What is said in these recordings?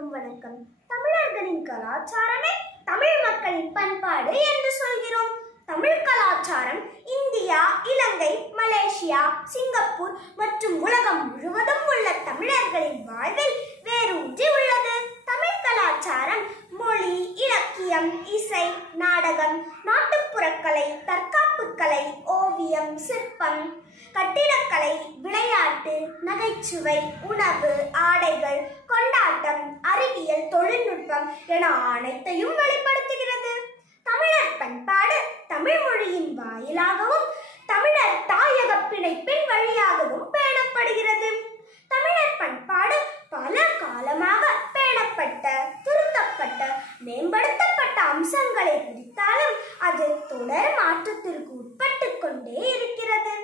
அனைவருக்கும் வணக்கம். தமிழர்களின் கலாச்சாரமே தமிழ் மக்களின் பண்பாடு என்று சொல்கிறோம். தமிழ் கலாச்சாரம் இந்தியா, இலங்கை, மலேசியா, சிங்கப்பூர் மற்றும் உலகம் முழுவதும் உள்ள தமிழர்களின் வாழ்வில் வேரூன்றி உள்ளது. தமிழ் கலாச்சாரம் மொழி, இலக்கியம், இசை, நாடகம், நாட்டுப்புறக்கலை, தற்காப்புக்கலை, ஓவியம், சிற்பம், கட்டிடக்கலை, விளையாட்டு, நகைச்சுவை, உணவு, ஆடைகள், கொண்டாட்டம், அறிவியல், தொழில்நுட்பம் என அனைத்தையும் வெளிப்படுத்துகிறது. தமிழர் பண்பாடு தமிழ் மொழியின் வாயிலாகவும் தமிழர் தாயக பிணைப்பின் வழியாகவும் பேணப்படுகிறது. தமிழர் பண்பாடு பல காலமாக பேணப்பட்ட, திருத்தப்பட்ட, மேம்படுத்தப்பட்ட அம்சங்களை குறித்தாலும் அது தொடர் மாற்றத்திற்கு உட்பட்டு கொண்டே இருக்கிறது.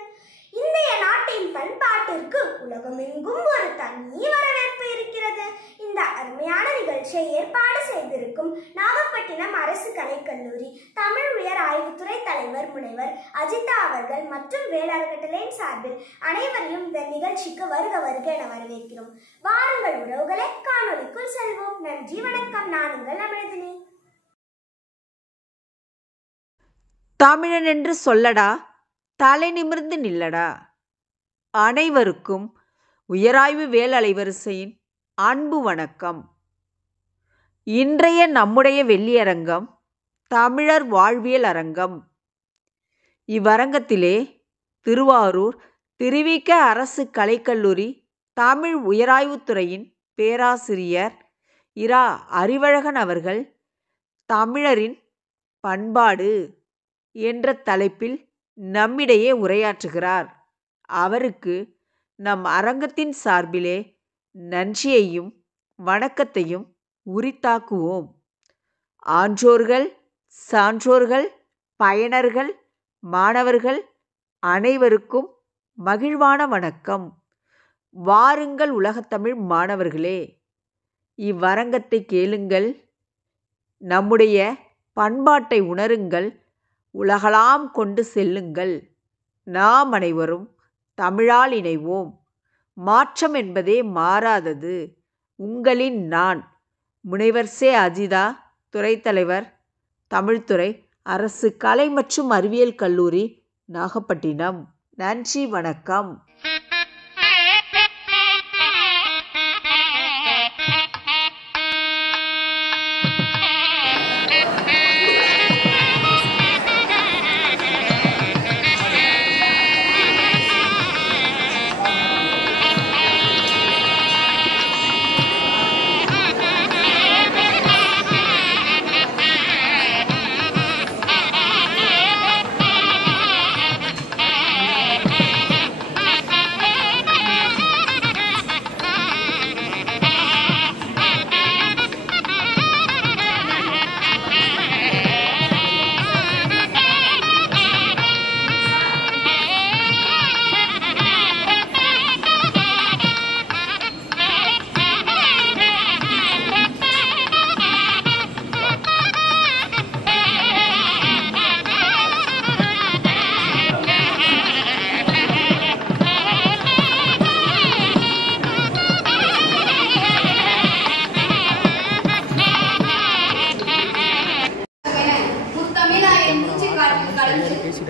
இந்திய நாட்டின் பண்பாட்டிற்கு உலகமெங்கும் ஒரு தனி வரவேற்பு இருக்கிறது. இந்த அருமையான நிகழ்ச்சியை ஏற்பாடு செய்திருக்கும் நாகப்பட்டினம் அரசு கலைக்கல்லூரி தமிழ் உயர் ஆய்வுத்துறை தலைவர் முனைவர் அஜிதா அவர்கள் மற்றும் வேளாண்கட்டளையின் சார்பில் அனைவரையும் இந்த நிகழ்ச்சிக்கு வருக வருக என வரவேற்கிறோம். வாருங்கள் உறவுகளை, காணொலிக்குள் செல்வோம். நன்றி, வணக்கம். நான் உங்கள் அமிர்தினி. தமிழன் என்று சொல்லடா, தலை நிமிர்ந்து நில்லடா. அனைவருக்கும் உயராய்வு வேல் அலைவரிசையின் அன்பு வணக்கம். இன்றைய நம்முடைய வெள்ளியரங்கம் தமிழர் வாழ்வியல் அரங்கம். இவ்வரங்கத்திலே திருவாரூர் திருவிக அரசு கலைக்கல்லூரி தமிழ் உயராய்வுத்துறையின் பேராசிரியர் இரா அறிவழகன் அவர்கள் தமிழரின் பண்பாடு என்ற தலைப்பில் நம்மிடையே உரையாற்றுகிறார். அவருக்கு நம் அரங்கத்தின் சார்பிலே நன்றியையும் வணக்கத்தையும் உரித்தாக்குவோம். ஆன்றோர்கள், சான்றோர்கள், பயனர்கள், மாணவர்கள் அனைவருக்கும் மகிழ்வான வணக்கம். வாருங்கள் உலகத்தமிழ் மாணவர்களே, இவ்வரங்கத்தை கேளுங்கள், நம்முடைய பண்பாட்டை உணருங்கள், உலகளாம் கொண்டு செல்லுங்கள். நாம் அனைவரும் தமிழால் இணைவோம். மாற்றம் என்பதே மாறாதது. உங்களின் நான் முனைவர் சே. அஜிதா, துறைத்தலைவர், தமிழ்துறை, அரசு கலை மற்றும் அறிவியல் கல்லூரி, நாகப்பட்டினம். நன்றி, வணக்கம்.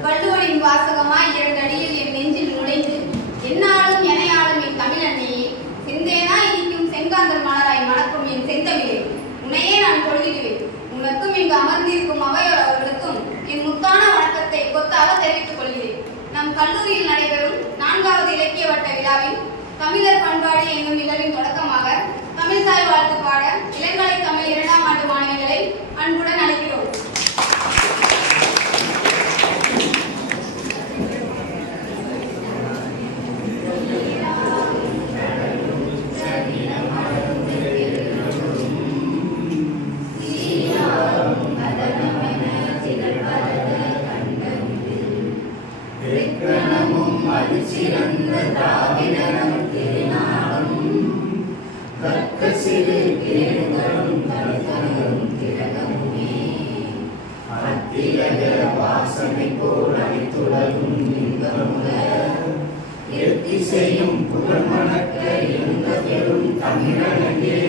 வள்ளுவனின் வாசகமாய் இரண்டடியில் என் நெஞ்சில் நுழைந்து என்னாலும் எனையாளும் என் தமிழன்னையே செந்தேனா இனிக்கும் செங்காந்தர் மலராய் மணக்கும் என் செந்தமிழே உன்னையே நான் கொள்கிடுவேன். உனக்கும் இங்கு அமர்ந்திருக்கும் அவையோர் அவர்களுக்கும் என் முத்தான வணக்கத்தை கொத்தாக தெரிவித்துக் கொள்கிறேன். நம் கல்லூரியில் நடைபெறும் 4வது இலக்கிய வட்ட விழாவின் தமிழர் பண்பாடு என்னும் நிகழ்வின் தொடக்கமாக தமிழ் தாய் வாழ்த்து பாட இளங்கலை தமிழ் 2ஆம் ஆண்டு மாணவிகளை அன்புடன் அழைக்கிறோம். வாசனை போல் அனைத்துலகும் எத்திசையும் புகழ் மணக்க இருந்த பெரும் தமிழனே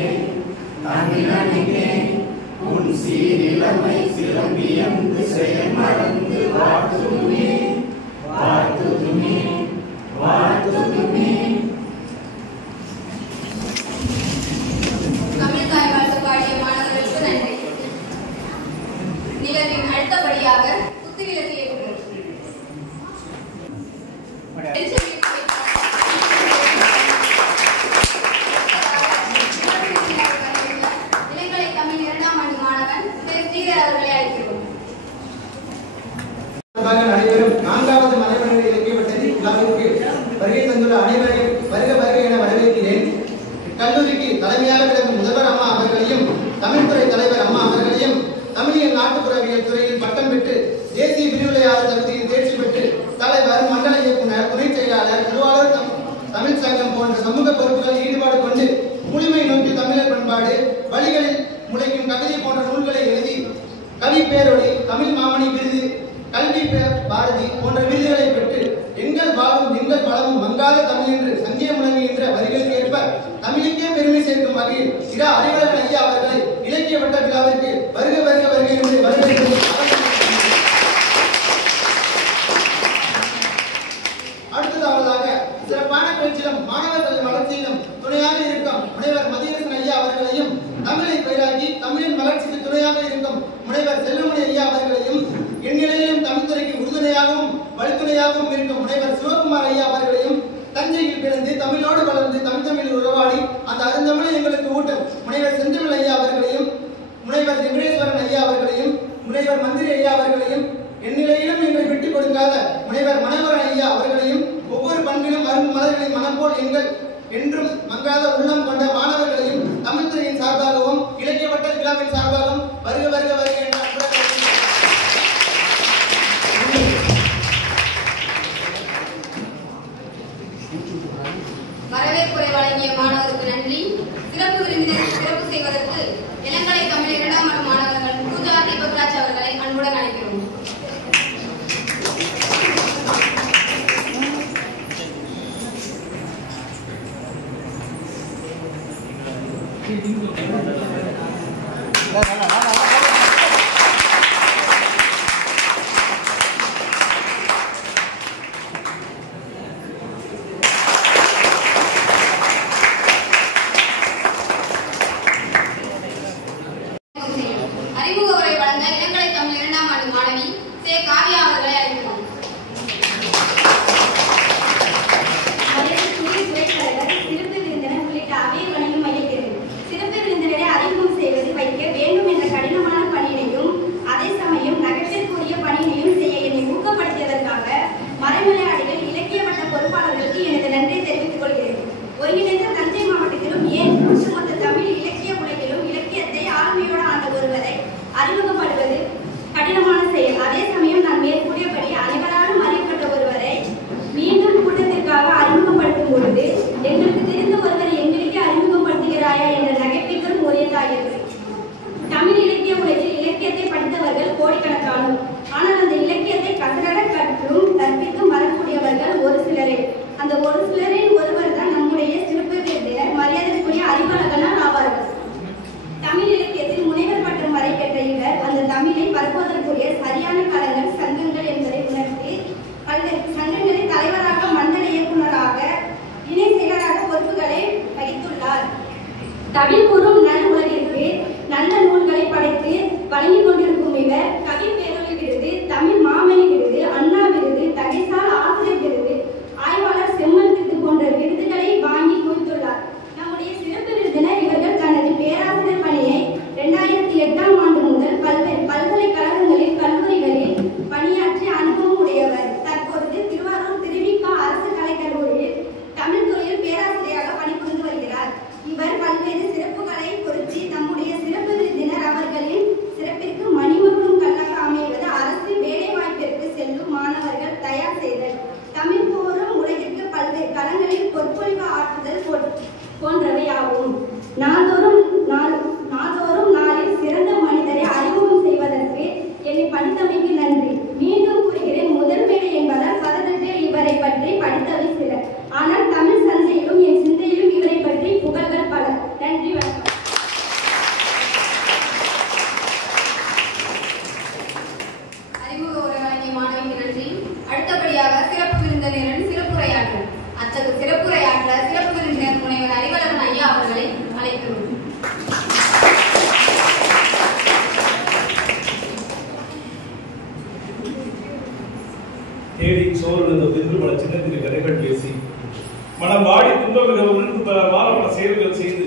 இளமை சிலம்பியந்து செயல் மறந்து வாழ்த்துதுமே வாழ்த்துதுமே வாழ்த்துதுமே. தமிழ் தாய் வாழ்த்து பாடிய மாணவர்களுக்கு நன்றி. நிகழ்வின் அடுத்தபடியாக குத்துவிளக்கு ஏற்றுகிறோம். இளங்கலை தமிழ் 2ஆம் ஆண்டு மாணவன் ஸ்ரீதர் அவர்களை அழைக்கிறோம். நடைபெறும் 4வது மலைமலை இலக்கிய பட்டதி விழாவிற்கு வருகை தந்துள்ள அனைவரையும் வருக வருக என வரவேற்கிறேன். கல்லூரிக்கு தலைமையாக விளங்கும் முதல்வர் அம்மா அவர்களையும் தமிழ்துறை தலைவர் அம்மா அவர்களையும் தமிழியல் நாட்டுப்புறவியல் துறையில் பட்டம் பெற்று தேசிய விரிவுரையாளர் தகுதியில் தேர்ச்சி பெற்று தலைவர், மண்டல இயக்குனர், துணை செயலாளர், திருவாளர், தமிழ் சங்கம் போன்ற சமூக பொறுப்புகளில் ஈடுபாடு கொண்டு முழுமை நோக்கி தமிழர் பண்பாடு வழிகளில் முளைக்கும் கவிதை போன்ற நூல்களை எழுதி கவி பேரொளி, தமிழ் மாமணி விருது, கல்வி பாரதி போன்ற விருதுகளை பெற்று எங்கள் வாழும் எங்கள் வளமும் மங்காத தமிழ் என்று சங்கிய முழங்குகின்ற வரிகளுக்கு ஏற்ப தமிழுக்கே பெருமை சேர்க்கும் வகையில் இரா அறிவழகன் ஐயா அவர்களை இலக்கிய வட்ட விழாவிற்கு வருக வருக வருகை என்று வரவேற்கிறேன். அடுத்ததாவதாக சிறப்பான பேச்சிலும் மாணவர்களின் வளர்ச்சியிலும் துணையாக இருக்கும் முனைவர் மதியரசன் ஐயா அவர்களையும் தமிழை பயிராக்கி தமிழின் வளர்ச்சிக்கு துணையாக இருக்கும் முனைவர் செல்வமணி ஐயா அவர்களையும் எந்நிலையிலும் தமிழ்துறைக்கு உறுதுணையாகவும் வழித்துணையாகவும் இருக்கும் முனைவர் சிவகுமார் ஐயா அவர்களையும் தஞ்சையில் பிறந்து தமிழோடு வளர்ந்து தமிழ் உறவாடி அந்த அருந்தமிழை எங்களுக்கு ஊட்டும் முனைவர் செந்தமிழ் ஐயா அவர்களையும் முனைவர் வெங்கடேஸ்வரன் ஐயா அவர்களையும் முனைவர் மந்திரி ஐயா அவர்களையும் எந்நிலையிலும் எங்களை விட்டுக் கொடுக்காத முனைவர் மனோகரன் ஐயா அவர்களையும் ஒவ்வொரு பண்பிலும் அரும்பு மலர்களின் மனம் போல் எங்கள் என்றும் மங்காத உள்ளம் கொண்ட மாணவர்களையும் தமிழ்துறையின் சார்பாகவும் இலக்கிய வட்ட விழாவின் சார்பாகவும் வருக வருக வருக என்ற வரவேற்புரை வழங்கிய மாணவருக்கு நன்றி. சிறப்பு விருந்தினருக்கு சிறப்பு செய்வதற்கு இளங்கலை தமிழ் 2ஆம் ஆண்டு மாணவர்கள் பூஜா தீபக்ராஜ் அவர்களை அன்புடன் அழைக்கிறோம். அறிமுக உரை வழங்க இளங்கலை தமிழ் 2ஆம் ஆண்டு மாணவி சே காவியா அவர்களை அழைக்கிறோம். சிறப்பு விருந்தினர் உள்ளிட்ட அவையை வழங்கும் மையத்திற்கு சிறப்பு விருந்தினரை அறிமுகம் செய்வது வைக்க வேண்டும் என்ற கடினமான பணியினையும் அதே சமயம் நகைப்பிற்குரிய பணியினையும் செய்ய என்னை ஊக்கப்படுத்தியதற்காக மறைமலையாடிகள் இலக்கிய வட்ட பொறுப்பாளர்களுக்கு எனது நன்றியை தெரிவித்துக் கொள்கிறேன். ஒருங்கிணைந்த தஞ்சை மாவட்டத்திலும் ஏன் ஒட்டுமொத்த தமிழ் இலக்கிய உலகிலும் இலக்கியத்தை ஆளுமையோடு ஆண்ட ஒருவரை அறிமுகப்படுவது கடினமான செயல். அதே சமயம் நான் மேற்கூறியபடி அனைவராலும் அறியப்பட்ட ஒருவரை மீண்டும் கூட்டத்திற்காக அறிமுகப்படுத்தும் பொழுது எங்களுக்கு தெரிந்த ஒருவரை எங்களுக்கே அறிமுகப்படுத்துகிறாயா என்ற நகைப்பிற்கும் உரியதாகிறது. தமிழ் இலக்கிய உலகில் இலக்கியத்தை படித்தவர்கள் கோடிக்கணக்கானோர். ஆனால் அந்த இலக்கியத்தை கசடர கற்றும் கற்பித்தும் வரக்கூடியவர்கள் ஒரு சிலரே. அந்த ஒரு சிலரின் ஒருவர் தான் நம்முடைய சிறப்பு விருந்தினர் மரியாதைக்குரிய அறிவழகனார் ஆவார்கள். தமிழ் இலக்கியத்தில் முனைவர் பட்டம் வரை பெற்ற இவர் அந்த தமிழை பரப்புவதற்குரிய சரியான களங்கள் சங்கங்கள் என்பதை உணர்த்தி பல்வேறு சங்கங்களின் தலைவராக, மண்டல இயக்குநராக, இணை செயலராக பொறுப்புகளை வகித்துள்ளார். தமிழ் கூறும் நல் உலகிற்கு நல்ல நூல்களை படைத்து வழங்கிக் கொண்டிருக்கும் இவர் கவி பேரொளி விருது, தமிழ் மாமணி விருது, அண்ணா விருது, தகைசால் ஆசிரியர் விருது, ஆய்வாளர் செம்மன் விருது போன்ற விருதுகளை வாங்கி குவித்துள்ளார். நம்முடைய சிறப்பு விருந்தினர் இவர்கள் தனது பேராசிரியர் பணியை 2008ஆம் ஆண்டு முதல் பல்வேறு பல்கலைக்கழகங்களில் கல்லூரிகளில் பணியாற்றி அனுபவம் உடையவர். தற்பொழுது திருவாரூர் திருவிக அரசு கலைக்கல்லூரியில் தமிழ் துறையில் பேராசிரியராக பணிபுரிந்து வருகிறார். இவர் பல்வேறு சிறப்புகளை பொருத்தி நம்முடைய சிறப்பு விருந்தினர் அவர்களின் சிறப்பிற்கு மணிமகுடம் கல்லாக அமைவது அரசு வேலை வாய்ப்பிற்கு செல்லும் மாணவர்கள் தயார் செய்தல், தமிழ் போரும் உலகிற்கு பல்வேறு களங்களில் பொற்பொழிவு ஆற்றுதல் போன்றவை ஆகும். நாள்தோறும் நாளில் சிறந்த மனிதரை அறிமுகம் செய்வதற்கு என்னை படித்தமைக்கு நன்றி. மீண்டும் கூறுகிறேன், முதல் மேடை என்பதால் பதற்றத்தில் இவரை பற்றி படித்தவை சில. ஆனால் தமிழ் சந்தையிலும் என் சிந்தையிலும் இவரை பற்றி புகழ்கள் பல. நன்றி, வணக்கம். என்று பல சின்ன சின்ன கதைகள் பேசி மனம் வாடி துன்பமிகவும் பல செயல்கள் செய்து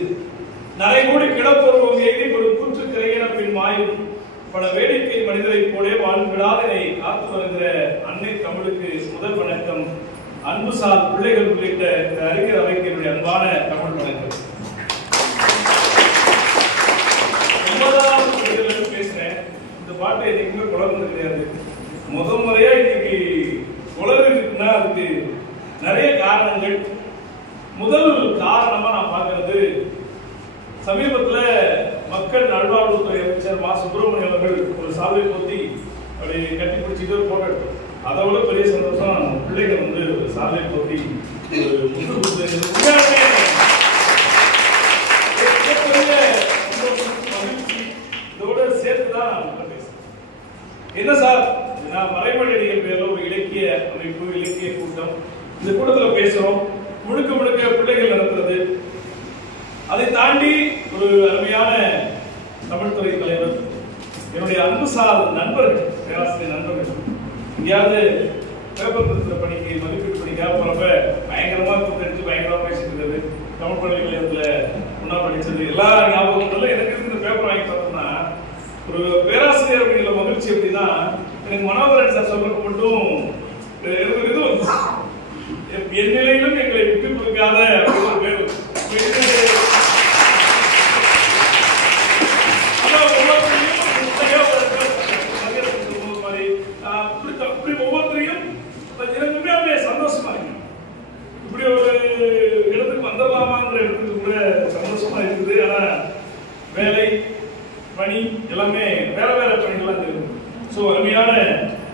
நரைகூடி கிடப்பொருவம் எய்தி ஒரு கூற்று கிரையன பின் மாயும் பல வேடிக்கை மனிதரை போலே வாழ்விடாதனை காத்து வருகிற அன்னை தமிழுக்கு முதல் வணக்கம். அன்புசால் பிள்ளைகள் உள்ளிட்ட இந்த அறிஞர் அவைக்கு என்னுடைய அன்பான தமிழ் வணக்கம். 9வது பேசுறேன். இந்த பாட்டை என்னைக்குமே குளர்ந்தது கிடையாது. முதல் முறையா இன்னைக்கு குளறு இருக்குன்னா அதுக்கு நிறைய காரணங்கள். முதல் காரணமா நான் பார்க்கறது, சமீபத்தில் மக்கள் நல்வாழ்வுத்துறை அமைச்சர் மா சுப்பிரமணியம் அவர்கள் ஒரு சால்வை போத்தி அப்படி கட்டி பிடிச்சிட்டு போட்டோ எடுத்தோம். அதை விட பெரிய சந்தோஷம் பிள்ளைகள் வந்து ஒரு சால்வை போத்தி ஒரு முட்டு கொடுத்து இதோட சேர்த்துதான் பேசுறேன். என்ன சார், நான் மறைமொழிகள் பேர்ல ஒரு இலக்கிய அமைப்பு, இலக்கிய கூட்டம், இந்த கூட்டத்தில் பேசுறோம். முழுக்க முழுக்க பிள்ளைகள் நடத்துறது. அதை தாண்டி ஒரு அருமையான தமிழ்துறை தலைவர், என்னுடைய அன்புசால் நண்பர்கள், பேராசிரியர் நண்பர்கள், எங்கேயாவது பேப்பர் திருத்த பணிக்கு மதிப்பீட்டு பணிக்காக போறப்ப பயங்கரமா கூத்தடிச்சு பயங்கரமா பேசிட்டு இருந்தது. தமிழ் பல்கலைக்கழகத்துல ஒன்னா படிச்சது எல்லா ஞாபகங்களும் எனக்கு இருந்து இந்த பேப்பர் வாங்கி பார்த்தோம்னா ஒரு பேராசிரியர் அப்படிங்கிற மகிழ்ச்சி. அப்படின்னா எனக்கு மனோகரன் சார் சொல்றதுக்கு மட்டும் இது என் நிலையிலும் எங்களை விட்டு கொடுக்காத ஒரு பேர். ஒவ்வொருத்தரையும் சந்தோஷமா இருக்கு. இப்படி ஒரு இடத்துக்கு வந்துடலாமாங்கிற இடத்துக்கு கூட சந்தோஷமா இருக்குது. ஆனா வேலை பணி எல்லாமே வேற வேற பணிகள்லாம் இருக்கு. ஸோ அருமையான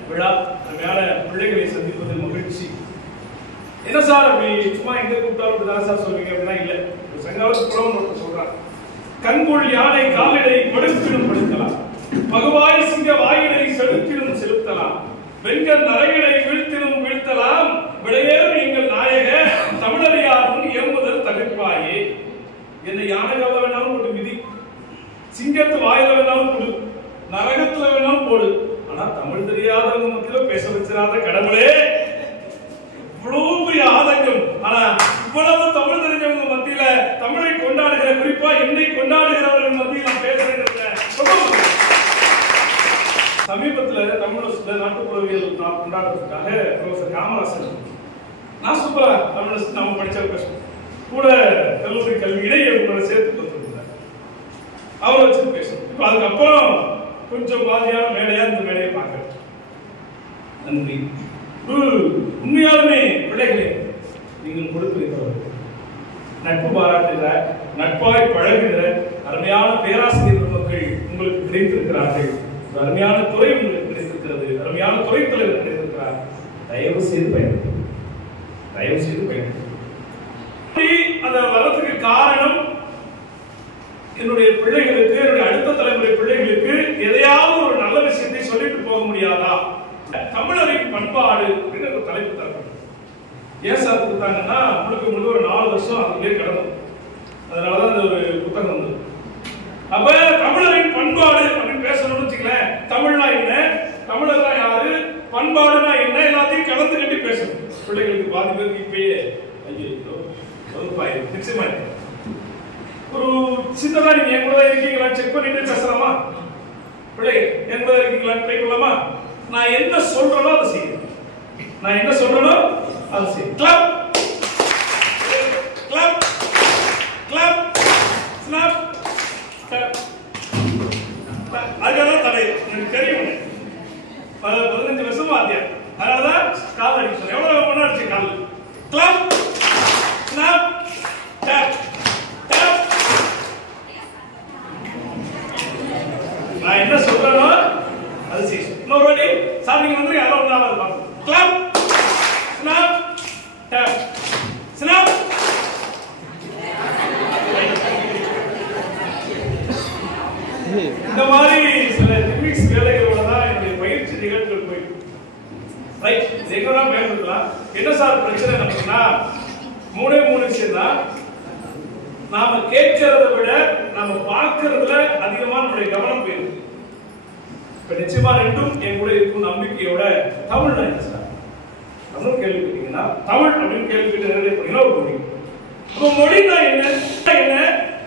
விழா, அருமையான பிள்ளைகளை சந்திப்பது மகிழ்ச்சி. என்ன சார் அப்படி சும்மா எங்க கூப்பிட்டாலும் இப்படிதான் சார் சொல்றீங்க அப்படின்னா இல்ல. சங்காலத்து புறம் ஒருத்தர் சொல்றான், கண்கொள் யானை காலிடை கொடுக்கிடும் படுத்தலாம், பகுவாய் சிங்க வாயிடை செலுத்திடும் செலுத்தலாம், பெண்கள் நரையிடை வீழ்த்திடும் வீழ்த்தலாம், விடையேறும் எங்கள் நாயக தமிழறியாரும் இயம்புதல் தவிர்ப்பாயே. என்னை யானை கால வேணாலும் போட்டு மிதி, சிங்கத்து வாயில வேணாலும் கொடு, நரகத்துல வேணாலும் போடு, ஆனா தமிழ் தெரியாதவங்க மத்தியில பேச வச்சிடாத கடவுளே. இவ்வளவு பெரிய ஆதங்கம். ஆனா இவ்வளவு தமிழ் தெரிஞ்சவங்க மத்தியில தமிழை கொண்டாடுகிற, குறிப்பா என்னை கொண்டாடுகிறவர்கள் மத்தியில் பேசுறேன். சமீபத்தில் தமிழ் நாட்டுப்புறவியல் கொண்டாடுறதுக்காக ப்ரொஃபசர் காமராசன் நான் சூப்பரா தமிழ் நம்ம படிச்ச பேசுவோம் கூட கல்லூரி கல்வி இடையே சேர்த்து கொடுத்துருந்தார். அவரை வச்சு பேசணும். இப்ப அதுக்கப்புறம் கொஞ்சம் பாதியான மேடையா இந்த மேடையை பார்க்க நன்றி. உண்மையாலுமே பிள்ளைகளே, நீங்கள் கொடுத்து வைத்தவர்கள், நட்பு பாராட்டுகிற, நட்பாய் பழகுகிற அருமையான பேராசிரியர் மக்கள் உங்களுக்கு கிடைத்திருக்கிறார்கள். அருமையான துறை உங்களுக்கு கிடைத்திருக்கிறது, அருமையான துறை தலைவர் கிடைத்திருக்கிறார். தயவு செய்து பயன்படுத்தும், தயவு செய்து பயன்படுத்தும். அந்த வரத்துக்கு காரணம் என்னுடைய பிள்ளைகளுக்கு, என்னுடைய அடுத்த தலைமுறை பிள்ளைகளுக்கு எதையாவது ஒரு நல்ல விஷயத்தை சொல்லிட்டு போக முடியாதா? தமிழரின் பண்பாடு அப்படின்னு ஒரு தலைப்பு தரப்படும். ஏன் சார் கொடுத்தாங்கன்னா முழுக்க முழுக்க ஒரு 4 வருஷம் அதுலயே கடந்தோம். அதனாலதான் இந்த ஒரு புத்தகம் வந்தது. அப்ப தமிழரின் பண்பாடு அப்படின்னு பேசணும்னு வச்சுக்கலேன். தமிழ்னா என்ன, தமிழர்னா யாரு, பண்பாடுனா என்ன, எல்லாத்தையும் கலந்து கட்டி பேசணும். பிள்ளைகளுக்கு பாதி பேருக்கு இப்பயே நிச்சயமா ஒரு சின்னதா நீங்க என் கூட இருக்கீங்களா செக் பண்ணிட்டு பேசலாமா? பிள்ளை என் கூட இருக்கீங்களா ட்ரை பண்ணலாமா? நான் என்ன சொல்றேனோ அதை செய்யுங்க. நான் என்ன சொல்றேனோ அதை செய்யுங்க. Club club club snap. அதுக்காக தடை எனக்கு தெரியும். 15 வருஷமா ஆத்தியா, அதனாலதான் கால் அடிக்க சொன்னேன். எவ்வளவு பண்ண அடிச்சு call. Club snap tap tap. நான் என்ன சொல்றேனோ அது செய்யும். இன்னொரு வாட்டி சார் நீங்க வந்து யாரோ ஒன்றாவது பார்த்து கிளப் ஸ்னாப் டேப் ஸ்னாப். இந்த மாதிரி சில லிமிக்ஸ் வேலைகளோட தான் என்னுடைய பயிற்சி நிகழ்வுகள் போயிட்டு ரைட். எங்கன்னா பயன்படுத்தலாம். என்ன சார் பிரச்சனை நமக்குன்னா 3 விஷயம் தான். நாம கேட்கறத விட நாம பார்க்கறதுல அதிகமா நம்முடைய கவனம் போயிடும். இப்ப நிச்சயமா ரெண்டும் என் கூட இருக்கும் நம்பிக்கையோட தமிழ்னா என்ன சார், அதுவும் கேள்வி கேட்டீங்கன்னா தமிழ் அப்படின்னு கேள்வி கேட்டு நேரடியாக ஒரு மொழி. அப்போ மொழினா என்ன?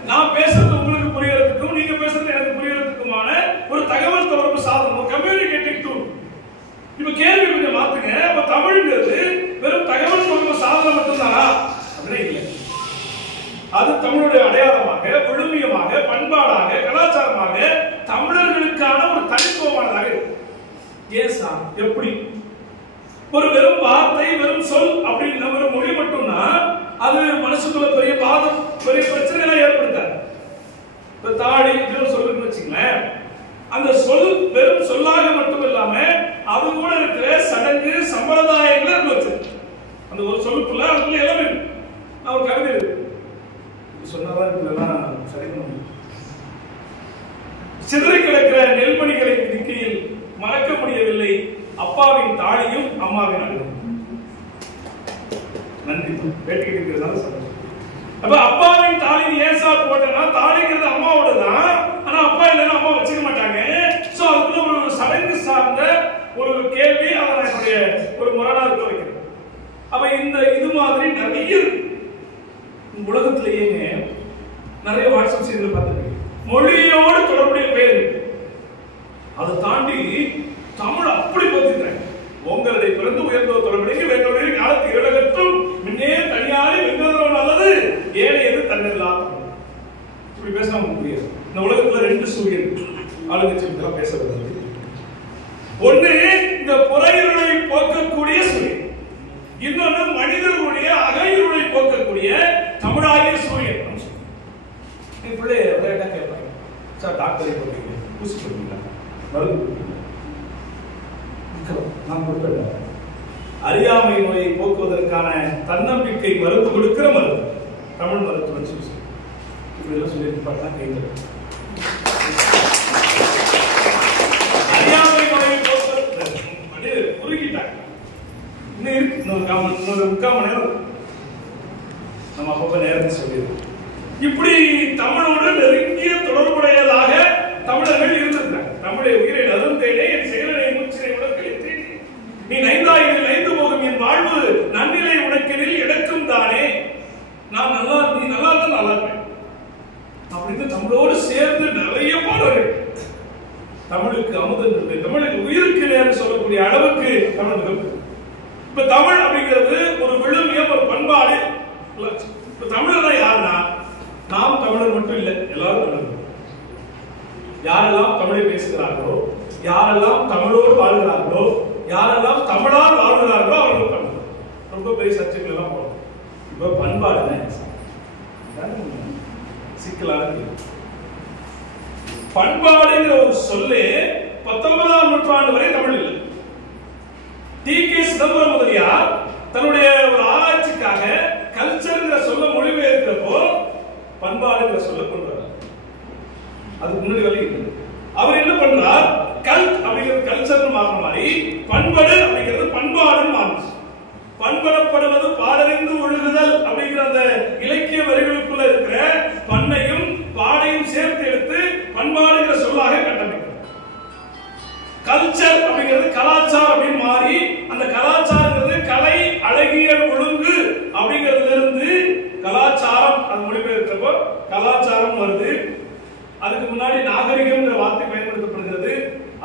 நான் பேசுறது உங்களுக்கு புரியறதுக்கும் நீங்க பேசுறது எனக்கு புரியறதுக்குமான ஒரு தகவல் தொடர்பு சாதனம், கம்யூனிகேட்டிங் டூல். இப்ப கேள்வி கொஞ்சம் மாத்துங்க. அப்ப தமிழ்ங்கிறது வெறும் தகவல் தொடர்பு சாதனம் மட்டும்தானா? அப்படின்னா இல்லை. அது தமிழுடைய அடையாளமாக, விழுமியமாக, பண்பாடாக, கலாச்சாரமாக தமிழர்களுக்கான ஒரு தனித்துவமானதாக இருக்கு. ஏன் சார்? எப்படி? ஒரு வெறும் வார்த்தை, வெறும் சொல் அப்படின்னு ஒரு மொழி மட்டும்னா அது மனசுக்குள்ள பெரிய பாதம், பெரிய பிரச்சனைகளை ஏற்படுத்தாது. இப்ப தாடி சொல்லுன்னு வச்சுங்களேன், அந்த சொல் வெறும் சொல்லாக மட்டும் இல்லாம அது கூட இருக்கிற சடங்கு சம்பிரதாயங்களை அது வச்சிருக்கு. அந்த ஒரு சொல்லுக்குள்ள அதுக்குள்ள எல்லாமே இருக்கு. நான் ஒரு கவிதை இருக்கு சொன்னாதான் இதெல்லாம் சரி பண்ண முடியும். சிதறி கிடக்கிற நெல்மணிகளை நிற்கையில் மறக்க முடியவில்லை அப்பாவின் தாடியும் அம்மாவின் அழுகும். நன்றி. வேட்டி இருக்கிறதால சொல்றேன். அப்ப அப்பாவின் தாலி ஏன் சார் போட்டேன்னா, தாலிங்கிறது அம்மாவோட தான். ஆனா அப்பா இல்லைன்னா அம்மா வச்சுக்க மாட்டாங்க. சோ அதுக்குள்ள ஒரு சடங்கு சார்ந்த ஒரு கேள்வி, அதை என்னுடைய ஒரு முரணா இருக்க வைக்கிறேன். அப்ப இது மாதிரி நிறைய உலகத்திலேயே நிறைய வாட்ஸ்அப் செய்திகள் பார்த்துருக்கீங்க. மொழியோடு தொடர்புடைய பெயர் இருக்கு. அதை தாண்டி தமிழ் அப்படி பார்த்துக்கிறேன். உங்களுடைய பிறந்து உயர்ந்தோர் தொடர்புடைய வேறொரு காலத்து இரலகற்றும் முன்னே தனியாரி வென்றதோ நல்லது ஏழையது தன்னெல்லாம். இப்படி பேச முடியாது. இந்த உலகத்துல 2 சூரியன் ஆளுங்கட்சி பேச வருது. ஒண்ணு இந்த புறையிருளை போக்கக்கூடிய சூரியன், இன்னொன்னு மனிதர்களுடைய அகையிருளை போக்கக்கூடிய தமிழாகிய சூரியன். என் பிள்ளைய கேட்பாங்க, சார் டாக்டரை போட்டீங்க, ஊசி போட்டீங்களா, மருந்து போட்டீங்களா? நான் கொடுப்பேன். அறியாமை நோயை போக்குவதற்கான தன்னம்பிக்கை மருந்து கொடுக்கிற மருந்து தமிழ் மருத்துவம் சொல்லி இப்படி எல்லாம் சொல்லியிருப்பாங்க. கேட்கிறேன். அறியாமை நோயை போக்குவதற்கு குறுக்கிட்டாங்க. இன்னொரு 3/4 மணி நேரம் நம்ம அப்பப்ப நேரத்தை சொல்லிடுவோம். இப்படி தமிழோடு நெருங்கிய தொடர்புடையதாக தமிழர்கள் இருந்திருக்கிறாங்க. தமிழை உயிரை நருந்தேனே என் செயலனை மூச்சினை உடற்கழித்து நீ நைந்தாயில் நைந்து போகும் என் வாழ்வு நன்னிலை உனக்கெனில் இடக்கும் தானே. நான் நல்லா, நீ நல்லா தான் நல்லா இருப்பேன் அப்படின்னு தமிழோடு சேர்ந்து நிறைய பாடல்கள். தமிழுக்கு அமுதன், தமிழுக்கு உயிருக்கு நேரம் சொல்லக்கூடிய அளவுக்கு தமிழ் இருக்கு. இப்ப தமிழ் அப்படிங்கிறது ஒரு விழுமியம், ஒரு பண்பாடு. தமிழர் யாருன்னா நாம் தமிழர் மட்டும் இல்லை, எல்லாரும் தமிழர். யாரெல்லாம் தமிழை பேசுகிறார்களோ, யாரெல்லாம் தமிழோடு வாழ்கிறார்களோ, யாரெல்லாம் தமிழால் வாழ்கிறார்களோ அவர்கள் தமிழர். ரொம்ப பெரிய சர்ச்சைகள் எல்லாம் போகும். இப்ப பண்பாடு சிக்கலான பண்பாடுங்கிற ஒரு சொல்லே 19ஆம் நூற்றாண்டு வரை தமிழ் இல்லை. டி.கே. சிதம்பரம் முதலியார் தன்னுடைய ஒரு ஆராய்ச்சிக்காக கல்ச்சர்ங்கிற சொல்ல மொழிபெயர்க்கிறப்போ பண்பாடுங்கிற சொல்ல கொண்டு வர்றார். அதுக்கு முன்னாடி வழி இருக்குது. அவர் என்ன பண்றார், கல்ட் அப்படிங்கிறது கல்ச்சர் மாறின மாதிரி பண்பாடு அப்படிங்கிறது பண்பாடுன்னு மாறிச்சு. பண்படப்படுவது பாடறிந்து ஒழுகுதல் அப்படிங்கிற அந்த இலக்கிய வரிகளுக்குள்ள இருக்கிற பண்ணையும் பாடையும் சேர்த்து எடுத்து பண்பாடுங்கிற சொல்லாக கட்டமைக்கிறார். கல்ச்சர் அப்படிங்கிறது கலாச்சாரம் அப்படின்னு மாறி, அந்த கலாச்சாரங்கிறது கலை அழகியல் ஒழுங்கு அப்படிங்கிறதுல இருந்து கலாச்சாரம் அது மொழிபெயர்க்கிறப்போ கலாச்சாரம் வருது. அதுக்கு முன்னாடி நாகரிகம்ங்கிற வார்த்தை பயன்படுத்தப்படுகிறது.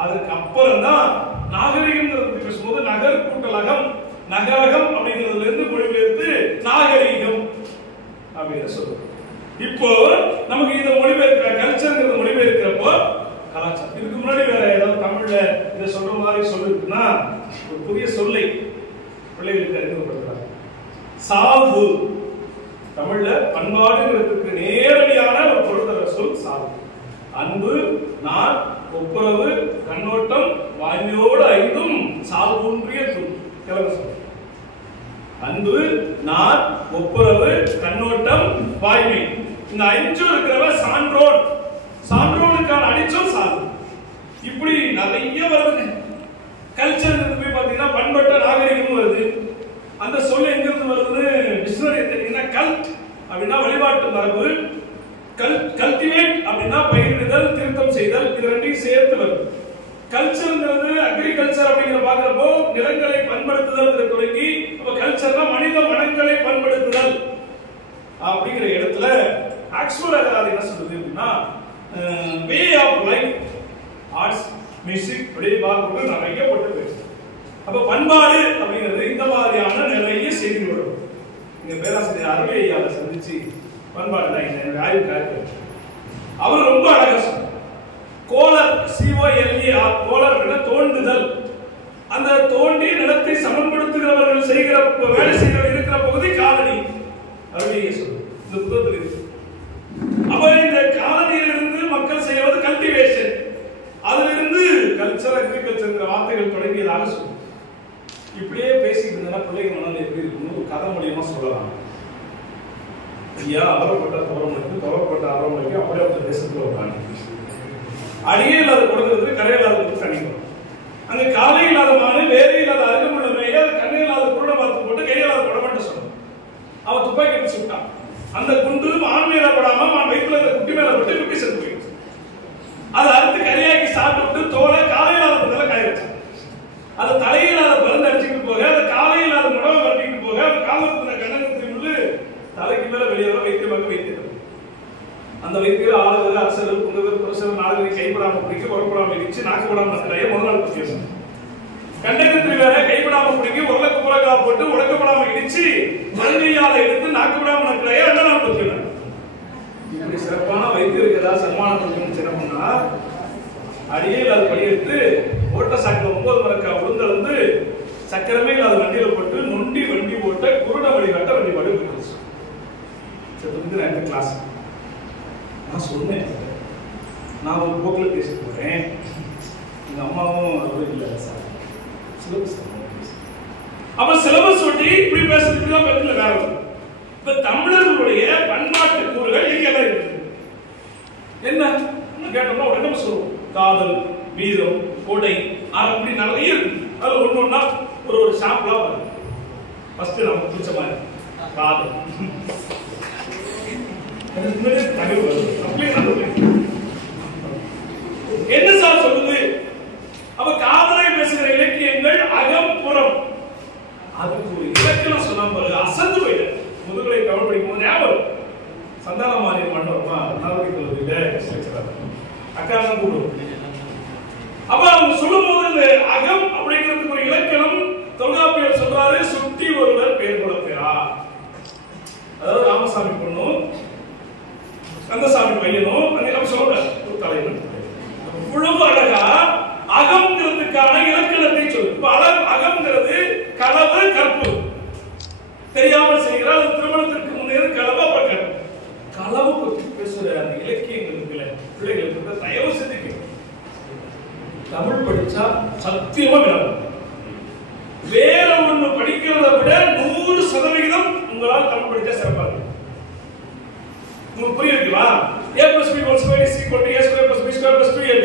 அதுக்கு அப்புறம் தான் நாகரிகம்ங்கிறது பேசும்போது நகர் கூட்டலகம், நகரகம் அப்படிங்கிறதுல இருந்து மொழிபெயர்த்து நாகரிகம் அப்படிங்கிற சொல்லுவோம். இப்போ நமக்கு இந்த மொழிபெயர்க்கிற கல்ச்சர்ங்கிறது மொழிபெயர்க்கிறப்போ கலாச்சாரம். இதுக்கு முன்னாடி வேற ஏதாவது தமிழ்ல இதை சொல்ற மாதிரி சொல்லிருக்குன்னா ஒரு புதிய சொல்லை பிள்ளைகளுக்கு அறிமுகப்படுத்துறாங்க. சால்பு தமிழ்ல பண்பாடுங்கிறதுக்கு நேரடியான ஒரு பொருள் சொல் சால்பு. அன்பு, நான், ஒப்புரவு, கண்ணோட்டம், வாய்மையோடு ஐந்தும் சால்பூன்றிய சொல். அன்பு, நான், ஒப்புரவு, கண்ணோட்டம், வாய்மை, இந்த 5 இருக்கிறவ சான்றோன். சான்றோனுக்கான அடிச்சொல் சால்பு. இப்படி நிறைய வருது. கல்ச்சர் போய் பாத்தீங்கன்னா பண்பட்ட நாகரிகம் வருது. அந்த சொல் எங்க இருந்து வருதுன்னு டிக்ஷனரி தெரியுதுன்னா கல்ட் அப்படின்னா வழிபாட்டு மரபு, கல்டிவேட் அப்படின்னா பயிரிடுதல், திருத்தம் செய்தல், இது ரெண்டையும் சேர்த்து வருது. கல்ச்சர்ங்கிறது அக்ரிகல்ச்சர் அப்படிங்கிற பாக்குறப்போ நிலங்களை பண்படுத்துதல் தொடங்கி அப்ப கல்ச்சர்னா மனித மனங்களை பண்படுத்துதல் அப்படிங்கிற இடத்துல ஆக்ஸ்போர்ட் அகராதி என்ன சொல்றது அப்படின்னா way of life arts music அப்படியே பார்க்கும்போது நிறைய போட்டு பேசுறேன். அப்ப பண்பாடு அப்படிங்கிறது இந்த மாதிரியான நிறைய செய்திகள் வரும். இங்க பேராசிரியர் அருமை ஐயாவை சந்திச்சு பண்பாடு தான் என்னுடைய ஆய்வுக்காக அவர் ரொம்ப அழகா சொன்னார். கோலர் COLER கோலர் தோண்டுதல், அந்த தோண்டி நிலத்தை சமன்படுத்துகிறவர்கள் செய்கிற வேலை செய்கிற இருக்கிற பகுதி காலனி அருமையை சொல்லுது. இந்த புத்தகத்தில் இருக்கு. அப்ப இந்த காலனியிலிருந்து மக்கள் செய்வது கல்டிவேஷன், அதிலிருந்து கல்ச்சர் அக்ரிகல்ச்சர் வார்த்தைகள் தொடங்கியதாக சொல்லுது. இப்படியே பேசிட்டு இருந்தா பிள்ளைங்க மனதில் எப்படி இருக்குன்னு ஒரு கதை மூலியமா சொல்லலாம். ஐயா அவரப்பட்ட தோரமலைக்கு தோரப்பட்ட அரவணைக்கு அப்படியே அந்த தேசத்துல வருவாங்க. அடியே இல்லாத கொடுக்கிறது கரை இல்லாத கணிக்கும். அங்க காலை இல்லாத மானு வேறு இல்லாத அருகமுள்ள மேய கண்ணை இல்லாத குருட பார்த்து போட்டு கையில்லாத குடமட்டு சொன்னான். அவன் துப்பாக்கி எடுத்து சுட்டான். அந்த குண்டு மான் மேல படாம மான் வயிற்றுல குட்டி மேல பட்டு குட்டி செத்து போயிடுச்சு. அதை அறுத்து கரியாக்கி சாப்பிட்டு தோலை காலையில்லாத பதில காய வச்சான். அதை தலையில்லாத பருந்து அடிச்சுட்டு போக, அதை காலையில்லாத முடவை வரட்டிட்டு போக, அந்த காலத்துல கண்ணகத்தின் உள்ள தலைக்கு மேல வெளியே வைத்தியமாக வைத்திருக்கிறது. அந்த வைத்தியர் ஆளுநர் அரசர் புங்கவர் புரசர் நாடுகளை கைப்படாம பிடிக்க உடம்படாம இடிச்சு நாக்குப்படாம இருக்கிற முதல் நாள் பத்தி பேசணும். கண்டகத்தில் வேற கைப்படாம பிடிக்க உருளக்கு புறக்கா போட்டு உடக்கப்படாம இடிச்சு மருந்தையால எடுத்து நாக்குப்படாம இருக்கிற ரெண்டு நாள் பத்தி இப்படி சிறப்பான வைத்தியருக்கு ஏதாவது சன்மானம் கொடுக்கணும்னு என்ன பண்ணா அடியே இல்லாத படி எடுத்து ஓட்ட சாக்கில் 9 மரக்கா உளுந்த வந்து சக்கரமே இல்லாத வண்டியில போட்டு நொண்டி வண்டி ஓட்ட குருட வழிகாட்ட வண்டி பாடு போயிடுச்சு. கிளாஸ் நான் சொன்னேன், நான் ஒரு போக்கில் பேசிட்டு போறேன், எங்க அம்மாவும் அதுவும் இல்லை சார் சிலபஸ். அப்ப சிலபஸ் ஒட்டி இப்படி பேசுறதுக்கு தான் பத்தில வேற. இப்ப தமிழர்களுடைய பண்பாட்டு கூறுகள் எங்கெல்லாம் இருக்கு என்ன கேட்டோம்னா உடனே நம்ம சொல்லுவோம். காதல், வீரம், கொடை அப்படி நிறைய இருக்கு. அது ஒண்ணு ஒண்ணா ஒரு ஷாப்லா வரும். ஃபர்ஸ்ட் நமக்கு பிடிச்ச மாதிரி காதல் என்ன சார் சொல்லுது? அப்ப காதலை பேசுகிற இலக்கியங்கள் அகம்புறம், அதுக்கு ஒரு இலக்கணம் சொன்ன பிறகு அசந்து போயிட முதுகலை தமிழ் படிக்கும் போது ஞாபகம் சந்தான மாதிரி மண்டபமா நடவடிக்கை அக்கா தான் கூடுவோம். அப்ப அவங்க சொல்லும் போது இந்த அகம் அப்படிங்கிறதுக்கு ஒரு இலக்கணம் தொல்காப்பியர் சொல்றாரு. சுட்டி ஒருவர் பேர் குலப்பேரா, அதாவது ராமசாமி பொண்ணும் கந்தசாமி பையனும் அந்த சொல்ற ஒரு தலைவன் இவ்வளவு அழகா அகம்ங்கிறதுக்கான இலக்கணத்தை சொல்லு. அகம்ங்கிறது களவு கற்பு, தெரியாமல் செய்கிறார். திருமணத்திற்கு முன்னே களவு அப்புறம் களவு பற்றி பேசுற அந்த இலக்கியங்களுக்கு பிள்ளைகளுக்கு தயவு செஞ்சு தமிழ் படிச்சா சத்தியமா விளங்கும். வேற ஒண்ணு படிக்கிறத விட 100% உங்களால் தமிழ் படிச்சா சிறப்பா இருக்கும். உங்களுக்கு புரியுதுங்களா? a plus b whole square is equal to a square plus b square plus 2ab.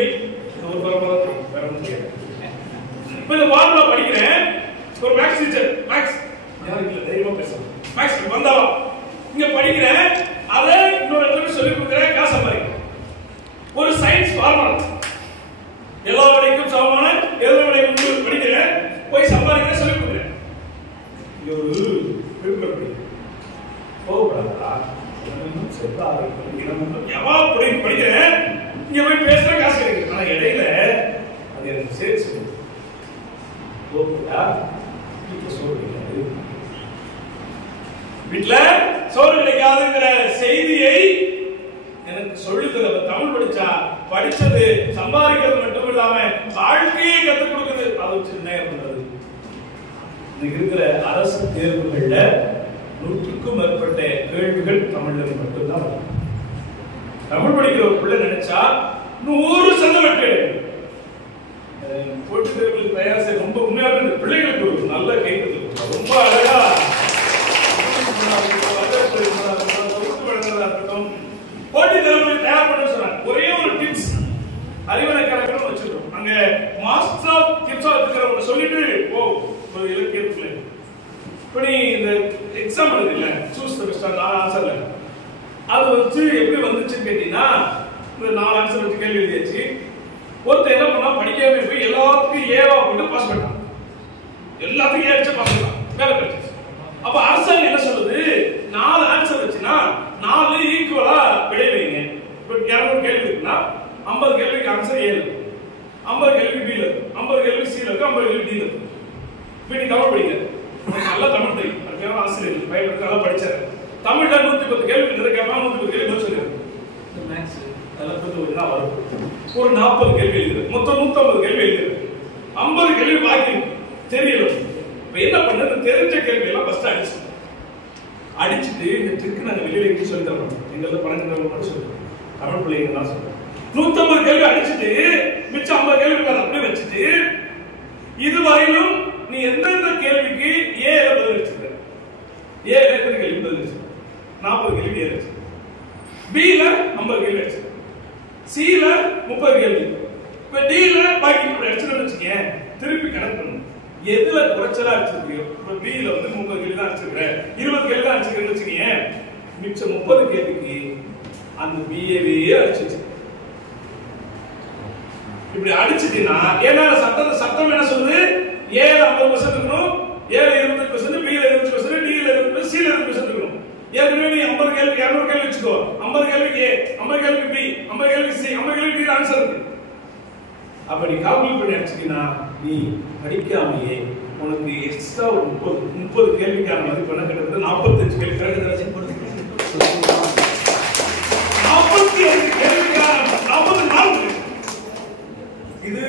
ஒரு பரபரப்பு வேற ஒண்ணும் இல்ல. இப்போ இந்த ஃபார்முலா படிக்கிறேன். ஒரு மேக்ஸ் டீச்சர் மேக்ஸ் யாருக்கு இல்ல தைரியமா பேசுறேன். மேக்ஸ் வந்தாவா இங்க படிக்கிறேன். அதை இன்னொரு இடத்துல சொல்லி கொடுக்குறேன். காசு சம்பாதிக்கிறேன். ஒரு சயின்ஸ் ஃபார்முலா எல்லா விடைக்கும் சமமான எதிர்வினைக்கும் படிக்கிறேன். போய் சம்பாதிக்கிறேன், சொல்லி கொடுக்குறேன். இங்க ஒரு பேப்பர் படிக்கிறேன். போகக்கூடாதா? படிக்கிறேன், இங்க போய் பேசுற காசு கிடைக்கும். ஆனா இடையில அது எனக்கு சேர்த்து சொல்லுது. வீட்டுல சோறு கிடைக்காதுங்கிற செய்தியை எனக்கு சொல்லுது. தமிழ் படிச்சா படிச்சது சம்பாதிக்கிறது மட்டும் இல்லாம வாழ்க்கையை கத்துக் கொடுக்குது. அதை வச்சு நிர்ணயம் பண்றது. இன்னைக்கு இருக்கிற அரசு தேர்வுகள்ல 100க்கும் மேற்பட்ட கேள்விகள் தமிழ்ல மட்டும்தான். தமிழ் படிக்கிற ஒரு பிள்ளை நினைச்சா 100% வெற்றி. போட்டி தேர்வுகளுக்கு தயார் செய்ய ரொம்ப உண்மையாக இந்த பிள்ளைகளுக்கு ஒரு நல்ல கைது. ரொம்ப அழகா போட்டி தேர்வுகளுக்கு தயார் பண்ண சொன்னாங்க. ஒரே ஒரு டிப்ஸ் அறிவனை கணக்கு வச்சிருக்கோம். அங்க மாஸ்டர் ஆஃப் டிப்ஸா இருக்கிறவங்க சொல்லிட்டு ஓ ஒரு இலக்கியத்துல இப்படி இந்த எக்ஸாம் எழுதில சூஸ் தி பெஸ்ட் ஆன்சர்ல அது வச்சு எப்படி வந்துச்சுன்னு கேட்டீங்கன்னா இந்த 4 ஆன்சர் வச்சு கேள்வி எழுதியாச்சு. ஒருத்தர் என்ன பண்ணா படிக்காம போய் எல்லாத்துக்கும் ஏவா போட்டு பாஸ் பண்ணான். எல்லாத்துக்கும் ஏ அடிச்சு பாஸ் பண்ணலாம், வேலை கிடைச்சிச்சு. அப்ப அரசாங்கம் என்ன சொல்லுது, 4 ஆன்சர் வச்சுன்னா 4 ஈக்குவலா விடை வைங்க. இப்ப 200 கேள்வி இருக்குன்னா 50 கேள்விக்கு ஆன்சர் A இருக்கு, 50 கேள்வி B இருக்கு, 50 கேள்வி C இருக்கு, 50 கேள்வி D இருக்கு. இப்ப நீ தமிழ் படிக்க நல்லா தமிழ் தெரியும், அதுக்காக ஆசிரியர் பயன்படுத்தி நல்லா படிச்சாரு. தமிழ்ல 110 கேள்வி கேட்பாங்க, 110 கேள்வி பதில் சொல்லிருக்கு. மேக்ஸ் அதெல்லாம் கொஞ்சம் தான் வரும். ஒரு 40 கேள்வி எழுதுறது, மொத்தம் 150 கேள்வி எழுதுறது, 50 கேள்வி பாக்கி தெரியல. இப்ப என்ன பண்ணது, தெரிஞ்ச கேள்வி எல்லாம் ஃபர்ஸ்ட் அடிச்சுட்டு இந்த ட்ரிக் நாங்க வெளியில எங்க சொல்லி தரோம், எங்களுக்கு 12 மட்டும் சொல்லுவோம், தமிழ் பிள்ளைங்க தான் சொல்றோம். 150 கேள்வி அடிச்சுட்டு மிச்சம் 50 கேள்வி அப்படியே வச்சுட்டு இதுவரையிலும் நீ எந்தெந்த கேள்விக்கு ஏ பதில் வச்சிருக்க, ஏ எத்தனை கேள்வி பதில் வச்சிருக்க, 40 கேள்வி ஏ வச்சிருக்க, B ல 50 கேள்வி வச்சிருக்க, C ல 30 கேள்வி, இப்ப D ல பாக்கி அடிச்சுன்னு வச்சுக்கேன். திருப்பி கணக்கு பண்ணு, எதுல குறைச்சலா அடிச்சிருக்கியோ. இப்ப B ல வந்து 30 கேள்வி தான் அடிச்சிருக்கேன், 20 கேள்வி தான் அடிச்சிருக்கேன்னு வச்சுக்கேன். மிச்சம் 30 கேள்விக்கு அந்த BAவே அடிச்சிச்சு. இப்படி அடிச்சிட்டீங்கன்னா ஏன்னா சட்டம் என்ன சொல்லுது, A ல 50% இருக்கணும், A ல 20%, B ல 20%, D ல 20%, C ல 20% இருக்கணும். ஏற்கனவே நீ 50 கேள்வி 200 கேள்வி வச்சுக்கோ, 50 கேள்விக்கு A, 50 கேள்விக்கு B, 50 கேள்விக்கு C, 50 கேள்விக்கு D ஆன்சர் இருக்கு. அப்ப நீ கால்குலேட் பண்ணி அடிச்சிட்டீங்கன்னா நீ படிக்காமையே உனக்கு எக்ஸ்ட்ரா ஒரு 30 கேள்விக்கான மதிப்பெண்ண கிட்டத்தட்ட 45 கேள்வி கிடைக்கிறது. 45 கேள்விக்கான 40 மார்க். இது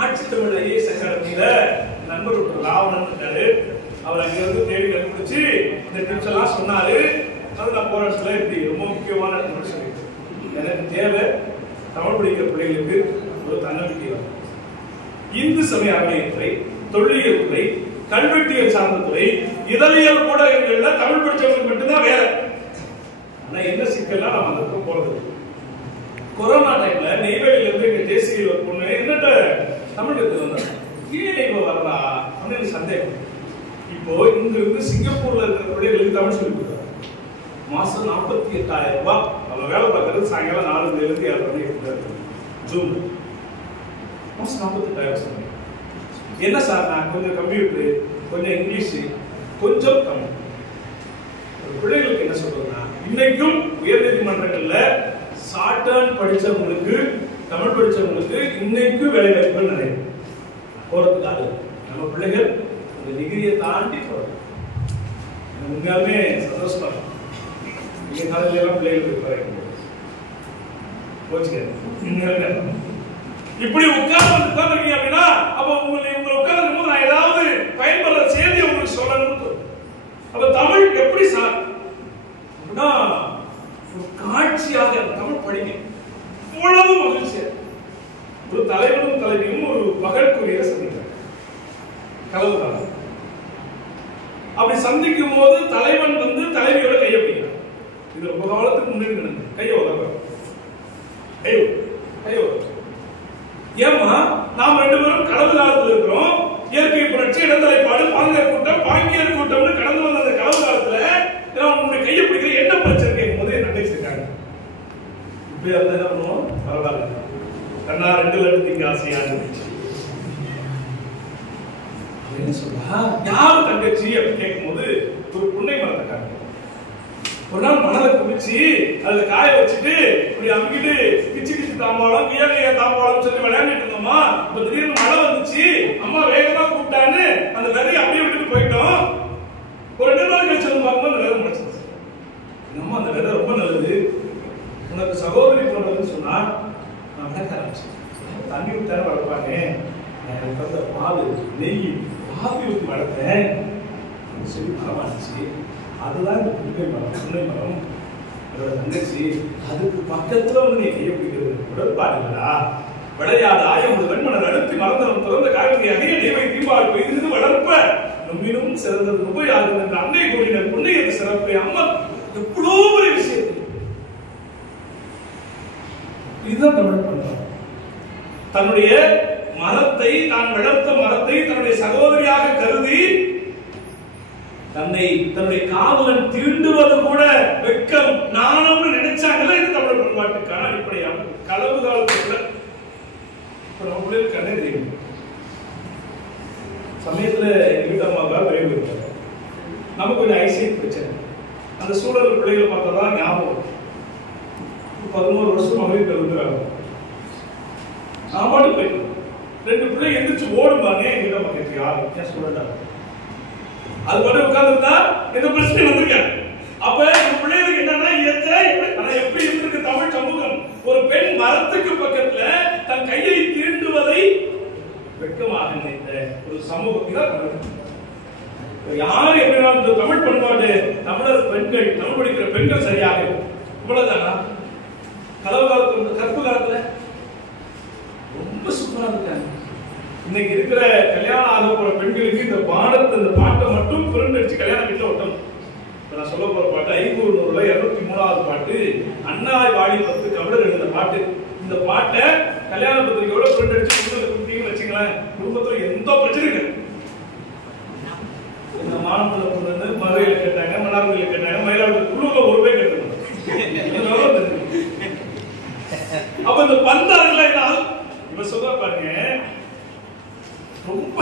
ஆட்சி தமிழ் ஐஏஎஸ் அகாடமியில நண்பர் ராவணன் இருக்காரு, அவர் அங்க இருந்து தேடி கண்டுபிடிச்சு இந்த டிப்ஸ் எல்லாம் சொன்னாரு. அது நான் போற இடத்துல இப்படி ரொம்ப முக்கியமான சொல்லி எனக்கு தேவை தமிழ் படிக்கிற பிள்ளைகளுக்கு ஒரு தன்னம்பிக்கை வரும். இந்து சமய அறநிலையத்துறை, தொல்லியல் துறை, கல்வெட்டியல் சார்ந்த துறை, இதழியல் ஊடகங்கள்ல தமிழ் படிச்சவங்களுக்கு மட்டும்தான் வேலை. ஆனா என்ன சிக்கல்னா நம்ம அந்த போறது. கொரோனா டைம்ல நெய்வேலியில இருந்து எங்க தேசிய ஒரு பொண்ணு என்னட்ட தமிழ் கத்து வந்தா, கீழே இப்ப வரலா அப்படின்னு சந்தேகம். இப்போ இங்க இருந்து சிங்கப்பூர்ல இருக்கிற பிள்ளைகளுக்கு தமிழ் சொல்லி கொடுத்தாங்க. மாசம் 48,000 ரூபாய். அவன் வேலை பார்க்கறது சாயங்காலம் 4 மணிலேருந்து 7 மணி எடுத்துட்டாரு. ஜூன் மாசம் 48,000 சொன்னாங்க. என்ன சார், நான் கொஞ்சம் கம்ப்யூட்டர், கொஞ்சம் இங்கிலீஷ், கொஞ்சம் தமிழ். பிள்ளைகளுக்கு என்ன சொல்றதுன்னா, இன்னைக்கும் உயர்நீதிமன்றங்கள்ல சாட்டன் படிச்சவங்களுக்கு, தமிழ் படிச்சவங்களுக்கு இன்னைக்கும் வேலை வாய்ப்புகள் நிறைய போறதுக்கு ஆளு. நம்ம பிள்ளைகள் அந்த டிகிரியை தாண்டி போறது உண்மையாலுமே சந்தோஷமா இருக்கும். நீங்க காலையில எல்லாம் பிள்ளைகள் இப்படி உட்கார்ந்துருக்கீங்க அப்படின்னா, அப்ப உங்களை உட்கார்ந்து போது நான் ஏதாவது பயன்படுற செய்தி உங்களுக்கு சொல்லணும்னு. அப்ப தமிழ் எப்படி சார் அப்படின்னா ஒரு காட்சியாக தமிழ் படிங்க, இவ்வளவு மகிழ்ச்சியா. ஒரு தலைவனும் தலைவியும் ஒரு மகள்குரிய சந்திக்கிறார் கலவு காலம். அப்படி சந்திக்கும் போது தலைவன் வந்து தலைவியோட கையை பிடிக்கிறார். இது ரொம்ப காலத்துக்கு முன்னாடி நடந்தது. கையை உதவுறார், கையோ ஏமா நாம் 2 பேரும் கடவுள் காலத்தில் இருக்கிறோம். இயற்கை புரட்சி, இடத்தலைப்பாடு, பாங்கியர் கூட்டம், பாங்கியர் கூட்டம்னு கடந்து வந்த அந்த கடவுள் காலத்துல உன்னுடைய கையை பிடிக்கிற என்ன பிரச்சனை கேட்கும் போது என்ன பேசிருக்காங்க. இப்ப என்ன பண்ணுவோம், பரவாயில்ல கண்ணா 2 லட்சம் திங்க ஆசையாக என்ன சொல்றா, யாரு தங்கச்சி அப்படின்னு கேட்கும் போது ஒரு புன்னை மரத்துக்காங்க. ஒரு நாள் மணலை குடிச்சு அதுல காய வச்சுட்டு இப்படி அங்கிட்டு கிச்சு தாம்பாளம், கியா தாம்பாளம் சொல்லி விளையாண்டுட்டு இருந்தோமா. இப்ப திடீர்னு மழை வந்துச்சு, அம்மா வேகமா கூப்பிட்டான்னு அந்த விதையை அப்படியே விட்டுட்டு போயிட்டோம். ஒரு 2 நாள் கழிச்சு பார்க்கும்போது அந்த விதை முளைச்சிருச்சு. அம்மா அந்த விதை ரொம்ப நல்லது, உனக்கு சகோதரி போன்றதுன்னு சொன்னா நான் விளக்க ஆரம்பிச்சேன். தண்ணி விட்டாரு வளர்ப்பாங்க, எனக்கு வந்து பால் நெய் காஃபி ஊற்றி வளர்த்தேன், சொல்லி மரமாச்சு. அதுதான் இந்த புன்னை மரம். புன்னை மரம் என்னோட தங்கச்சி, அதுக்கு பக்கத்துல வந்து நீ கையை பிடிக்கிறது உடற்பாடுகளா விளையாடா எவ்வளவு வெண்மணர் அடுத்து மறந்தவன் திறந்த காய்கறி அதிக நெய்வை தீபாவளி பெய்து வளர்ப்ப நம்மினும் சிறந்தது உபயாகும் என்ற அன்னை கூறினர் புண்ணியது சிறப்பு. அம்மா எவ்வளோ ஒரு விஷயம். இதுதான் தமிழ் பண்பாடு. தன்னுடைய மரத்தை, தான் வளர்த்த மரத்தை தன்னுடைய சகோதரியாக கருதி தன்னுடைய காவலன் தீண்டுவது கூட வெட்கம், நாணம்னு நினைச்சாங்கல்ல. இது தமிழ் பண்பாட்டுக்கான அடிப்படையான களவு காலத்துல இப்போ நம்ம பிள்ளைகளுக்கு கண்ணே தெரியும். சமயத்துல எங்க வீட்டு அம்மாக்கா பெரிய போயிருக்காங்க, நமக்கு கொஞ்சம் ஐசைட் பிரச்சனை. அந்த சூழல் பிள்ளைகளை பார்த்தா தான் ஞாபகம். 11 வருஷம் மகளிர் கல்விக்கிறாங்க. நான் பாட்டு போயிட்டேன். 2 பிள்ளை எந்திரிச்சு ஓடுவாங்க. எங்கிட்ட மக்களுக்கு யாரு ஏன் சொல்லிட்டாங்க, அது மட்டும் உட்கார்ந்துருந்தா எந்த பிரச்சனையும் வந்திருக்காங்க. அப்ப இந்த பிள்ளைகளுக்கு என்னன்னா எப்படி இருந்திருக்கு தமிழ் சமூகம். ஒரு பெண் மரத்துக்கு பக்கத்துல தன் கையை தீண்டுவதை வெட்கமாக நினைத்த ஒரு சமூகம் தான் யாரு எப்படின்னா தமிழ் பண்பாடு, தமிழர் பெண்கள், தமிழ் படிக்கிற பெண்கள் சரியாக இவ்வளவுதானா? கலவு காலத்துல கற்பு காலத்துல ரொம்ப சூப்பரா இருக்காங்க. இன்னைக்கு இருக்கிற கல்யாணம் ஆக போற பெண்களுக்கு இந்த பாடத்தை, இந்த பாட்டை மட்டும் புரண்டடிச்சு கல்யாணம் கிட்ட விட்டோம். நான் சொல்ல போற பாட்டு 500ல 203வது பாட்டு, அண்ணாய் வாடி பத்து கவிழர் எழுந்த பாட்டு. இந்த பாட்டை கல்யாண பத்திரிகையோட புரண்டடிச்சு கொடுத்தீங்கன்னு வச்சுங்களேன், குடும்பத்துல எந்த பிரச்சனையும் இல்லை. இந்த மாநிலத்தில் கொண்டு வந்து மதுரையில் கேட்டாங்க, மன்னார்குடியில் கேட்டாங்க, மயிலாடுதுறை உள்ளூர்ல ஒரு பேர் கேட்டாங்க. அப்ப இந்த பந்தார்கள் இவ சொல்ற பாருங்க, ரொம்ப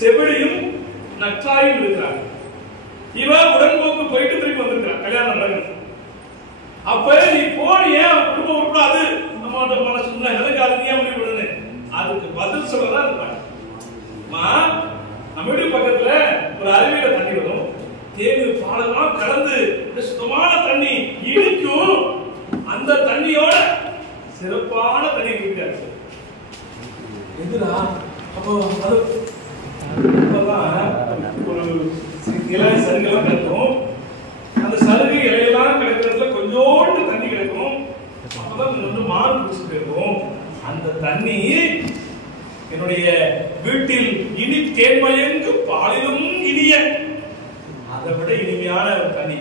செவிலியும் நற்றாயும் இருக்கிறாங்க. இவ உடன்போக்கு போயிட்டு திரும்பி வந்திருக்கான் கல்யாணம் நடக்குது. அப்ப நீ போனியே குடும்பம் உருப்படாது, நம்ம மனசு எனக்கு அது ஏன் முடிவு பண்ணுன்னு அதுக்கு பதில் சொல்லதான் இருப்பாங்க. நம்ம வீட்டு பக்கத்துல ஒரு அருவியில தண்ணி வரும், தேநீர் பாலெல்லாம் கலந்து சுத்தமான தண்ணி இனிக்கும். அந்த தண்ணியோட சிறப்பான தண்ணி குடிக்காது எதுடா? அப்போ அது ஒரு இலை சருகெல்லாம் கிடைக்கும். அந்த சருகு இலையெல்லாம் கிடைக்கிறதுல கொஞ்சோண்டு தண்ணி கிடைக்கும். அப்பதான் வந்து மாறு குடிச்சுட்டு இருக்கும். அந்த தண்ணி என்னுடைய வீட்டில் இனி தேன்மயங்கு பாலிலும் இனிய, அதை விட இனிமையான ஒரு தண்ணி.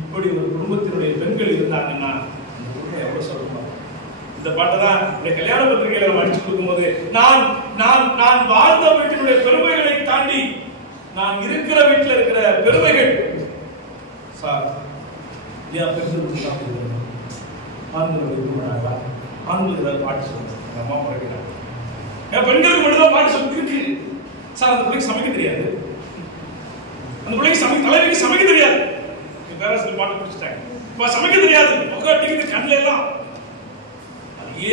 இப்படி ஒரு குடும்பத்தினுடைய பெண்கள் இருந்தாங்கன்னா எவ்வளவு சொல்லுவாங்க. இந்த பாட்டை தான் கல்யாண பத்திரிகையில அடிச்சு கொடுக்கும்போது, நான் நான் நான் வாழ்ந்த வீட்டினுடைய பெருமைகளை தாண்டி நான் இருக்கிற வீட்டில் இருக்கிற பெருமைகள் சார் ஏன் பெருமை ஆண்களுக்கு பாட்டு சொல்லுங்க. அம்மா பழகிறாங்க, என் பெண்களுக்கு மட்டும்தான் பாட்டு சொல்லி இருக்கு சார். அந்த பிள்ளைக்கு சமைக்க தெரியாது, அந்த பிள்ளைக்கு தலைவிக்கு சமைக்க தெரியாது. பேராசிரியர் பாட்டு பிடிச்சிட்டாங்க, இப்ப சமைக்க தெரியாது, உட்காட்டிக்கு கண்ணில எல்லாம்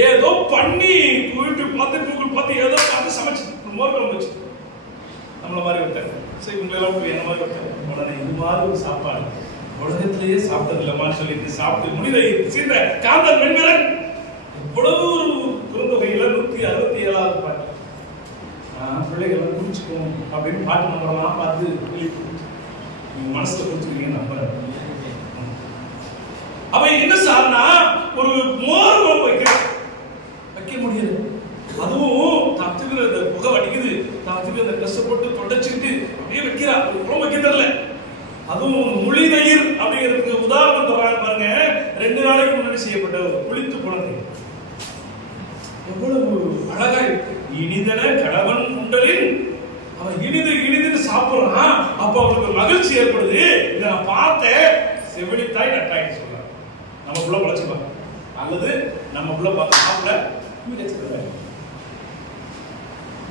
ஏதோ பண்ணி யூடியூப் பார்த்து கூகுள் பார்த்து ஏதோ பார்த்து சமைச்சு மோர் குழம்பு வச்சு நம்மள மாதிரி விட்டாங்க. சரி இவங்களெல்லாம் என்ன மாதிரி விட்டாங்க. உடனே இது மாதிரி ஒரு சாப்பாடு உலகத்திலேயே சாப்பிட்டது இல்லமான்னு சொல்லிட்டு சாப்பிட்டு முடிவை சேர்ந்த காந்தன் வெண்மரன் இவ்வளவு ஒரு குறுந்தொகையில 167வது பாட்டு. பிள்ளைகள் குடிச்சுக்கும் அப்படின்னு பாட்டு நம்புறமா பார்த்து நீங்க மனசுல குடிச்சுக்கிறீங்க நம்புறேன். அவ என்ன சார்னா ஒரு மோர் குழம்பு வைக்க முடியாது. அதுவும் தத்துக்கிற அந்த புகை வடிக்குது, தத்துக்கிற அந்த ட்ரெஸ் போட்டு தொடச்சிட்டு அப்படியே வைக்கிறா. ஒரு குழம்பு வைக்க தெரியல. அதுவும் மொழி தயிர் அப்படிங்கிறதுக்கு உதாரணம் தர்றாங்க பாருங்க. 2 நாளைக்கு முன்னாடி செய்யப்பட்ட புளித்து குழந்தை எவ்வளவு அழகா இனிதன கணவன் உண்டலின் அவன் இனிதுன்னு சாப்பிடுறான். அப்ப அவனுக்கு மகிழ்ச்சி ஏற்படுது. இதை நான் பார்த்தேன், செவிலித்தாய் நட்டாயின்னு சொல்றாங்க. நம்ம புள்ள பழச்சுப்பாங்க அல்லது நம்ம புள்ள பார்த்து சாப்பிட.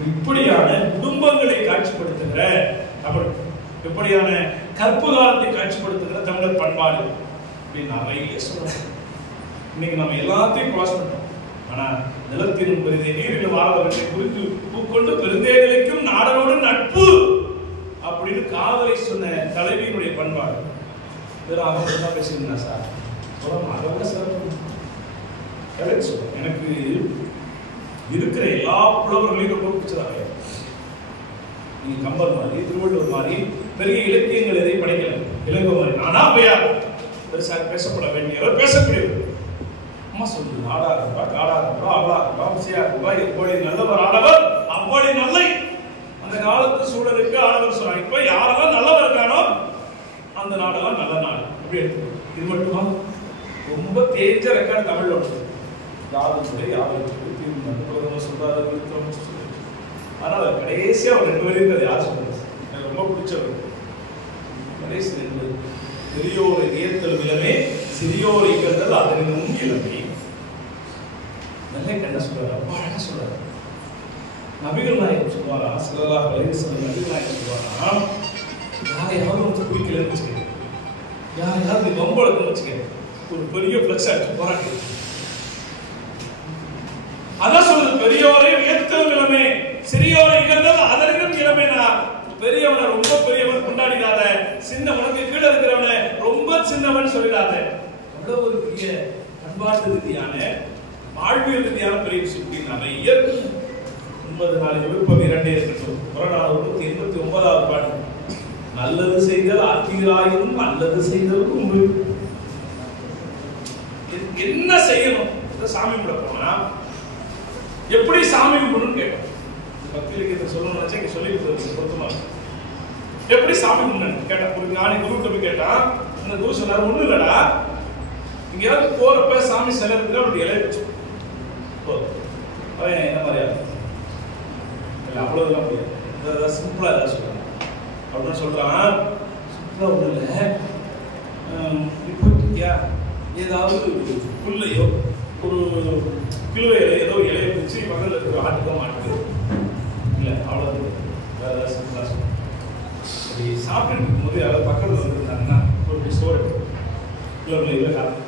இப்படியான குடும்பங்களை காட்சிப்படுத்துகிற தமிழ், இப்படியான கற்பு காலத்தை காட்சிப்படுத்துகிற தமிழர் பண்பாடு அப்படின்னு நிறைய சொல்றாங்க. இன்னைக்கு நம்ம எல்லாத்தையும் கிராஸ் பண்றோம். ஆனா நிலத்தின் பெரிதை நீரில் வாழ்வதை குறித்து பூக்கொண்டு பெருந்தேகளுக்கும் நாடனோடு நட்பு அப்படின்னு காதலை சொன்ன தலைவியினுடைய பண்பாடு. வேற அவங்க பேசியிருந்தா சார் அதை விட சிறப்பு எனக்கு இருக்கிற எல்லா புலவர்களையும் ரொம்ப பிடிச்சதாக. நீங்க கம்பர் மாதிரி, திருவள்ளுவர் மாதிரி பெரிய இலக்கியங்கள் எதை படைக்கல. இளங்கோ மாதிரி நானா பெயர் பெருசாக பேசப்பட வேண்டியவர், பேசக்கூடியவர். அம்மா சொல்லு ஆடாதப்பா, காடாதப்பா, அவளாதப்பா, விசையாதப்பா, எப்படி நல்லவர் ஆடவர் அவ்வளி நல்லை. அந்த காலத்து சூழலுக்கு ஆடவர் சொல்றாங்க. இப்ப யாரெல்லாம் நல்லவர் இருக்கானோ அந்த நாடெல்லாம் நல்ல நாடு. அப்படி எடுத்து இது மட்டுமா ரொம்ப தேஞ்ச ரெக்கார்டு தமிழ்ல உண்டு. யாரும் யாரும் சொல்றாரு. அதனால கடைசியா அவர் 2 பேரும் இருக்கிறது யார் சொல்றது எனக்கு ரொம்ப பிடிச்சவர். கடைசி 2 பெரியோரை ஏத்தல் விலமே, சிறியோரை கருதல் அதனும் இளமை. நல்ல கண்ண சொல்றாரு, ரொம்ப அழகா சொல்றாரு. நபிகள் நாயகம் சொல்லுவாரா, ஸல்லல்லாஹு அலைஹி வஸல்லம் நபிகள் நாயகம் சொல்லுவாரா, யாரையாவது வந்து குளிக்கலன்னு வச்சுக்க, யாரையாவது வம்பளக்குன்னு வச்சுக்க, ஒரு பெரிய பிளக்ஸ் அடிச்சு போராட்டு. அதான் சொல்றது, பெரியவரை உயர்த்தல் நிலைமை, சிறியவரை இகழ்ந்தது அதற்கும் நிலைமைனா. பெரியவனை ரொம்ப பெரியவன் கொண்டாடிடாத, சின்னவனுக்கு கீழே இருக்கிறவனை ரொம்ப சின்னவன் சொல்லிடாத. அவ்வளவு ஒரு பெரிய பண்பாட்டு ரீதியான வாழ்வியல் ரீதியான பெரிய விஷயம். நிறைய 94 விழுப்பம் 2 இருக்கட்டும். புறநானூறு 189வது பாட்டு. நல்லது செய்தல் ஆற்றீராயினும் அல்லது செய்தல் உண்டு. என்ன செய்யணும்? சாமி கும்பிட போனா எப்படி சாமி கும்பிடணும்னு கேட்போம். பக்தி இலக்கியத்தை சொல்லணும்னு நினைச்சா இங்க சொல்லி பொருத்தமா எப்படி சாமி கும்பிடணும் கேட்டா, ஒரு ஞானி குருட்ட போய் கேட்டா, அந்த குரு சொன்னாரு, ஒண்ணு இல்லடா, எங்கேயாவது போறப்ப சாமி சிலை இருக்கிற அப்படி இலைய வச்சு அவன் என்ன மாதிரியா இல்லை, அவ்வளவுதான் முடியாது, சிம்பிளா ஏதாவது சொல்றான் அப்படின்னு சொல்றான். சிம்பிளா ஒண்ணு இல்லை, இப்போ ஏதாவது புல்லையோ ஒரு கிலோவையில ஏதோ இலையை பிடிச்சி பக்கத்தில் இருக்கிற ஆட்டுக்கோ மாட்டுக்கு இல்லை, அவ்வளவு வேற ஏதாவது சிம்பிளா சொல்றேன். அப்படி சாப்பிட்டு இருக்கும்போது யாராவது பக்கத்தில் வந்துருந்தாங்கன்னா ஒரு சோறு கிலோ இல்லை காரணம்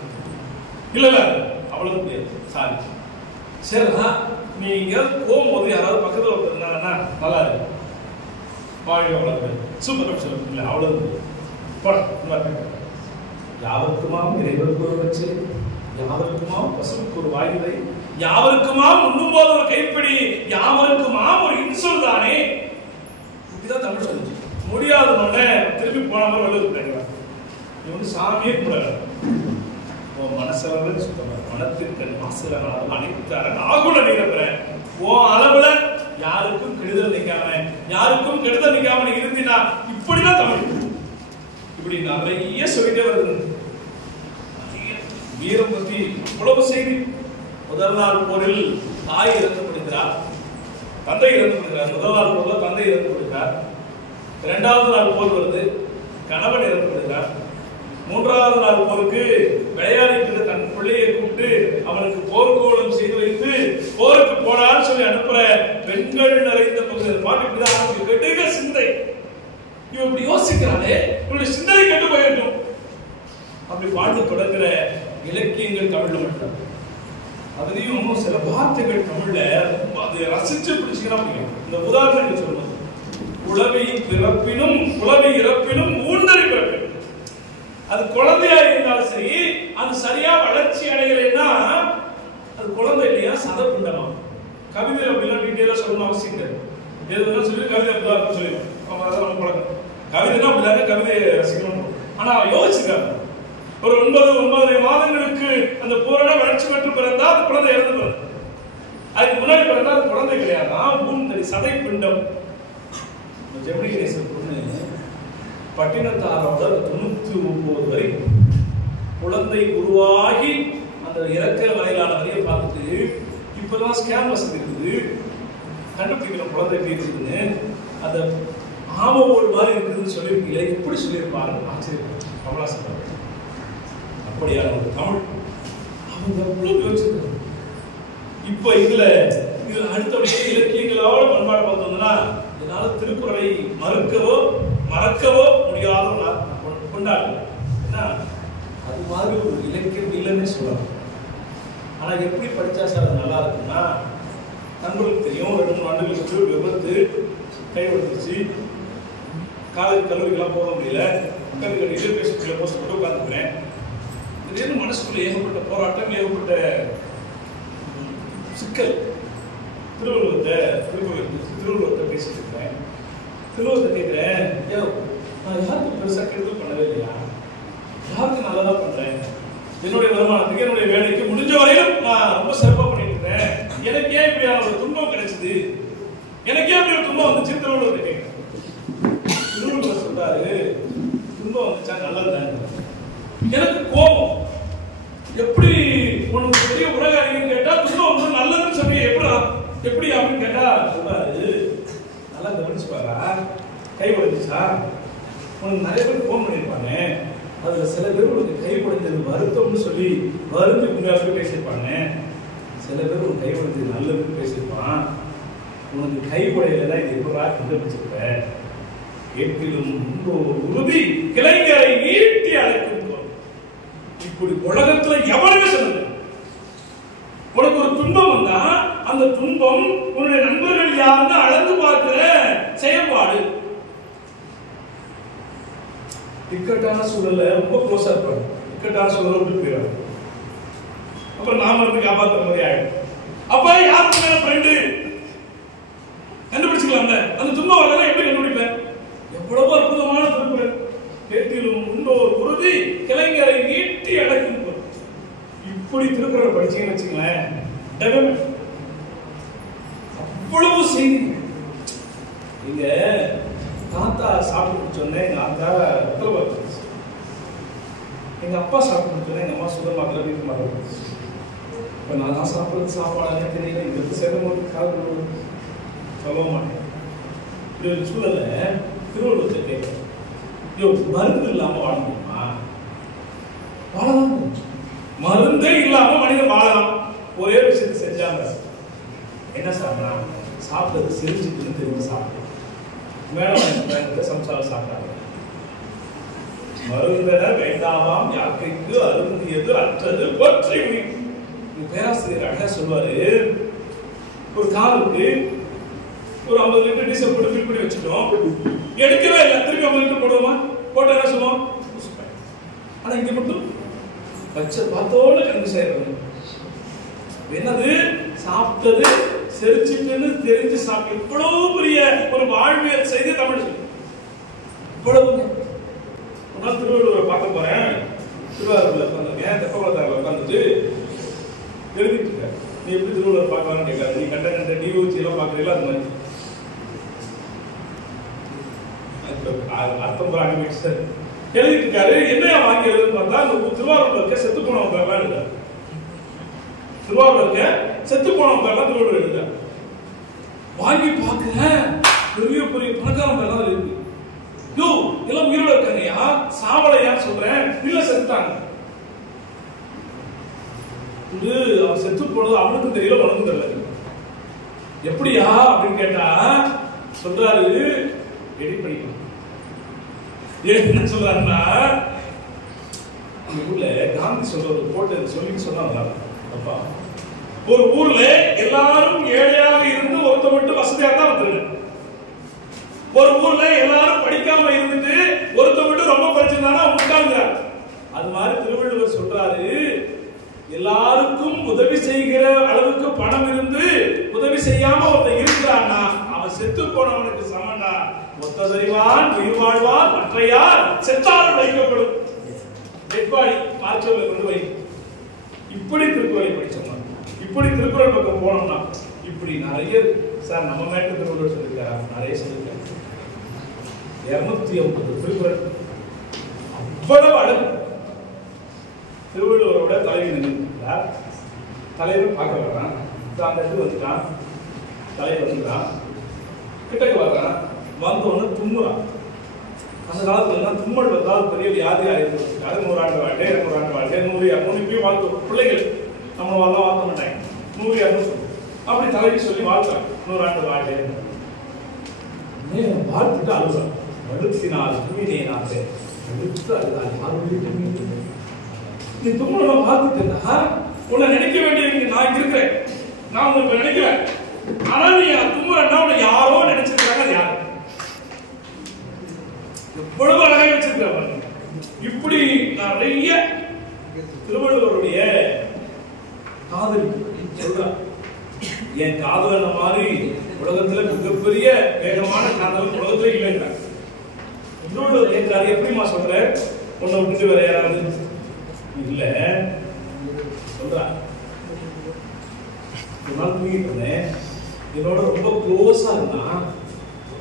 இல்ல இல்ல அவ்வளவு முடியாது, சாரி. சரிண்ணா, நீ எங்கேயாவது போகும்போது யாராவது பக்கத்தில் இருந்தாங்கன்னா நல்லா இருக்கு, வாழ்க்கை அவ்வளவு சூப்பர் சொல்லுங்க, இல்லை அவ்வளவு போட. யாவருக்குமாம் இறைவருக்கு ஒரு வச்சு, யாவருக்குமாம் பசுவுக்கு ஒரு வாயுவை, யாவருக்குமாம் உண்ணும் போது ஒரு கைப்பிடி, யாவருக்குமாம் ஒரு இன்சொல் தானே. இப்படிதான் தமிழ் சொல்லுச்சு. முடியாதவன திருப்பி போனாம வெளியே நீ வந்து சாமியே கூட மனசளவில் சுத்தமா, மனத்திற்கு மாசுறாலும் அனைத்து ஆகுல நிகழ்ற ஓ அளவுல யாருக்கும் கெடுதல் நிக்காம, யாருக்கும் கெடுதல் நிக்காம இருந்தினா இப்படிதான் தமிழ். இப்படி நிறைய சொல்லிட்டே வருது. வீரம் பத்தி இவ்வளவு செய்தி. முதல் நாள் போரில் தாய் இறந்துபடுகிறார், தந்தை இறந்துபடுகிறார். முதல் நாள் போர்ல தந்தை இறந்துபடுகிறார். 2வது நாள் போர் வருது, கணவன் இறந்துபடுகிறார். 3வது நாள் போருக்கு விளையாடிட்டு தன் பிள்ளையை கூப்பிட்டு அவனுக்கு போர்க்கோளம் செய்து வைத்து போருக்கு போனான்னு சொல்லி அனுப்புற பெண்கள் நிறைந்த பகுதி பாட்டு கெடுக சிந்தை. இவன் இப்படி யோசிக்கிறானே, இவனுடைய சிந்தனை கெட்டு போயிருக்கும். அப்படி பாட்டு தொடங்குற இலக்கியங்கள் தமிழ்ல மட்டும். அதுலயும் சில வார்த்தைகள் தமிழ்ல அதை ரசிச்சு பிடிச்சுக்கிறா. இந்த உதாரணம் சொல்லணும், குளவி பிறப்பினும் குளவி இறப்பினும் ஊண்டறி பிறப்பினும். அது குழந்தையா இருந்தாலும் சரி, அது சரியா வளர்ச்சி அடையலைன்னா அது குழந்தை இல்லையா, சதப்பிண்டமா. கவிதை அப்படிலாம் டீட்டெயிலா சொல்லணும் அவசியம் கிடையாது. எதுனா சொல்லி கவிதை அப்படிதான் சொல்லிடுவோம், நம்ம பழக்கம். கவிதைனா அப்படிதாங்க கவிதையை ரசிக்கணும். ஆனா யோசிச்சுக்காங்க, ஒரு 9 மாதங்களுக்கு அந்த பூரண வளர்ச்சி பெற்று பிறந்தா அது குழந்தை இறந்து பிறந்த. அதுக்கு முன்னாடி பிறந்தா அது குழந்தை கிடையாது, ஊன்தறி சதை பிண்டம். ஜெமினி கணேசன் பொண்ணு பட்டினத்தாரோட 99 வரை குழந்தை உருவாகி அந்த இறக்க வரையிலான வரையை பார்த்துட்டு இப்பெல்லாம் ஸ்கேன் வசதி இருக்குது, கண்டுபிடிக்கிற குழந்தை எப்படி இருக்குதுன்னு. அந்த ஆமோடு மாதிரி இருக்குதுன்னு சொல்லியிருக்கீங்களே, எப்படி சொல்லியிருப்பாரு ஆச்சரியம். கமலாசன் அப்படியான ஒரு தமிழ் அவங்க எவ்வளவு யோசிச்சிருக்காங்க. இப்ப இதுல அடுத்தபடியே இலக்கியங்களோட பண்பாடு பார்த்தோம்னா, இதனால திருக்குறளை மறக்கவோ முடியாத கொண்டாடுங்க. ஏன்னா அது மாதிரி ஒரு இலக்கியம் இல்லைன்னு சொல்லலாம். ஆனா எப்படி படிச்சா சார் அது நல்லா இருக்குன்னா, நண்பர்களுக்கு தெரியும், 2-3 ஆண்டுகளுக்கு விபத்து கைவிடுத்துச்சு, காலேஜ் கல்லூரிக்கெல்லாம் போக முடியல, ரயில்வே ஸ்டேஷன்ல போஸ்ட் போட்டு உட்காந்துக்கிறேன். திடீர்னு மனசுக்குள்ள ஏகப்பட்ட போராட்டம், ஏகப்பட்ட சிக்கல். திருவள்ளுவத்தை பேசிட்டு இருக்கேன். திருவள்ளுவத்தை கேட்கிறேன், நான் யாருக்கும் பெருசா கெடுதல் பண்ணவே இல்லையா, யாருக்கும் நல்லதா பண்றேன், என்னுடைய வருமானத்துக்கு என்னுடைய வேலைக்கு முடிஞ்ச வரையிலும் நான் ரொம்ப சிறப்பா பண்ணிட்டு இருக்கேன், எனக்கு ஏன் இப்படியான ஒரு துன்பம் கிடைச்சது, எனக்கு ஏன் இப்படி ஒரு துன்பம் வந்துச்சு? திருவள்ளுவத்தை கேட்கிறேன். திருவள்ளுவர் சொல்றாரு, துன்பம் வந்துச்சா நல்லதுதான். எனக்கு கோபம், எப்படி உனக்கு பெரிய உலக அறிஞர் கேட்டா துன்பம் வந்து நல்லதுன்னு சொல்லி எப்படி அப்படின்னு கேட்டா சொல்றாரு, நல்லா கவனிச்சு பாரா, கை உடைஞ்சிச்சா, உனக்கு நிறைய பேர் போன் பண்ணியிருப்பாங்க, அதுல சில பேர் உனக்கு கை உடைஞ்சது வருத்தம்னு சொல்லி வருந்தி முன்னாடி பேசியிருப்பாங்க. சில பேர் ஒரு கை உடைஞ்சு நல்லதுன்னு பேசியிருப்பான். உனக்கு கை உடையில தான் இது எப்படா கண்டுபிடிச்சிருப்ப. ஏற்றிலும் உறுதி கிளைஞரை நீட்டி அழைக்கும். இப்படி உலகத்துல எவருமே சொல்லுங்க, உனக்கு ஒரு துன்பம் வந்தா அந்த துன்பம் உன்னுடைய நண்பர்கள் யாருன்னு அளந்து பார்க்கிற செயல்பாடு. இக்கட்டான சூழல்ல ரொம்ப க்ளோஸா இருப்பாங்க, இக்கட்டான சூழலை விட்டு போயிடுவாங்க. அப்ப நாம இருந்து காப்பாற்ற மாதிரி ஆயிடும். அப்ப யாருக்கு ஃப்ரெண்டு கண்டுபிடிச்சுக்கலாம்ல. அந்த துன்பம் வரல எப்படி கண்டுபிடிப்பேன்? எவ்வளவு அற்புதமான திருக்குறள். கேட்டிலும் உண்டோர் உறுதி கிளைஞரை நீட்டி அடக்கும். இப்படி திருக்குறள் படிச்சீங்கன்னு வச்சுங்களேன், அவ்வளவு செய்தி. இங்க தாத்தா சாப்பிட்டு சொன்னேன், எங்க ஆத்தா ரத்தல பார்த்து, எங்க அப்பா சாப்பிட்டு சொன்னேன், எங்க அம்மா சுட மாத்திர வீட்டு மாத்திர. இப்ப நான் சாப்பிடுறது சாப்பாடு தெரியல, இங்க சேதம் காலம் சொல்ல மாட்டேன். இப்படி ஒரு சூழல திருவள்ளுவர் கேட்க, மருந்து இல்லாம வாழ முடியுமா? வாழலாம். மருந்தே இல்லாம மனிதன் வாழலாம். ஒரே விஷயத்தை செஞ்சாங்க. என்ன சாப்பிடா? சாப்பிட்டது செரிஞ்சுட்டு தெரிஞ்சு சாப்பிடும். மேடம் சம்சாரம் சாப்பிட்டாங்க. மருந்தன வேண்டாமாம் யாக்கைக்கு அருந்தியது அற்றது ஒற்றை. பேராசிரியர் அழகா சொல்லுவாரு, ஒரு காலுக்கு ஒரு 50 லிட்டர் டீசல் போட்டு ஃபில் பண்ணி வச்சுட்டோம், எடுக்கவே இல்லை. திருப்பி 50 லிட்டர் போடுவோமா? போட்டா என்ன சொல்லுவோம்? ஆனா இங்க மட்டும் பச்சை பார்த்தோட கண்டு செய்யறது. என்னது? சாப்பிட்டது செரிச்சிட்டுன்னு தெரிஞ்சு சாப்பிட்டு. இவ்வளவு பெரிய ஒரு வாழ்வியல் செய்தி தமிழ். இவ்வளவு திருவள்ளுவரை பார்க்க போறேன். திருவாரூர்ல உட்காந்துருக்கேன், தெப்பகுளத்தாரில் உட்காந்துட்டு எழுதிட்டு இருக்க. நீ எப்படி திருவள்ளுவர் பார்க்கலாம்னு கேட்காது. நீ கண்ட டிஓசி எல்லாம் பாக்குறீங்களா? அது மாதிரி அர்த்தம் எழுதிட்டு இருக்காரு. என்ன வாங்கி எழுதுன்னு பார்த்தா, திருவாரூர்ல இருக்க செத்து போனவங்க பேர்லாம் எழுத. திருவாரூர்ல இருக்க செத்து போனவங்க பேர்லாம் திருவள்ளுவர் எழுத. வாங்கி பார்க்கிறேன், பெரிய பெரிய பணக்காரன் பேர்லாம் இருக்கு. யோ எல்லாம் உயிரோட இருக்காங்கயா, சாவலையான்னு சொல்றேன். இல்ல செத்துட்டாங்க. இது அவன் செத்து போனது அவனுக்கும் தெரியல, உனக்கும் தெரியல. எப்படியா அப்படின்னு கேட்டா சொல்றாரு, எடிட் பண்ணிக்கலாம். என்ன சொல்றாருன்னா, அந்த ஊர்ல காந்தி சொல்ற ஒரு கோட்டை சொல்லி சொன்னாங்க. அப்பா, ஒரு ஊர்ல எல்லாரும் ஏழையாக இருந்து ஒருத்த மட்டும் வசதியாக தான் வந்துருங்க. ஒரு ஊர்ல எல்லாரும் படிக்காம இருந்துட்டு ஒருத்த மட்டும் ரொம்ப படிச்சிருந்தானா முட்டாள்ங்கிறார். அது மாதிரி திருவள்ளுவர் சொல்றாரு, எல்லாருக்கும் உதவி செய்கிற அளவுக்கு பணம் இருந்து உதவி செய்யாம ஒருத்தன் இருக்கிறான்னா அவன் செத்து போனவனுக்கு சமன்னா. ஒத்ததறிவான் உயிர் வாழ்வான், மற்றையார் செத்தாலும் வைக்கப்படும். வெட்பாடி மாற்றங்களை கொண்டு வை. இப்படி திருக்குறளை படிச்சோம்னா, இப்படி திருக்குறள் பக்கம் போனோம்னா, இப்படி நிறைய சார் நம்ம மேட்டு திருவள்ளுவர் சொல்லியிருக்காரா? நிறைய சொல்லியிருக்காரு. 250 திருக்குறள். அவ்வளவு அழகு. திருவள்ளுவரோட தலைவி நினைக்கிறார். தலைவர் பார்க்க வர்றான், அந்த இது வந்துட்டான். தலைவர் வந்துட்டான், கிட்டக்கு வர்றான். வந்தோன்னு தும்முறான். அந்த காலத்துல தும்மல் வந்தால் பெரிய வியாதி ஆயிருக்கு. 100 ஆண்டு வாழ்க்கை, 200 ஆண்டு வாழ்க்கை, 100 இப்பயும் வாழ்க்கை. பிள்ளைகள் நம்ம வரலாம் வாழ்த்த மாட்டாங்க. 100 சொல்லு. அப்படி தலைவி சொல்லி வாழ்த்தாங்க, 100 ஆண்டு வாழ்க்கை. வாழ்த்துட்டு அழுறான். வழுத்தினால் துணினேனாக வழுத்து அழுதால் யாரும் நீ தும்மலாம் பார்த்துட்டா உன்னை நினைக்க வேண்டிய நான் இருக்கிறேன். நான் உனக்கு நினைக்கிறேன். ஆனா நீ தும்முறா உன்னை யாரோ நினைச்சிருக்காங்க. அது யாரு? எவ்வளவு அழகாக வச்சிருக்க. இப்படி நிறைய திருவள்ளுவருடைய காதல் சொல்றான். என் காதல் மாதிரி உலகத்துல மிகப்பெரிய வேகமான காதல் உலகத்துல இல்லைன்றாங்க. திருவள்ளுவர் கேட்கிறாரு, எப்படிமா சொல்ற? உன்னை விட்டு வேற யாராவது இல்ல சொல்றா. ஒரு நாள் தூங்கிட்டு இருந்தேன், என்னோட ரொம்ப க்ளோஸா இருந்தா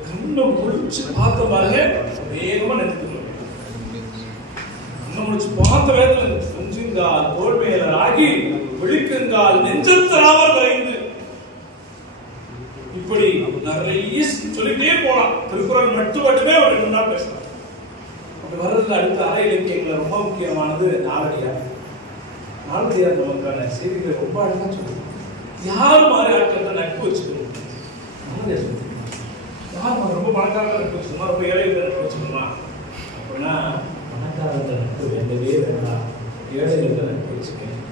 கண்ணை முடிச்சு பார்த்த பாருங்க, வேகமா நினைத்துக்கணும். கண்ணை முடிச்சு பார்த்த வேகத்துல கொஞ்சங்கால் தோல்மையில ஆகி விழிக்குங்கால் நெஞ்சத்தராவர் வரைந்து இப்படி நிறைய சொல்லிட்டே போலாம். திருக்குறள் மட்டுமே ஒரு 2 நாள் பேசலாம். அப்படி வர்றதுல அடுத்த அரை இலக்கியங்கள ரொம்ப முக்கியமானது நாலடியார். நாலடியார் நமக்கான செய்திகளை ரொம்ப அழகா சொல்லுவோம். யார் மாதிரி ஆட்கள் நட்பு வச்சுக்கணும்? யார் ரொம்ப பணக்காரங்க நட்பு வச்சுக்கணுமா, ரொம்ப ஏழைகள் நட்பு வச்சுக்கணுமா? அப்படின்னா பணக்காரங்க நட்பு வேண்டவே வேண்டாம், ஏழைகள் நட்பு வச்சுக்கணும்.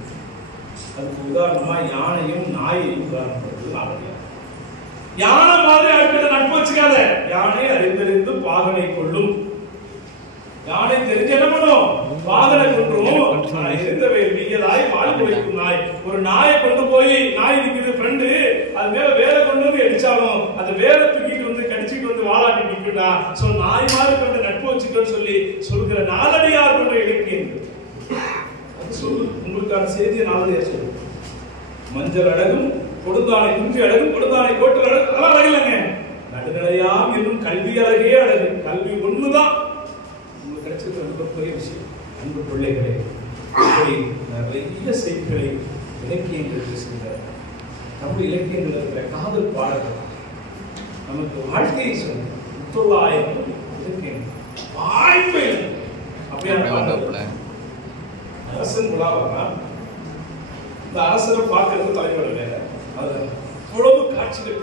அதுக்கு உதாரணமா யானையும் நாயையும் உதாரணப்படுறது நான். யானை மாதிரி ஆட்களை நட்பு வச்சுக்காத. யானை அறிந்தறிந்து பாகனை கொள்ளும். யானை தெரிஞ்சு என்ன பண்ணும்? பாகனை கொன்றும். இருந்தவை நீங்கதாய் வாழ்க்கை வைக்கும் நாய். ஒரு நாயை கொண்டு போய், நாய் நிக்குது ஃப்ரெண்டு, அது மேல வேலை கொண்டு வந்து அடிச்சாலும் அந்த வேலை தூக்கிட்டு வந்து கடிச்சிட்டு வந்து வாழாட்டி நிற்குண்டா. சோ நாய் மாதிரி கொண்டு நட்பு வச்சுக்கன்னு சொல்லி சொல்கிற நாலடியார் கொண்ட இலக்கியம் அது சொல்லு. உங்களுக்கான செய்தியை நாலடியார் சொல்லு. மஞ்சள் அழகும் கொடுந்தானை குன்றி அழகும் கொடுந்தானை கோட்டல் அழகு அதெல்லாம் அழகில்லைங்க. நடுநிலையாம் என்னும் கல்வி அழகே அழகு. கல்வி ஒண்ணுதான் உங்களுக்கு கிடைச்சது ரொம்ப பெரிய விஷயம். அன்பு பிள்ளைகளே, நிறைய செய்திகளை இலக்கியங்கள் பேசுகின்ற தமிழ் இலக்கியங்கள் இருக்கிற காதல் பாடல்கள் நமக்கு வாழ்க்கையை சொல்ல 900 இலக்கியங்கள் வாய்ப்பே இல்லை. அப்படியான அரசன் விழாவா இந்த அரசரை பார்க்கறது தலைவர் வேலை. அது உழவு காட்சிகள்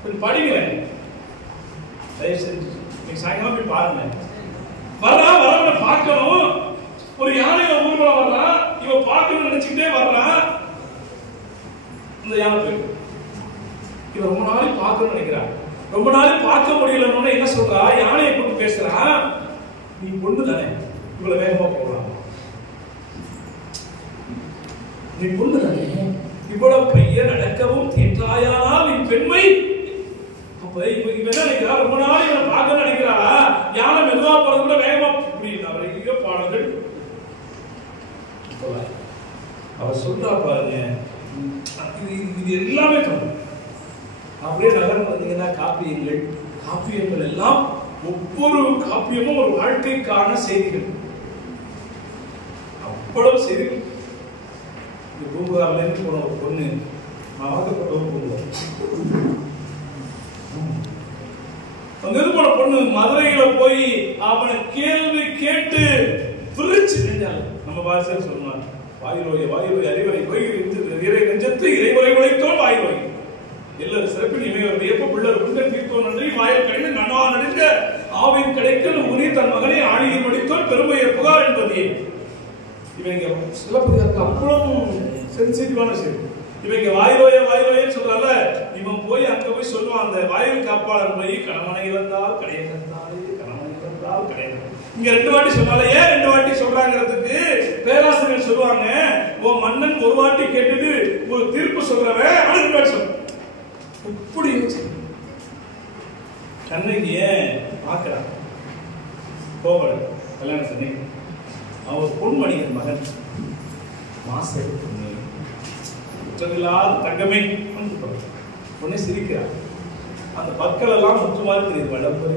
கொஞ்சம் படிக்கிறேன். தயவு செஞ்சு நீங்க சாயங்காலம் போய் பாருங்க. வரவனை பார்க்கணும். ஒரு யானையில ஊர்வலம் வரலாம், இவன் பார்க்கணும்னு நினைச்சுக்கிட்டே வரலாம். இந்த யானை போயிடும். இவன் ரொம்ப நாளைக்கு பார்க்கணும்னு நினைக்கிறான். ரொம்ப நாளைக்கு பார்க்க முடியலன்னு என்ன சொல்றா? யானையை கூப்பிட்டு பேசுறான். நீ பொண்ணு தானே, இவ்வளவு வேகமா போகலாம். நீ பொண்ணு தானே, இவ்வளவு பைய நடக்கவும் தேற்றாயானால் நீ பெண்மை. அப்ப இவன் என்ன நினைக்கிறா? ரொம்ப நாள் இவனை பார்க்க நினைக்கிறாளா? யானை மெதுவா போறது கூட வேகமா நிறைய பாடல்கள் அவர் சொல்றா பாருங்க. இது எல்லாமே தரும். அப்படியே நகரம் வந்தீங்கன்னா காப்பியங்கள் எல்லாம் ஒவ்வொரு காப்பியமும் ஒரு வாழ்க்கைக்கான செய்திகள். அவ்வளவு செய்திகள். பூம்புகார்ல இருந்து போன ஒரு பொண்ணு, நான் வாக்கப்பட்ட ஒரு பொண்ணு, அங்கிருந்து போன பொண்ணு மதுரையில போய் அவனை கேள்வி கேட்டு பிரிச்சு நெஞ்சாள். நம்ம பாஷையில் சொன்னார், வாயிலோய அறிவரை இறை நெஞ்சத்து இறைமுறை உழைத்தோன் வாயிலோய் எல்லாரும் சிறப்பின் இமையோர் வியப்ப பிள்ளர் உங்கள் தீர்த்தோன் நன்றி வாயில் கடிந்து நன்னா நடிந்த ஆவின் கிடைக்கல் உரி தன் மகனை ஆழியில் முடித்தோன் பெருமையை புகார் என்பதே. இவங்க சிலப்பதிகாரத்துக்கு அவ்வளவு சென்சிட்டிவான விஷயம். இவங்க வாயிலோயன்னு சொல்றால, இவன் போய் அங்க போய் சொல்லுவான். அந்த வாயில் காப்பாளர் போய் கணவனை இழந்தால் கிடையாது, கணவனை இழந்தால் கிடையாது. இங்க 2 வாட்டி சொன்னால, ஏன் 2 வாட்டி சொல்றாங்கிறதுக்கு பேராசிரியர் சொல்லுவாங்க, ஓ மன்னன் ஒரு வாட்டி கேட்டது ஒரு தீர்ப்பு சொல்றவன் அடுத்த வாட்டி சொல்ற. இப்படி கண்ணகி ஏன் பாக்குறான்? கோவல கல்யாணம் பண்ணி அவர் பொன்மணியின் மகன் மாசர் பொண்ணு தங்கமே பொண்ணை சிரிக்கிறார். அந்த பற்கள் எல்லாம் முற்று மாதிரி தெரியுது. வடம்பரை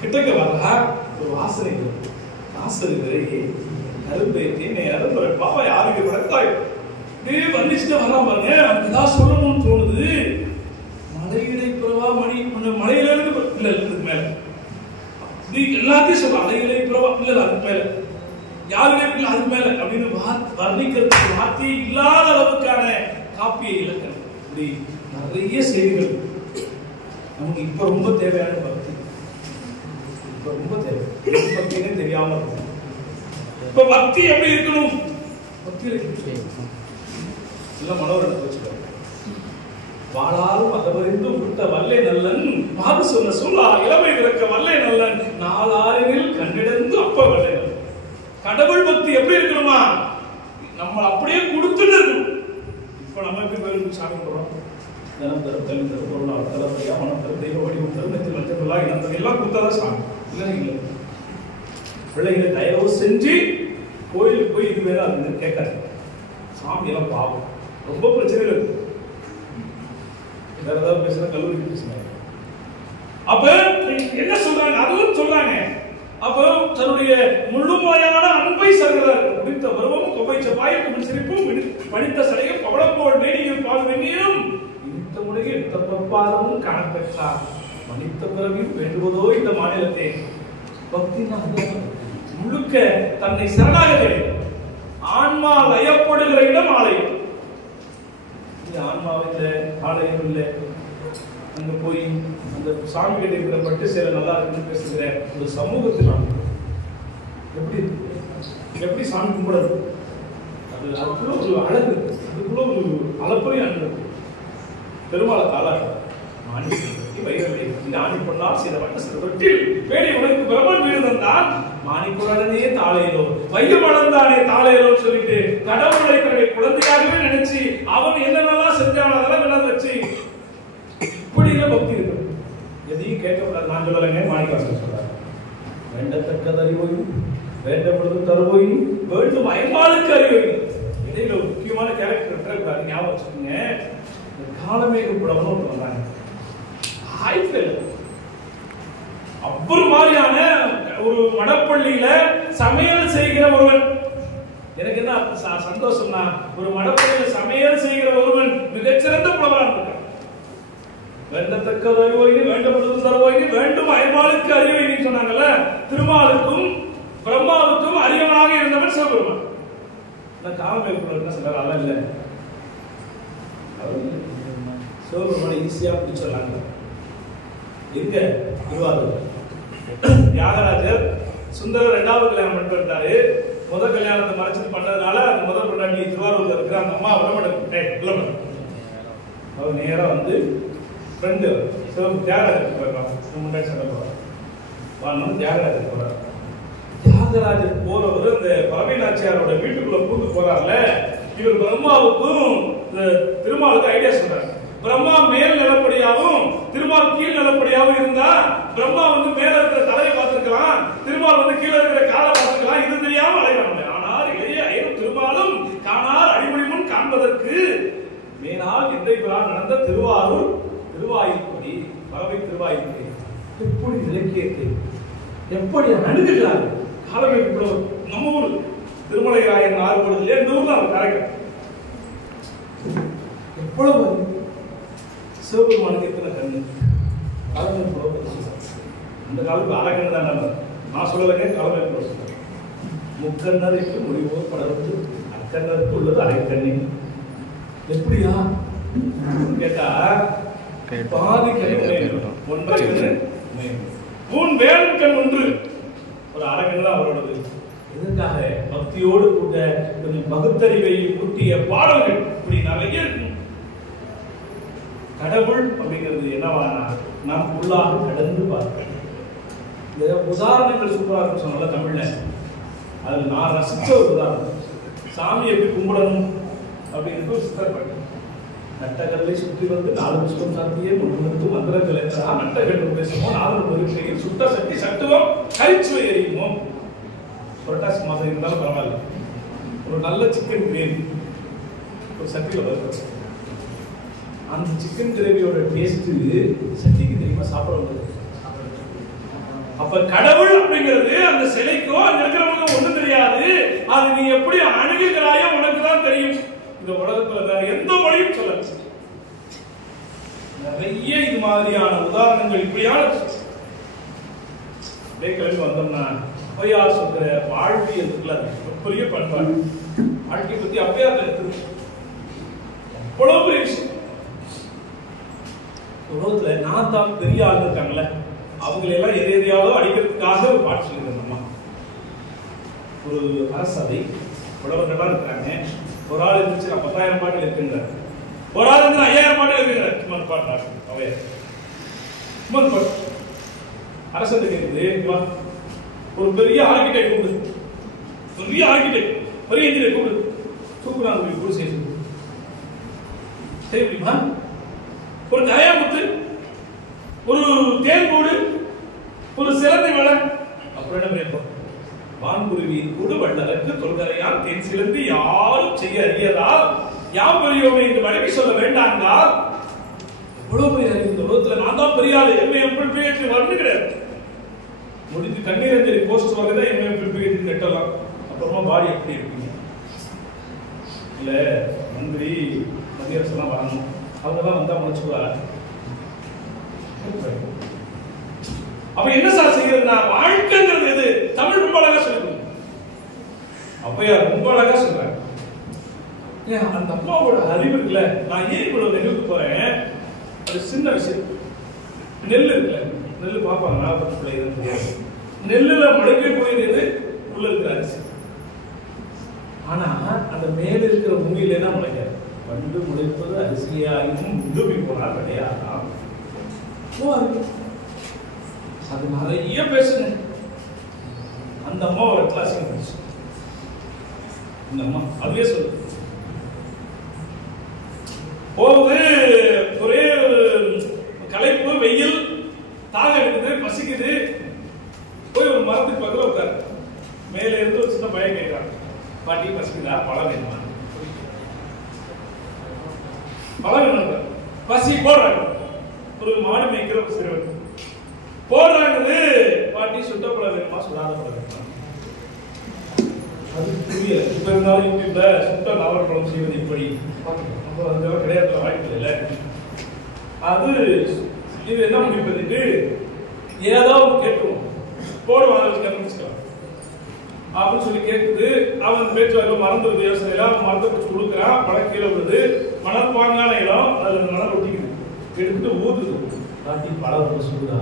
கிட்டக்க வரா ஒரு வாசனை விரையே கரும்பை தேனை அரும்பரை பாப்பா யாருக்கு படத்தாய் இப்படியே வந்துச்சுட்டு வரலாம் பாருங்க. அதுதான் சொல்லணும்னு தோணுது. மலையிடை பிறவா மணி மலையில இருந்து இல்ல இதுக்கு மேல நீ எல்லாத்தையும் சொல்ல. அலையிலை பிறவா இல்ல அதுக்கு மேல யாருமே இல்ல அதுக்கு மேல அப்படின்னு வர்ணிக்கிறதுக்கு வார்த்தை இல்லாத அளவுக்கான காப்பிய இலக்கணம். இப்படி நிறைய செய்திகள் நமக்கு இப்ப ரொம்ப தேவையான பக்தி. இப்ப ரொம்ப தேவை. பக்தினே தெரியாம இருக்கும். இப்ப பக்தி எப்படி இருக்கணும்? பக்தி இல்ல மனோரத்தை வச்சுக்கோ. வாழாலும் அதவறிந்து உடுத்த வல்லை நல்லன் பாபு சொன்ன சொல்லா இளமை விளக்க வல்லை நல்லன் நாளாறில் கண்டிடந்து அப்ப வல்லை நல்லன். கடவுள் பக்தி எப்படி இருக்கணுமா? நம்ம அப்படியே கொடுத்துட்டு இருக்கணும். இப்ப நம்ம எப்படி பேருக்கு சாமி போடுறோம்? தனம் தரும் கல்வி தரும் பொருளாதார தலைப்பையா மனம் தரும் தெய்வ வடிவம் தரும் நெத்தில் வச்சதெல்லாம் இனம் எல்லாம் கொடுத்தாதான் சாமி. இல்லை பிள்ளைகளை தயவு செஞ்சு கோயிலுக்கு போய் இது வேற அது கேட்காது. சாமி எல்லாம் பாவம். ரொம்ப பிரச்சனைகள் இருக்கு. வேற ஏதாவது பேசுனா கல்லூரி பேசுறாங்க. அப்ப என்ன சொல்றாங்க? அதுவும் சொல்றாங்க. அப்போ தன்னுடைய முழுமையான அன்பை சருகிறார். முடித்த பருவம் கொப்பை செவ்வாய்க்கு சிரிப்பும் படித்த சடையும் பவளப்போல் மேனியும் பால் வெந்நீரும் இனித்த முறையில் இத்த பொற்பாதமும் காணப்பெற்றார். மனித பிறவியும் வேண்டுவதோ இந்த மாநிலத்தை. பக்தி முழுக்க தன்னை சரணாக வேண்டும். ஆன்மா லயப்படுகிற இடம் ஆலயம். தாளையும் இல்லை. அங்க போய் அந்த சாமி கிட்ட இருக்கிற பட்டு சேலை நல்லா இருக்குன்னு பேசுகிற ஒரு சமூகத்தில் எப்படி சாமி கும்பிடுறது? அதுக்குள்ள ஒரு அழகு, அதுக்குள்ள ஒரு அளப்பரிய அன்பு. பெருமாளை தாளாட்டு ஆணி வைரவிடை ஆணி பொன்னார் சில வட்ட சில தொட்டில் பேடி உனக்கு பிரபன் வீடு தந்தான் மாணிக்குடனே தாளையிலோ வைய வளர்ந்தானே தாளையிலோ சொல்லிட்டு கடவுளை தன்னுடைய குழந்தையாகவே நினைச்சு அவன் என்னென்னலாம் செஞ்சான் அதெல்லாம் எல்லாம் வச்சு இப்படி பக்தி இருக்கு. எதையும் கேட்கக்கூடாது. நான் சொல்லலைங்க, மாணிக்கவாசகர் சொல்றாரு, வேண்டத்தக்கது அறிவோயும் வேண்டப்படுவது தருவோயும் வேண்டும் அயல்வாளுக்கு அறிவோயும். இடையில ஒரு முக்கியமான கேரக்டர் இருக்கக்கூடாது, ஞாபகம் வச்சுக்கோங்க. காலமேக புலவன் ஒன்று வந்தாங்க. அவ்வொரு மாதிரியான ஒரு மடப்பள்ளியில சமையல் செய்கிற ஒருவன். எனக்கு என்ன சந்தோஷம்னா, ஒரு மடப்பள்ளியில சமையல் செய்கிற ஒருவன் மிகச்சிறந்த புலவராக இருக்கான். வேண்டத்தக்க அறிவோயினி வேண்டப்படுவது தருவோயினி வேண்டும் அயல்வாளுக்கு அறிவோயினி சொன்னாங்கல்ல. திருமாலுக்கும் பிரம்மாவுக்கும் அறியவனாக இருந்தவன் சிவபெருமான். காலமேக புலவன் என்ன சொல்றாரு? அதெல்லாம் இல்லை, சிவபெருமானை ஈஸியா பிடிச்சிடலாங்க. எங்க திருவாரூர் தியாகராஜர் சுந்தரர் 2வது கல்யாணம் பண்ணிட்டு வந்தாரு. முதல் கல்யாணத்தை மறைச்சிட்டு பண்ணதுனால அந்த முதல் பொண்டாட்டி திருவாரூர்ல இருக்கிற அந்த அம்மா விளம்பரம் அவர் நேரா வந்து ஃப்ரெண்டு தியாகராஜர் போயிடலாம். முன்னாடி சண்டை போறாரு, தியாகராஜர் போறாரு. தியாகராஜர் போறவர் அந்த பறவை நாச்சியாரோட வீட்டுக்குள்ள பூந்து போறாருல. இவர் பிரம்மாவுக்கும் திருமாலுக்கு ஐடியா சொல்றாரு. பிரம்மா மேல் நிலப்படியாகவும் திருமால் கீழ் நிலப்படியாகவும் இருந்தா பிரம்மா வந்து மேல இருக்கிற தலையை பார்த்திருக்கலாம், திருமால் வந்து கீழே இருக்கிற காலை பார்த்திருக்கலாம். இது தெரியாம அலைவாங்க. ஆனால் இளைய ஐயரும் திருமாலும் காணார் அடிமொழி முன் காண்பதற்கு மேனால் இன்றை நடந்த திருவாரூர் திருவாயிற்படி பறவை திருவாயிற்படி எப்படி இலக்கியத்தை எப்படி அணுகுகிறார். காலமே நம்ம ஊர் திருமலை ராயன் ஆறுபடுதலே இந்த ஊர் தான் கரைக்க. எவ்வளவு சிவபெருமானுக்கு எத்தனை கண்ணு? காலமே அந்த காலத்துக்கு அரைக்கண்ணு தான். நான் சொல்லலைங்க, காலமே முக்கண்ணருக்கு முடிவோர் படர்ந்து அக்கண்ணருக்கு உள்ளது அரைக்கண்ணி. எப்படியா கேட்டா பாதி கண் ஒன்பது மூணு வேலும் கண் ஒன்று ஒரு அரைக்கண்ணு தான் அவரோடது. இதற்காக பக்தியோடு கூட கொஞ்சம் பகுத்தறிவை ஊட்டிய பாடல்கள் இப்படி நிறைய இருக்கும். கடவுள் அப்படிங்கிறது என்னவானா நாம் உள்ளாக கடந்து பார்க்க. இந்த உதாரணங்கள் சூப்பராக இருக்கும் சொன்னால தமிழ்ல. அதுல நான் ரசிச்ச ஒரு உதாரணம், சாமி எப்படி கும்பிடணும் அப்படிங்கிறது ஒரு சித்தர் பாட்டு. நட்டகல்லை சுற்றி வந்து 4 புஷ்பம் சாத்தியே முன்னிருந்து மந்திரங்கள் என்றா நட்டகல் பேசுவோம் 4 பொருட்களில் சுட்ட சக்தி சட்டுவோம் கரிச்சுவை எறியுமோ. புரட்டாசி மாதம் இருந்தாலும் பரவாயில்ல, ஒரு நல்ல சிக்கன் கிரேவி ஒரு சட்டியில் வருது. அந்த சிக்கன் கிரேவியோட டேஸ்ட் சட்டிக்கு தெரியுமா சாப்பிட முடியாது. அப்ப கடவுள் அப்படிங்கிறது அந்த சிலைக்கோ அங்க இருக்கிறவங்க ஒண்ணும் தெரியாது. அது நீ எப்படி அணுகுகிறாயோ உனக்கு தான் தெரியும். இந்த உலகத்துல வேற எந்த மொழியும் சொல்ல. நிறைய இது மாதிரியான உதாரணங்கள் இப்படியான கிளம்பி வந்தோம்னா அப்பையார் சொல்ற வாழ்வியல் பெரிய பண்பாடு. வாழ்க்கை பத்தி அப்பையார் எடுத்து அவ்வளவு பெரிய விஷயம். உலகத்துல நான் தான் பெரிய ஆள் இருக்காங்கல்ல, அவங்களெல்லாம் எதையாவது அடிக்கிறதுக்காக ஒரு பாட்டு சொல்லியிருந்தோம்மா. ஒரு அரசவை புலவர்கள்லாம் இருக்கிறாங்க. ஒரு ஆள் இருந்துச்சு, நான் 10,000 பாட்டு இருக்குங்கிறார். ஒரு ஆள் இருந்து 5,000 பாட்டு இருக்குங்கிறார். சும்மா பாட்டு அவையார் சும்மா பாட்டு. அரசு கேட்குது, ஒரு பெரிய ஆர்கிடெக்ட் கூப்பிடு, பெரிய ஆர்கிடெக்ட் பெரிய இன்ஜினியர் கூப்பிடு, தூக்குறாங்க கூட செய்ய முடியுமா? ஒரு கயாமுத்து, ஒரு தேன்கூடு, ஒரு சிறந்தை வள, அப்புறம் என்ன பண்ணிருப்போம்? வான்குருவியின் கூடு வள்ளலருக்கு தொல்கரையால் தேன் சிலந்து யாரும் செய்ய அறியதால் யாம் பெரியோமே என்று வழங்கி சொல்ல வேண்டாங்கால். எவ்வளவு பெரிய இந்த உலகத்துல நான் தான் பெரிய ஆளு, எம்ஏஎம் பிரிபிஹெச்டி வரணும் கிடையாது. முடிஞ்சு கண்ணீரஞ்சலி போஸ்ட் வரதான் எம்ஏஎம் பிரிபிஹெச்டி கட்டலாம். அப்புறமா பாடி எப்படி இருப்பீங்க? இல்ல மந்திரி மத்திய அரசு எல்லாம் வரணும், அவங்க தான் வந்தா முடிச்சுக்குவாங்க. அப்ப என்ன சார் செய்யறதுன்னா, வாழ்க்கைங்கிறது எது? தமிழ் ரொம்ப அழகா சொல்லுங்க. அப்பையா ரொம்ப அழகா சொல்றாங்க. அந்த அம்மாவோட அறிவு இருக்குல்ல, நான் ஏன் இவ்வளவு நெல்லுக்கு போறேன், அது சின்ன விஷயம். நெல் இருக்குல்ல, நெல் பார்ப்பாங்க, நெல்லுல முளைக்கக்கூடியது உள்ள இருக்கிற அரிசி. ஆனா அந்த மேல இருக்கிற மூங்கில என்ன முளைக்காது. பண்டு முளைப்பது அரிசியாகவும் உடுப்பி போனால் கிடையாதா? அது நிறைய பேசுங்க. அந்த அம்மா ஒரு கிளாஸ் இந்த அம்மா அதுவே சொல்லு போகுது. ஒரே களைப்பு, வெயில், தாகம் எடுக்குது, பசிக்குது. போய் ஒரு மரத்துக்கு பக்கத்துல உட்காரு. மேல இருந்து ஒரு சின்ன பையன் கேட்கிறான், பாட்டி பசிக்குதா, பழம் வேணுமா? பழம் வேணுங்க, பசி போடுறாங்க. ஒரு மாடு மேய்க்கிற ஒரு சிறுவன் போடுறாங்க, பாட்டி சுட்ட பழம் வேணுமா, சுடாத பழம் வேணுமா? அது புரியல. இப்ப இருந்தாலும் யூடியூப்ல சுட்ட நாவல் பழம் செய்வது எப்படி அப்போ அதெல்லாம் கிடையாது, வாய்ப்பு இல்லை. அது இது என்ன முடிப்பதுக்கு ஏதாவது கேட்டுருவோம், போடுவாங்க கண்டுபிடிச்சிக்கலாம் அப்படின்னு சொல்லி கேட்குது. அவன் பேச்சுவார்த்தை மறந்துருது, யோசனையில அவன் மரத்தை பிடிச்சி கொடுக்குறான். பழம் கீழே விடுது, மணற்பாங்கான இடம், அதுல மணல் ஒட்டிக்குது, எடுத்துட்டு ஊதுது. பாட்டி பழம் சொல்லுதா,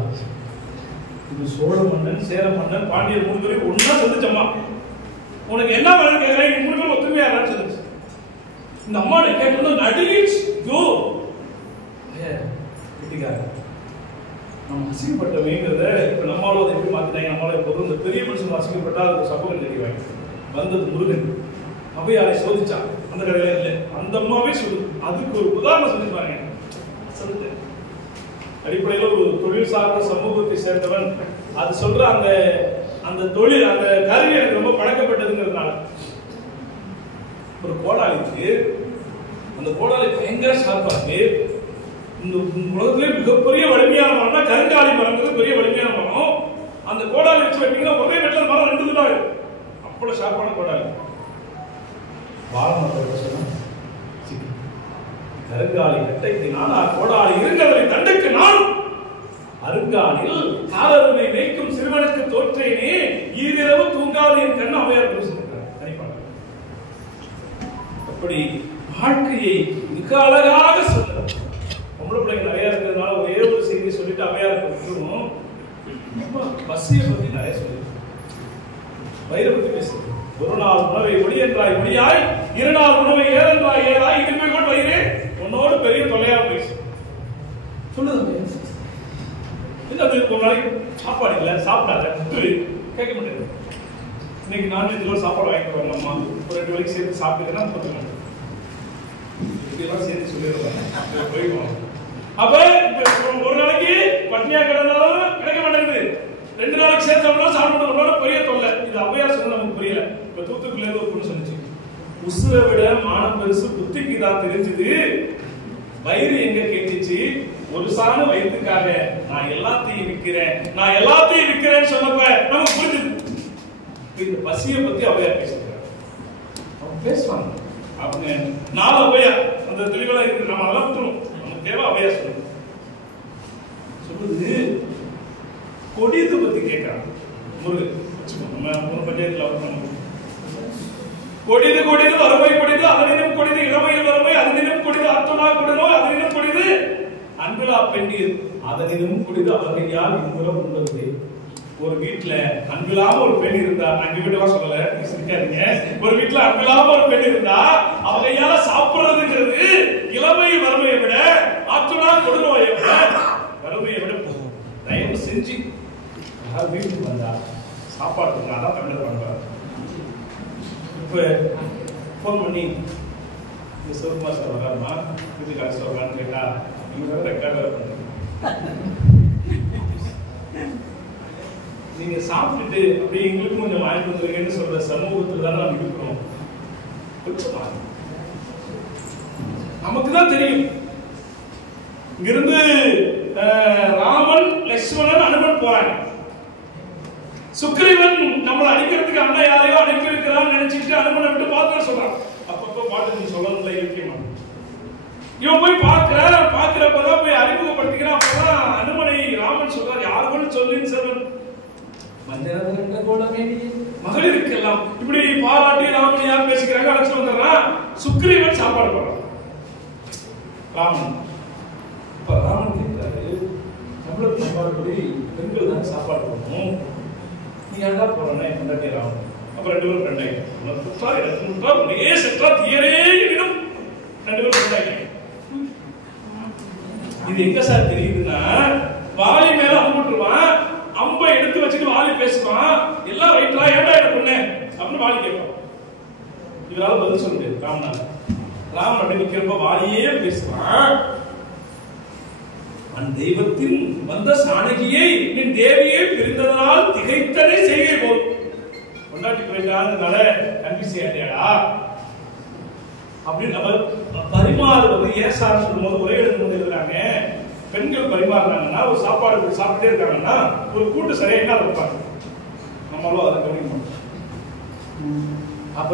இது சோழ மன்னன், சேர மன்னன், பாண்டியர் 3 பேரும் ஒன்னா சந்திச்சம்மா, உனக்கு என்ன வேணும் கேட்கறேன், 3 பேரும் ஒத்துமையா சொல்லுச்சு. இந்த அம்மாட கேட்டு நடுங்கிச்சு. நம்ம அசிங்கப்பட்டவங்கிறத இப்ப நம்மளால அதை எப்படி மாத்திட்டாங்க. நம்மளால எப்போதும் இந்த பெரிய மனுஷன் அசிங்கப்பட்டா அது சமூகம் தெரிவாங்க. வந்தது முருகன் அவையாரை சோதிச்சான், அந்த கடையில இல்லை, அந்த அம்மாவே சொல்லு. அதுக்கு ஒரு உதாரணம் சொல்லி பாருங்க. சொல்லுங்க, அடிப்படையில் ஒரு தொழில் சார்ந்த சமூகத்தை சேர்ந்தவன் அது சொல்ற அந்த அந்த தொழில், அந்த கருவி எனக்கு ரொம்ப பழக்கப்பட்டதுங்கிறதுனால. ஒரு கோடாளிக்கு, அந்த கோடாளி பயங்கர ஷார்ப்பா இருக்கு. இந்த உலகத்திலே மிகப்பெரிய வலிமையான மரம்னா கருங்காலி மரங்கிறது பெரிய வலிமையான மரம். அந்த கோடாளி வச்சு வைப்பீங்கன்னா ஒரே வெட்டல மரம் 2 தான் இருக்கு. அவ்வளவு ஷார்ப்பான கோடாளி. கருங்காலி கட்டைக்கு நான், கோடாளி இருந்தவரை தண்டுக்கு நான். அருங்காலில் காலருமை வைக்கும் சிறுவனுக்கு தோற்றேனே, ஈரிரவு தூங்காது என் கண்ணு அவையார் நினைப்பாங்க. அப்படி வாழ்க்கையை மிக அழகாக சொல்றார். பொம்பளை பிள்ளைங்க நிறைய இருக்கிறதுனால ஒரே ஒரு செய்தி சொல்லிட்டு அவையார் விட்டுருவோம். பசியை பத்தி நிறைய சொல்லி, வயிறை பத்தி பேசுறது. ஒரு நாள் உணவை ஒளி என்றாய் ஒளியாய், 2 நாள் உணவை ஏறென்றாய் ஏறாய், இதுமே கூட வயிறு உன்னோடு பெரிய தொலையா போயிடுச்சு சொல்லுது. ஒரு நாளைக்கு சாப்பாடு இல்லை, சாப்பிடாத கேட்க மாட்டேங்குது. இன்னைக்கு நான்வெஜ் சாப்பாடு வாங்கிட்டு வருவாங்க அம்மா, ஒரு 2 வேளைக்கு சேர்த்து சாப்பிட்டுன்னா 30 நாள் இப்படியெல்லாம் சேர்த்து சொல்லிடுவாங்க போயிடுவாங்க. அப்ப ஒரு நாளைக்கு பட்னியா கிடந்தாலும் கிடைக்க மாட்டேங்குது, 2 நாளைக்கு சேர்த்து சாப்பிட பெரிய தொல்லை. இது அவையார் சொன்ன நமக்கு புரியல. இப்ப தூத்துக்குள்ள இருந்து ஒரு பொண்ணு சொல்லிச்சு, உசுரை விட மானம் பெருசு புத்திக்கு தான் தெரிஞ்சது, வயிறு எங்க கேட்டுச்சு, ஒரு சாண வயிற்றுக்காக நான் எல்லாத்தையும் விற்கிறேன்னு சொன்னப்ப நமக்கு புரிஞ்சுது. இந்த பசியை பத்தி அவையார் பேசுறாங்க, அவங்க பேசுவாங்க. அவங்க 4 அவையார் அந்த தெளிவெல்லாம் இருக்கு, நம்ம அதெல்லாம் விட்டுரும். நமக்கு தேவை அவையார் சொல்லுது. கொடிது பத்தி கேட்கறாங்க முருகன். நம்ம பஞ்சாயத்துல கொடிது கொடிது வறுமை கொடிது, அதனினும் கொடிது இளமையில் வறுமை, அதனினும் கொடிது அத்துணா கொடுனோ, அதனினும் கொடிது அன்பிலா பெண்டீர், அதனினும் கொடிது அவகையால் இன்புறம் உண்டது. ஒரு வீட்டுல அன்பில்லாம ஒரு பெண் இருந்தா, நான் எங்க வீட்டுலாம் சொல்லல, இருக்காதீங்க, ஒரு வீட்டுல அன்பில்லாம ஒரு பெண் இருந்தா அவகையால சாப்பிடுறதுங்கிறது இளமை வறுமையை விட, அத்துணா கொடுநோயை விட, வறுமையை விட தயவு செஞ்சு வீட்டுக்கு வந்தா சாப்பாடு தான் தமிழர் பண்றாரு. இப்ப போன் பண்ணி இந்த சிவகுமார் சார் வராருமா, வீட்டுக்கு அழைச்சிட்டு வரலான்னு கேட்டா நீங்க ரெக்கார்ட் வேற பண்றீங்க. நீங்க சாப்பிட்டுட்டு அப்படியே எங்களுக்கும் கொஞ்சம் வாங்கிட்டு வந்துருங்கன்னு சொல்ற சமூகத்துல தான் நம்ம இருக்கிறோம். கொஞ்சமா நமக்கு தான் தெரியும். இங்கிருந்து ராமன், லட்சுமணன், அனுமன் போறாங்க. சுக்ரீவன் நம்மளை அடிக்கிறதுக்கு அண்ணா யாரையோ அனுப்பியிருக்கிறான்னு நினைச்சிட்டு அனுமனை விட்டு பார்த்து சொல்றான். அப்பப்போ பாட்டு சொல்லணும்ல இயற்கையா. இவன் போய் பார்க்கிறப்பதான் போய் அறிமுகப்படுத்திக்கிறான். அப்பதான் அனுமனை ராமன் சொல்றார், யாருன்னு சொல்லின்னு செல்வன் மகளிருக்கு எல்லாம் இப்படி பாராட்டி ராமன் யார் பேசிக்கிறாங்க அழைச்சிட்டு வந்துடுறான். சுக்ரீவன் சாப்பாடு போடுறான் ராமன். இப்ப ராமன் கேட்கிறாரு, தமிழர் பண்பாடுபடி பெண்கள் தான் சாப்பாடு போடணும், நீ ஏன்டா போறேன்னா கொண்டாட்டி ராமன். அப்ப 2 பேரும் ஃப்ரெண்ட் ஆகிட்டோம். ஒரே செற்றா தீயரே எனினும் 2 பேரும் ஃப்ரெண்ட் ஆகிட்டோம். இது எங்க சார் தெரியுதுன்னா, வாலி மேல அம்புட்டுருவான், அம்பை எடுத்து வச்சுட்டு வாலி பேசுவான், எல்லாம் ரைட்லா ஏன்டா என்ன பண்ண அப்படின்னு வாலி கேட்பான். இவரால பதில் சொல்ல முடியாது ராமனால. ராமன் அப்படி நிக்கிறப்ப வாலியே பேசுவான், அந் தெய்வத்தின் வந்த சாணகியை நின் தேவியை பிரிந்ததனால் திகைத்தனை செய்கை போல். கொண்டாட்டி பிறந்தாங்கனால கன்ஃபியூஸ் ஆயிட்டியாடா அப்படின்னு நம்ம பரிமாறுவது ஏன் சார் சொல்லும்போது ஒரே இடத்துல வந்து எழுதுறாங்க. பெண்கள் பரிமாறுறாங்கன்னா ஒரு சாப்பாடு சாப்பிட்டே இருக்காங்கன்னா ஒரு கூட்டு சரியா என்ன இருப்பாங்க, நம்மளும் அதை கவனிக்கணும். அப்ப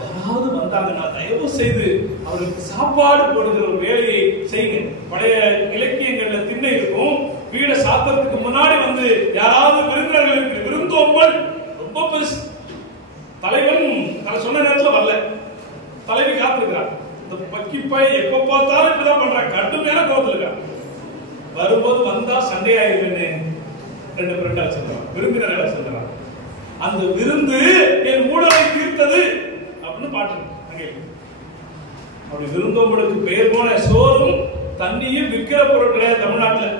யாராவது வந்தாங்கன்னா தயவு செய்து அவருக்கு சாப்பாடு போடுகிற ஒரு வேலையை செய்யுங்க. பழைய இலக்கியங்கள்ல திண்ணை இருக்கும், வீடை சாப்பிட்றதுக்கு முன்னாடி வந்து யாராவது விருந்தினர்களுக்கு விருந்தோம்பல் ரொம்ப பெருசு. தலைவன் சொன்ன நேரத்துல வரல, தலைவி காத்திருக்கிறான். இந்த பக்கிப்பாய் எப்ப பார்த்தாலும் இப்படிதான் பண்றான், கடுமையான கோபத்தில் இருக்கான். வரும்போது வந்தா சண்டையாயிருன்னு 2 ஃப்ரெண்டா சொல்றான், விருந்தினரை சொல்றான். அந்த விருந்து என் மூடலை தீர்த்தது அப்படின்னு பாட்டு அங்கே. அப்படி விருந்தோம்பலுக்கு பெயர் போன சோறும் தண்ணியும் விற்கிற பொருள் கிடையாது தமிழ்நாட்டில்.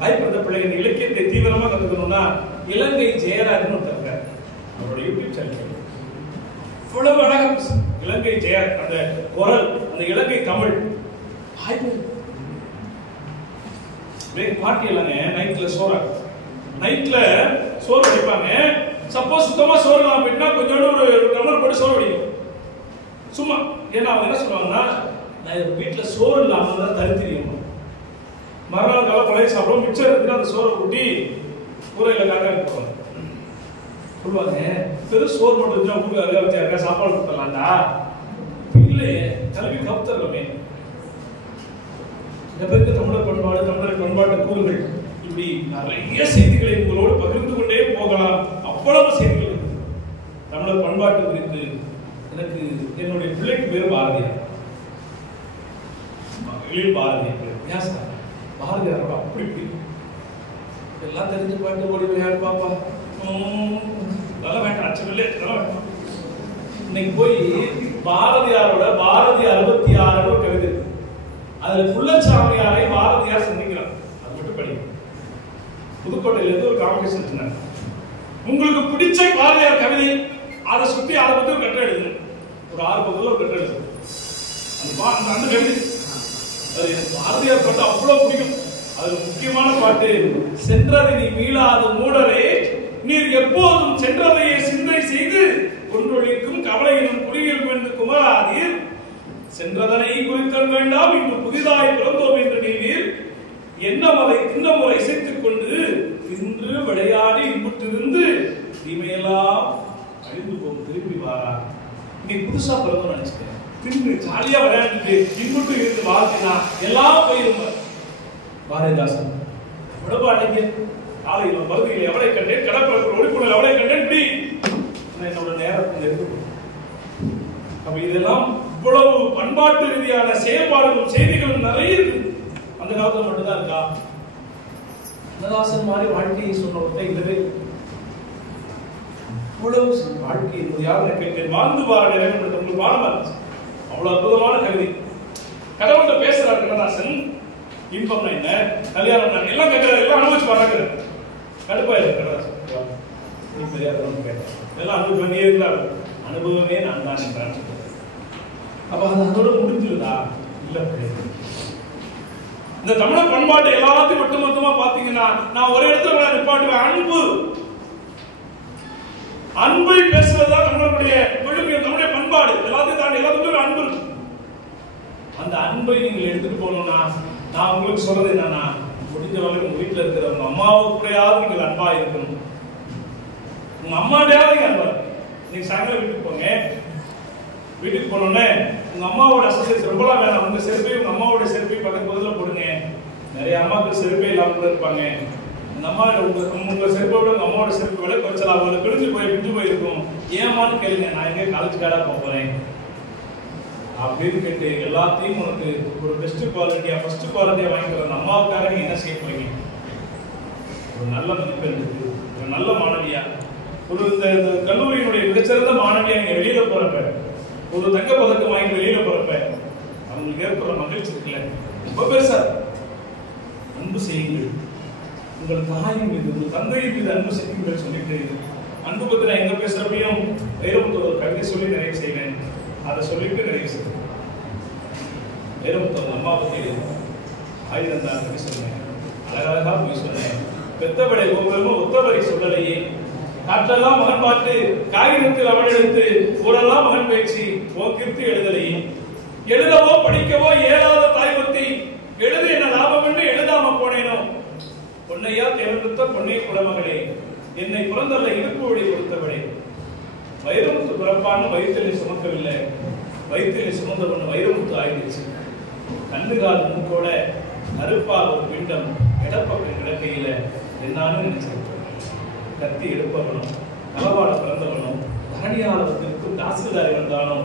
வாய்ப்பிருந்த பிள்ளைங்க இலக்கியத்தை தீவிரமா கத்துக்கணும்னா இலங்கை ஜெயராஜன் ஒருத்தர், அவரோட யூடியூப் சேனல் இவ்வளவு அழகா இலங்கை ஜெய அந்த குரல், அந்த இலங்கை தமிழ் பாட்டி எல்லாங்க. நைட்ல நைட்ல சோறு வடிப்பாங்க. சப்போஸ் சுத்தமா சோறு இல்லாம போயிட்டா கொஞ்சோண்டு ஒரு டம்ளர் போட்டு சோறு வடிக்கும் சும்மா. ஏன்னா அவங்க என்ன சொல்லுவாங்கன்னா, நான் வீட்டுல சோறு இல்லாம தான் தருத்திரியும், மறுநாள் கால பழைய சாப்பிடும், மிச்சம் இருக்குன்னா அந்த சோறை கூட்டி ஊரையில காக்கா போவாங்க. சொல்லுவாங்க, பெரும் சோறு மட்டும் இருந்தா ஊருக்கு அருகா வச்சா சாப்பாடு கொடுத்துடலாம்டா. இல்லையே, கல்வி கவுத்தரமே. இந்த பேருக்கு தமிழர் பண்பாடு, தமிழர் பண்பாட்டு கூறுகள், இப்படி நிறைய செய்திகளை உங்களோடு பகிர்ந்து கொண்டே போகலாம். அவ்வளவு செய்திகள் இருக்கு தமிழர் பண்பாட்டு குறித்து. எனக்கு என்னுடைய பிள்ளைக்கு பேர் பாரதியார், மகளிர் பாரதியார் பேர். ஏன் சார் பாரதியாரோட அப்படி பிடிக்கும்? எல்லாம் தெரிஞ்ச பாட்டு ஓடி விளையாடு பாப்பா, நல்லா வேண்டாம், அச்சமில்லை, நல்லா வேண்டாம். இன்னைக்கு போய் பாரதியாரோட பாரதி 66 கவிதை, அதுல புள்ளச்சாமியாரை பாரதியார் சந்திக்கிறார். அது மட்டும் படிக்கும். புதுக்கோட்டையில இருந்து ஒரு காம்படிஷன் வச்சிருந்தாங்க. உங்களுக்கு பிடிச்ச பாரதியார் கவிதை, அதை சுத்தி அதை பத்தி ஒரு கட்டுரை எழுதணும். ஒரு 6 பக்கத்துல ஒரு கட்டுரை எழுதணும். அந்த கவிதை அது பாரதியார் பாட்டு அவ்வளவு பிடிக்கும். அதுல முக்கியமான பாட்டு, சென்றதை நீ மீளாது மூடரே, நீர் எப்போதும் சென்றதையே சிந்தை செய்து கொன்றொழிக்கும் கவலையினும் குடியில் கொண்டு குமராதீர். சென்றதனை குறித்தல் வேண்டாம், இன்று புதிதாய் பிறந்தோம் என்று நீர் என்ன மலை தின்ன முறை இசைத்துக் கொண்டு தின்று விளையாடி இன்புற்றிருந்து தீமையெல்லாம் அழிந்து போகும் திரும்பி வாரா. நீ புதுசா பிறந்தோம் நினைச்சுக்க, தின்னு ஜாலியா விளையாண்டுட்டு இன்புட்டு இருந்து வாழ்த்தினா எல்லாம் போயிருந்த பாரதிதாசன் உடம்பு அடங்கிய காலையில் மருதியில் எவளை கண்டேன், கடற்கரை ஒளிப்புணல் எவளை கண்டேன், இப்படி என்னோட நேரத்தில் இருக்கு. அப்ப இதெல்லாம் இவ்வளவு பண்பாட்டு ரீதியான செயல்பாடுகளும் செய்திகளும் நிறைய இருக்கு. அந்த காலத்துல மட்டும்தான் இருக்கா? கண்ணதாசன் மாதிரி வாழ்க்கையை சொன்ன ஒருத்தர் இல்லவே. இவ்வளவு வாழ்க்கை யாருன்னு கேட்டேன், வாழ்ந்து வாழ உங்களுக்கு பாடமா இருந்துச்சு. அவ்வளவு அற்புதமான கவிதை. கடவுள்கிட்ட பேசுறாரு கண்ணதாசன். இன்பம்னா என்ன, கல்யாணம் எல்லாம் கேட்கிறாரு, எல்லாம் அனுபவிச்சு வராங்க. கடுப்பாயிரு கண்ணதாசன், நீ பெரியார் கேட்டேன், இதெல்லாம் அனுபவம் பண்ணியே இருக்கிறாரு. அனுபவமே நான் தான் என்றான். அப்ப அது அதோட முடிஞ்சிருதா? இல்ல. இந்த தமிழர் பண்பாட்டை எல்லாத்தையும் ஒட்டுமொத்தமா பாத்தீங்கன்னா, நான் ஒரு இடத்துல நிப்பாட்டுவேன். அன்பு, அன்பை பேசுவதுதான் நம்மளுடைய விழுமியம், நம்முடைய பண்பாடு. எல்லாத்தையும் தாண்டி எல்லாத்துக்கும் அன்பு இருக்கு. அந்த அன்பை நீங்கள் எடுத்துட்டு போகணும்னா, நான் உங்களுக்கு சொல்றது என்னன்னா, முடிஞ்ச வரைக்கும் உங்க வீட்டுல இருக்கிற உங்க அம்மாவுக்குடையாவது நீங்கள் அன்பா இருக்கணும். உங்க அம்மாட்டையாவது நீங்க அன்பா இருக்கு. நீங்க சாயங்காலம் வீட்டுக்கு போங்க. வீட்டுக்கு போனோடனே உங்க அம்மாவோட அசோசியேஷன் ரொம்பலாம் வேணாம். உங்க செருப்பை உங்க அம்மாவோட செருப்பை பக்கத்து பக்கத்துல போடுங்க. நிறைய அம்மாவுக்கு செருப்பே இல்லாம இருப்பாங்க. அந்த அம்மா உங்க செருப்பை விட உங்க அம்மாவோட செருப்பு விட கொஞ்சம் அவங்க பிரிஞ்சு போயிருக்கும். ஏமான்னு கேளுங்க, நான் எங்க காலேஜ் கார்டா போறேன் அப்படின்னு கேட்டு எல்லாத்தையும் உனக்கு ஒரு ஃபர்ஸ்ட் குவாலிட்டியா வாங்கி தர அம்மாவுக்காக நீங்க என்ன செய்ய போறீங்க? ஒரு நல்ல மதிப்பெண் இருக்கு, ஒரு நல்ல மாணவியா, ஒரு இந்த கல்லூரியினுடைய மிகச்சிறந்த மாணவியா நீங்க வெளியில போறப்ப, ஒரு தங்க பதக்கம் வாங்கி வெளியில போறப்ப அவங்களுக்கு ஏற்படுற மகிழ்ச்சி இருக்குல்ல, ரொம்ப பெருசா. அன்பு செய்யுங்கள், உங்கள் தாயின் மீது உங்கள் தந்தையின் மீது அன்பு செய்யுங்கள் சொல்லிட்டு அன்பு பத்தி நான் எங்க பேசுறப்பையும் வைரமுத்து ஒரு கவிதை சொல்லி நிறைவு செய்வேன். அதை சொல்லிட்டு நிறைவு செய்வேன். வைரமுத்து அம்மா பத்தி 1000 தான் கவி சொன்னேன், அழகழகா போய் சொன்னேன். பெத்தவளை ஒவ்வொரு ஒத்தவரை சொல்லலையே, காற்றெல்லாம் மகன் பார்த்து காகிதத்தில் அவள் எடுத்து ஊரெல்லாம் மகன் பேச்சு ஓக்கிர்த்து எழுதலையே, எழுதவோ படிக்கவோ ஏழாத தாய் பத்தி எழுது என்ன லாபம் என்று எழுதாம போனேனோ, பொன்னையா தேர்ந்தெடுத்த பொன்னை குலமகளே, என்னை பிறந்தல்ல இடுப்பு வழி கொடுத்தவளே. வைரமுத்து பிறப்பான வயிற்றிலே சுமக்கவில்லை, வயிற்றிலே சுமந்தவன் வைரமுத்து ஆயிடுச்சு. கண்ணுகால் மூக்கோட அறுப்பா ஒரு பிண்டம் இடப்பக்கம் கிடக்கையில என்னாலும் நினைச்சிருப்பேன். கத்தி எடுப்பவனும் களவாட பிறந்தவனும் தரணியாளர்களுக்கு தாசில்தாரி வந்தாலும்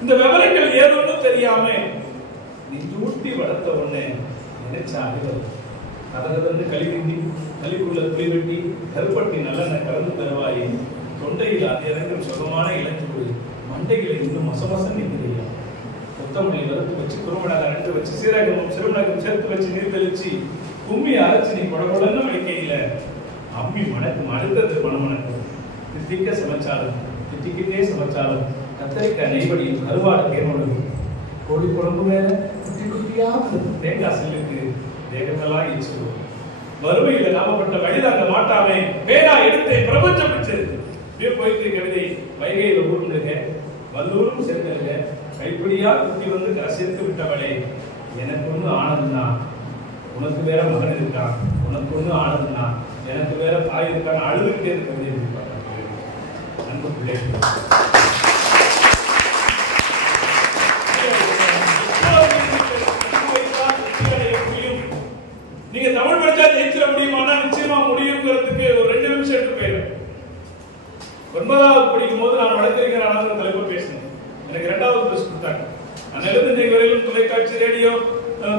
இந்த விவரங்கள் ஏதோ தெரியாம நீ ஊட்டி வளர்த்த ஒண்ணு நினைச்சா அறிவது அதற்கு கழிவுண்டி கழிவுள்ள புளி வெட்டி கருப்பட்டி நல்லெண்ணெய் கலந்து தருவாயே, தொண்டையில் அது இறங்கும் சுகமான இளஞ்சூடு மண்டைகளை இன்னும் மசமசம் நிற்கிறீங்க. கொத்தமல்லி வறுத்து வச்சு குறுமிளகாய் அரைத்து வச்சு சீரகமும் சிறுமிளகும் சேர்த்து வச்சு நீர் தெளிச்சு கும்மி அரைச்சு நீ குடகுடன்னு வைக்கையில அம்மி மணக்கும், அடுத்தது மணமணக்கும். திட்டிக்க சமைச்சாலும் திட்டிக்கிட்டே சமைச்சாலும் கத்தரிக்காய் நெய்வடி கருவாடு தேனோடு கோழி குழம்பு மேல குட்டி குட்டியா தேங்காய் செல்லுக்கு தேகமெல்லாம் ஈச்சுவோம். வறுமையில நாமப்பட்ட வழிதாங்க மாட்டாமே பேரா எடுத்து பிரபஞ்சம் வச்சது போயிட்டு கவிதை. வைகையில ஊருங்க வல்லூரும் சேர்ந்துருங்க, கைப்பிடியா குட்டி வந்து சேர்த்து விட்டவளே, எனக்கு ஒண்ணு ஆனதுன்னா உனக்கு வேற மகன் இருக்கான், உனக்கு ஒண்ணு ஆனதுன்னா எனக்கு வேற தாய் இருக்கான்னு அழுதுகிட்டே கவிதை இருப்பாங்க. அன்பு பிள்ளைகள், நீங்க தமிழ் படிச்சா ஜெயிச்சிட முடியுமானா நிச்சயமா முடியுங்கிறதுக்கு ஒரு 2 நிமிஷம் எடுத்து போயிடும். 9வது படிக்கும் போது நான் வழக்கறிஞர் ஆனது தலைப்பு பேசினேன். எனக்கு 2வது பிரைஸ் கொடுத்தாங்க. அன்னையிலிருந்து இன்னைக்கு வரையிலும் தொலைக்காட்சி, ரேடியோ,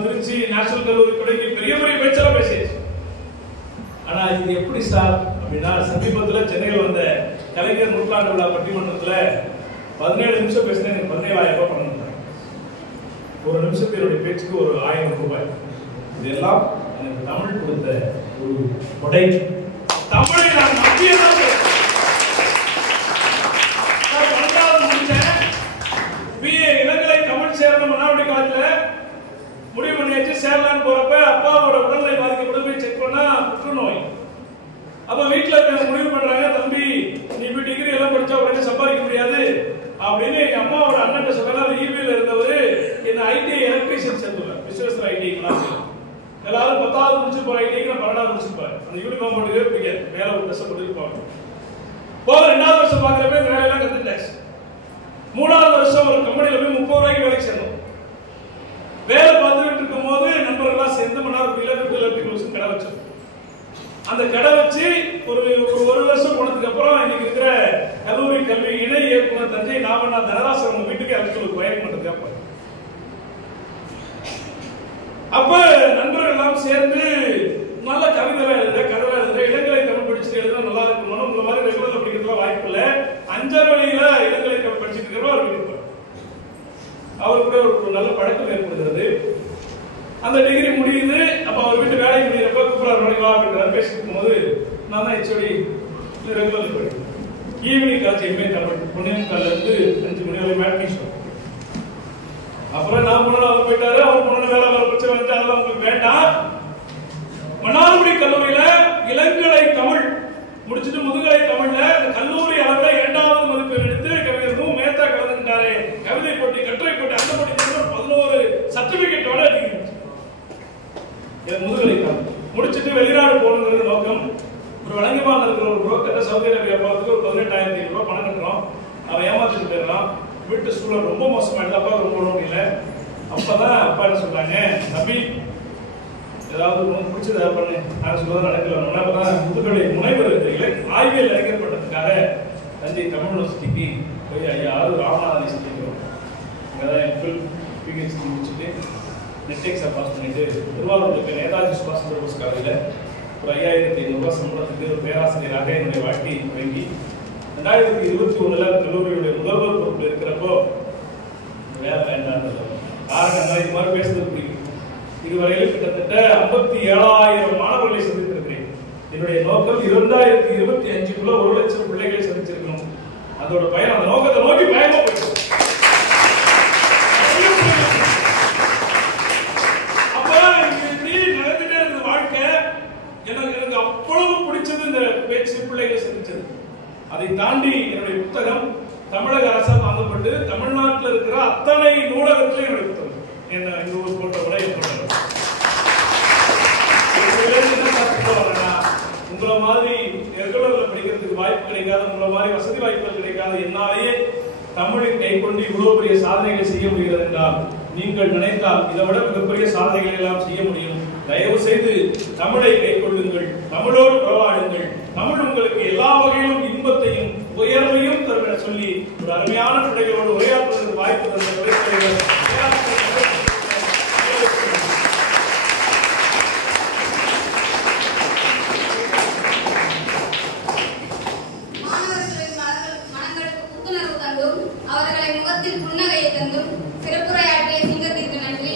திருச்சி நேஷனல் கல்லூரி தொடங்கி பெரிய பெரிய பேச்செல்லாம் பேசியாச்சு. ஆனா இது எப்படி சார் அப்படின்னா, சமீபத்தில் சென்னையில் வந்த கலைஞர் நூற்றாண்டு விழா பட்டிமன்றத்தில் 17 நிமிஷம் பேசினேன். எனக்கு 17,000 ரூபாய் பணம் தந்தாங்க. ஒரு நிமிஷத்தில் என்னுடைய பேச்சுக்கு ஒரு 1000 ரூபாய். இதெல்லாம் எனக்கு தமிழ் கொடுத்த ஒரு கொடை. தமிழை நான் நம்பியதான் பிஏ இளங்கலை தமிழ் சேரணும் மன்னார்குடி காலத்துல முடிவு பண்ணியாச்சு. சேரலான்னு போறப்ப அப்பாவோட உடல்நிலை பாதிக்கப்பட்டு போய் செக் பண்ணா புற்றுநோய். அப்ப வீட்டுல இருக்க முடிவு பண்றாங்க, தம்பி நீ போய் டிகிரி எல்லாம் படிச்சா உடனே சம்பாதிக்க முடியாது அப்படின்னு எங்க அம்மாவோட அண்ணன் சொன்னா. ஈபியில் இருந்தவர் என்ன ஐடி எலக்ட்ரீஷியன் சேர்ந்துள்ள விஸ்வேஸ்வர ஐடி எல்லாரும் 10வது முடிச்சிருப்பாரு, ஐடிக்கு நான் 12வது முடிச்சிருப்பாரு. அந்த யூனிஃபார்ம் போட்டுக்கவே பிடிக்காது, மேல ஒரு ட்ரெஸ் போட்டு போவாங்க. போக 2வது வருஷம் பாக்குறப்ப இந்த வேலையெல்லாம் கத்துட்டாச்சு. 3வது வருஷம் ஒரு கம்பெனியில போய் 30 ரூபாய்க்கு வேலைக்கு சேர்ந்தோம். வேலை பார்த்துட்டு இருக்கும் போது நண்பர்கள்லாம் சேர்ந்து மன்னார்குடியில கடை வச்சோம். அந்த கடை வச்சு ஒரு வருஷம் போனதுக்கு அப்புறம் இன்னைக்கு இருக்கிற கல்லூரி கல்வி இணை இயக்குனர் தஞ்சை நாவண்ணா தனராசன் வீட்டுக்கு அழைச்சு ஒரு பயணம் பண்றதுக்கு அப்ப நண்பர்கள் எல்லாம் சேர்ந்து நல்ல கவிதை எழுதுற, கதை எழுதுற, இளங்கலை தமிழ் படிச்சுட்டு எழுதுனா நல்லா இருக்கணும். உங்களை மாதிரி ரெகுலர்ல படிக்கிறதுல வாய்ப்பு இல்லை. 5 வழியில இளங்கலை தமிழ் படிச்சுட்டு இருக்கிறவா அவர் இருப்பார். அவர் கூட ஒரு நல்ல பழக்கம் ஏற்படுகிறது. அந்த டிகிரி முடியுது. அப்ப அவர் வீட்டு வேலை முடிகிறப்ப கூப்பிடாரு வா அப்படின்னு பேசிட்டு போது நான் தான் ஹெச்ஓடி ரெகுலர்ல படிக்கிறேன். ஈவினிங் காட்சி எம்ஏ தமிழ் 1:45 இருந்து 5 மணி வரை மேட்னி ஷோ. அப்புறம் நான் போன அவர் போயிட்டாரு. அவர் போன வேலை வர பிரச்சனை வந்து அதெல்லாம் உங்களுக்கு வேண்டாம். மன்னார்குடி கல்லூரியில இளங்கலை தமிழ் முடிச்சுட்டு முதுகலை தமிழ்ல கல்லூரி அளவுல 2வது மதிப்பெண் எடுத்து கவிஞர் மு மேத்தா கலந்துட்டாரு. கவிதை போட்டி, கட்டுரை போட்டி, அந்த போட்டி 11 சர்டிபிகேட்டோட முதுகலை முடிச்சுட்டு வெளிநாடு போகணுங்கிறது நோக்கம். ஒரு வழங்கமான இருக்கிற ஒரு புரோக்கர் சவுதி அரேபியா போறதுக்கு ஒரு 18,500 ரூபாய் பணம் கட்டுறோம். அவன் ஏமாத்திட்டு போயிடறான். வீட்டு சூழல் ரொம்ப மோசமாயிடுது. அப்பா ரொம்ப முடியல. அப்பதான் அப்பா என்ன சொல்றாங்க, தம்பி ஏதாவது உனக்கு பிடிச்சது ஏதாவது பண்ணு. நான் சொல்றது நடக்கல. அப்பதான் முதுகலை முனைவர் ஆய்வியல் இளைஞர் பட்டத்துக்காக தஞ்சை தமிழ் யூனிவர்சிட்டிக்கு போய் ஐயா ராமநாதனை சந்திக்கிறோம். அங்கே தான் என் பிஹெச்டி முடிச்சுட்டு நெட்டெக்ஸை பாஸ் பண்ணிட்டு திருவாரூரில் இருக்க நேதாஜி சுபாஷ் சந்திர போஸ் காலேஜில் ஒரு 5500 சம்பளத்துக்கு ஒரு பேராசிரியராக என்னுடைய வாழ்க்கையை தொடங்கி 2021 கல்லூரியுடைய முதல்வர் பொறுப்பில் இருக்கிறப்போ வேலை வேண்டாம் காரணம் தான் இது மாதிரி பேசுறது பிடிக்கும். இதுவரையில் கிட்டத்தட்ட 57,000 மாணவர்களை சந்தித்திருக்கிறேன். என்னுடைய நோக்கம் 2025 1 லட்சம் பிள்ளைகளை சந்திச்சிருக்கணும். அதோட பயணம் அந்த நோக்கத்தை நோக்கி பயணமா போயிடும். எனக்கு அவ்வளவு பிடிச்சது இந்த பேச்சு பிள்ளைகளை சந்திச்சது. அதை தாண்டி என்னுடைய புத்தகம் தமிழக அரசால் வாங்கப்பட்டு தமிழ்நாட்டில் இருக்கிற அத்தனை நூலகத்திலும் என்னுடைய புத்தகம் என்ன இந்த ஊர் போட்ட உடைய போட்டது. உங்களை மாதிரி ரெகுலர்ல படிக்கிறதுக்கு வாய்ப்பு கிடைக்காத, உங்களை மாதிரி வசதி வாய்ப்புகள் கிடைக்காத என்னாலேயே தமிழை கை கொண்டு இவ்வளவு பெரிய சாதனைகளை செய்ய முடிகிறது என்றால் நீங்கள் நினைத்தால் இதை விட மிகப்பெரிய சாதனைகளை எல்லாம் செய்ய முடியும். தயவு செய்து தமிழை கை கொள்ளுங்கள், தமிழோடு உறவாடுங்கள். தமிழ் உங்களுக்கு எல்லா வகையிலும் இன்பத்தையும் உயர்வையும் தரும் என சொல்லி ஒரு அருமையான பிள்ளைகளோடு உரையாற்றுவதற்கு வாய்ப்பு தந்த அவர்களை முகத்தில் புன்னகையை தந்தும் சிறப்புரையாற்றிய சிங்கத்திற்கு நன்றி.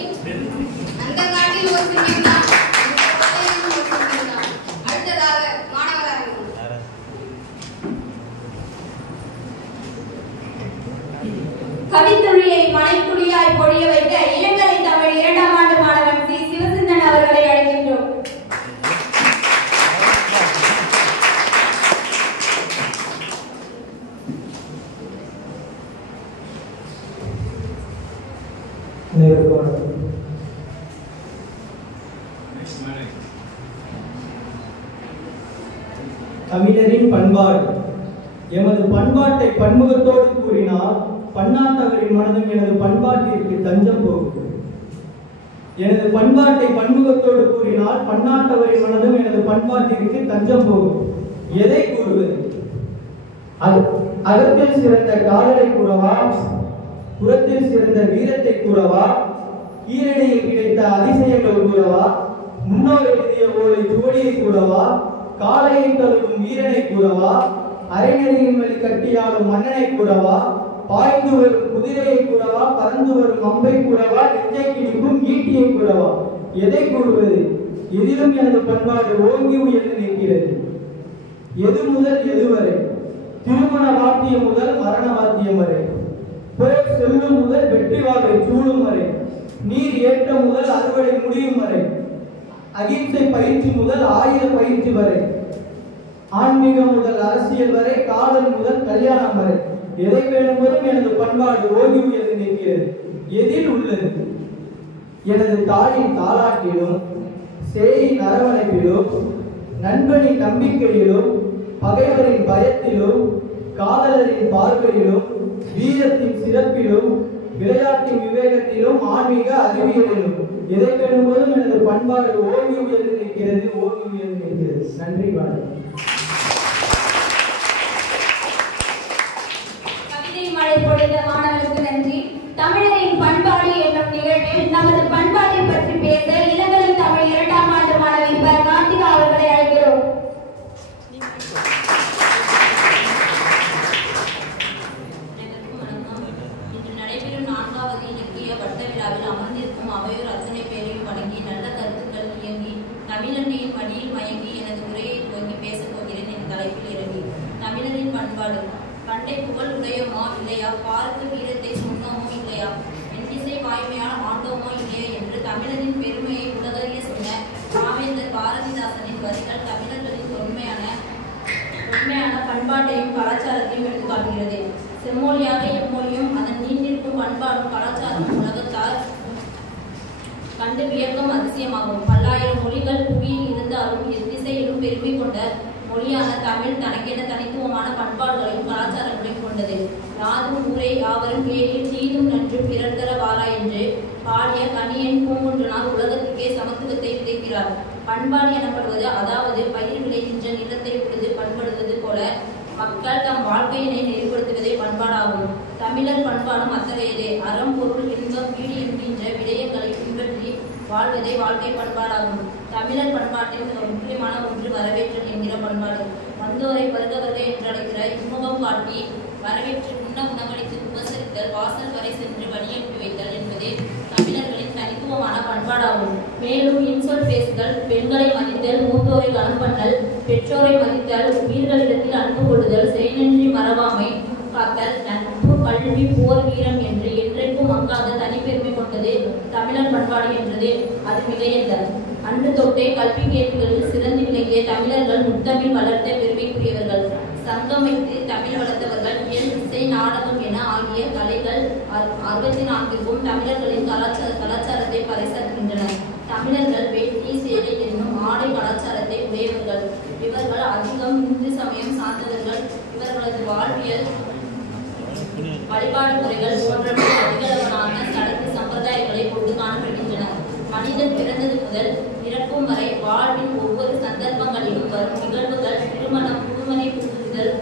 அந்த காட்டில் ஒரு சிங்கம். அடுத்ததாக மாணவர் அரங்கம். கவித்துளியை மலைத்துளியாய் பொழிய வைக்க இளங்கலை தமிழ் 2ஆம் ஆண்டு மாணவன் சி சிவசிந்தன் அவர்களை அழைக்கின்றோம். தமிழரின் பண்பாடு. எமது பண்பாட்டை பன்முகத்தோடு கூறினால் பன்னாட்டவரின் மனதும் எனது பண்பாட்டிற்கு தஞ்சம் போகும். எனது பண்பாட்டை பன்முகத்தோடு கூறினால் பன்னாட்டவரின் மனதும் எனது பண்பாட்டிற்கு தஞ்சம் போகும். எதை கூறுவது? அகத்தில் சிறந்த காதலை கூறவா, புறத்தில் சிறந்த வீரத்தை கூறவா, கீழடியில் கிடைத்த அதிசயங்கள் கூறவா, முன்னோர் எழுதிய ஓலை சுவடியை கூறவா, காளையை தழுவும் வீரனை கூறவா, அரைநதியின் வழி கட்டியாலும் மன்னனை கூறவா, பாய்ந்து வரும் குதிரையை கூறவா, பறந்து வரும் அம்பை கூறவா, நெஞ்சை கிழிக்கும் ஈட்டியை கூறவா? எதை கூறுவது? எதிலும் எனது பண்பாடு ஓங்கி உயர்ந்து நிற்கிறது. எது முதல் எதுவரை? திருமண வாக்கியம் முதல் மரண வாக்கியம் வரை, போர் செல்லும் முதல் வெற்றி வாகை சூடும் வரை, நீர் ஏற்ற முதல் அறுவடை முடியும் வரை, அகிம்சை பயிற்சி முதல் ஆயுத பயிற்சி வரை, ஆன்மீகம் முதல் அரசியல் வரை, காதல் முதல் கல்யாணம் வரை, எதை வேணும்போதும் எனது பண்பாடு ஓங்கி உயர்ந்து நிற்கிறது. எதில் உள்ளது? எனது தாயின் தாலாட்டிலும், சேயின் அரவணைப்பிலும், நண்பனின் நம்பிக்கையிலும், பகைவரின் பயத்திலும், காதலரின் பார்வையிலும், வீரத்தின் சிறப்பிலும், விளையாட்டின் விவேகத்திலும், ஆன்மீக அறிவியலிலும் எதை வேணும்போதும் எனது பண்பாடு ஓங்கி உயர்ந்து நிற்கிறது, ஓங்கி உயர்ந்து நிற்கிறது. நன்றி. வணக்கம். கவிதை மழை பொழிந்த மாணவர்களுக்கு நன்றி. தமிழரின் பண்பாடு என்னும் நிகழ்வில் நமது பண்பாட்டை பற்றி பேச இளங்கலை தமிழ் 2ஆம் ஆண்டு மாணவி ப. கார்த்திகா அவர்களை அழைக்கிறோம். இன்று நடைபெறும் 4வது இலக்கிய வட்ட விழாவில் அமர்ந்திருக்கும் அவையோர் அத்தனை பேரையும் வணங்கி நல்ல கருத்துக்கள் இயங்கி தமிழன்னையின் மடியில் மயங்கி எனது உரையை துவங்கி பேசப் போகிறேன். என் தலைப்பில் இறங்கி தமிழரின் பண்பாடு. பண்டை புகழ் உடையோமோ இல்லையா, பாருக்கு வீரத்தை சொன்னோமோ இல்லையா, எண்ணிசை வாய்மையால் ஆண்டோமோ இல்லையா என்று தமிழரின் பெருமையை உலகறிய சொன்ன பாவேந்தர் பாரதிதாசனின் வரிகள் தமிழர்களின் தொன்மையான பண்பாட்டையும் கலாச்சாரத்தையும் எடுத்துக்காட்டுகிறது. செம்மொழியாக எம்மொழியும் அதன் நீண்டிருக்கும் பண்பாடும் கலாச்சாரமும் உலகத்தார் கண்டு வியக்கும் அதிசயமாகும். பல்லாயிரம் மொழிகள் புவியில் இருந்தாலும் எத்திசையிலும் பெருமை கொண்ட மொழியான தமிழ் தனக்கென தனித்துவமான பண்பாடுகளையும் கலாச்சாரங்களையும் கொண்டது. யாதும் ஊரே யாவரும் கேளிர் தீதும் நன்றும் பிறர் தர வாரா என்று பாடிய கணியன் பூங்குன்றனார் உலகத்துக்கே சமத்துவத்தை விதைக்கிறார். பண்பாடு எனப்படுவது அதாவது பயிர் விளைகின்ற நிலத்தை உழுது பண்படுவது போல மக்கள் தம் வாழ்க்கையினை நெறிப்படுத்துவதே பண்பாடாகும். தமிழர் பண்பாடும் அத்தகையதே. அறம், பொருள், இன்பம், வீடு என்கின்ற விடயங்களை பின்பற்றி வாழ்வதே வாழ்க்கை பண்பாடாகும். தமிழர் பண்பாட்டில் மிக முக்கியமான ஒன்று வரவேற்றல் என்கிற பண்பாடு. வந்தோரை வருக வருக என்று அழைக்கிற இன்முகம் காட்டி வரவேற்று உண்ண உணவளித்து உபசரித்தல், வாசல் வரை சென்று வழியனுப்பி வைத்தல் என்பதே தமிழர்களின் தனித்துவமான பண்பாடாகும். மேலும் இன்சொல் பேசுதல், பெண்களை மதித்தல், மூத்தோரை கனம் பண்ணல், பெற்றோரை மதித்தல், உயிர்களிடத்தில் அன்பு கொள்ளுதல், செய்நன்றி மறவாமை காத்தல், நட்பு, கல்வி, போர், வீரம் என்று என்றைக்கும் மங்காத தனிப்பெருமை கொண்டது தமிழர் பண்பாடு என்றது அது மிகையல்ல. அன்று தொட்டே கல்வி கேள்விகளில் சிறந்து விளங்கிய தமிழர்கள் முத்தமிழ் வளர்த்த பெருமைக்குரியவர்கள். சங்கம் வைத்து தமிழ் வளர்த்தவர்கள். இயல், இசை, நாடகம் என ஆகிய கலைகள் 64க்கும் தமிழர்களின் கலாச்சாரத்தை பறைசாற்றுகின்றன. தமிழர்கள் வேட்டி, சேலை என்னும் ஆடை கலாச்சாரத்தை உடையவர்கள். இவர்கள் அதிகம் இந்து சமயம் சார்ந்தவர்கள். இவர்களது வாழ்வியல், வழிபாடு முறைகள் போன்றவை அதிகளவான சடங்கு சம்பிரதாயங்களை கொண்டு காணப்படுகின்றன. மனிதன் பிறந்தது முதல் இறக்கும் வரை வாழ்வின் ஒவ்வொரு சந்தர்ப்பங்களிலும் வரும் நிகழ்வுகள், திருமணம், புதுமனை புகுதல்,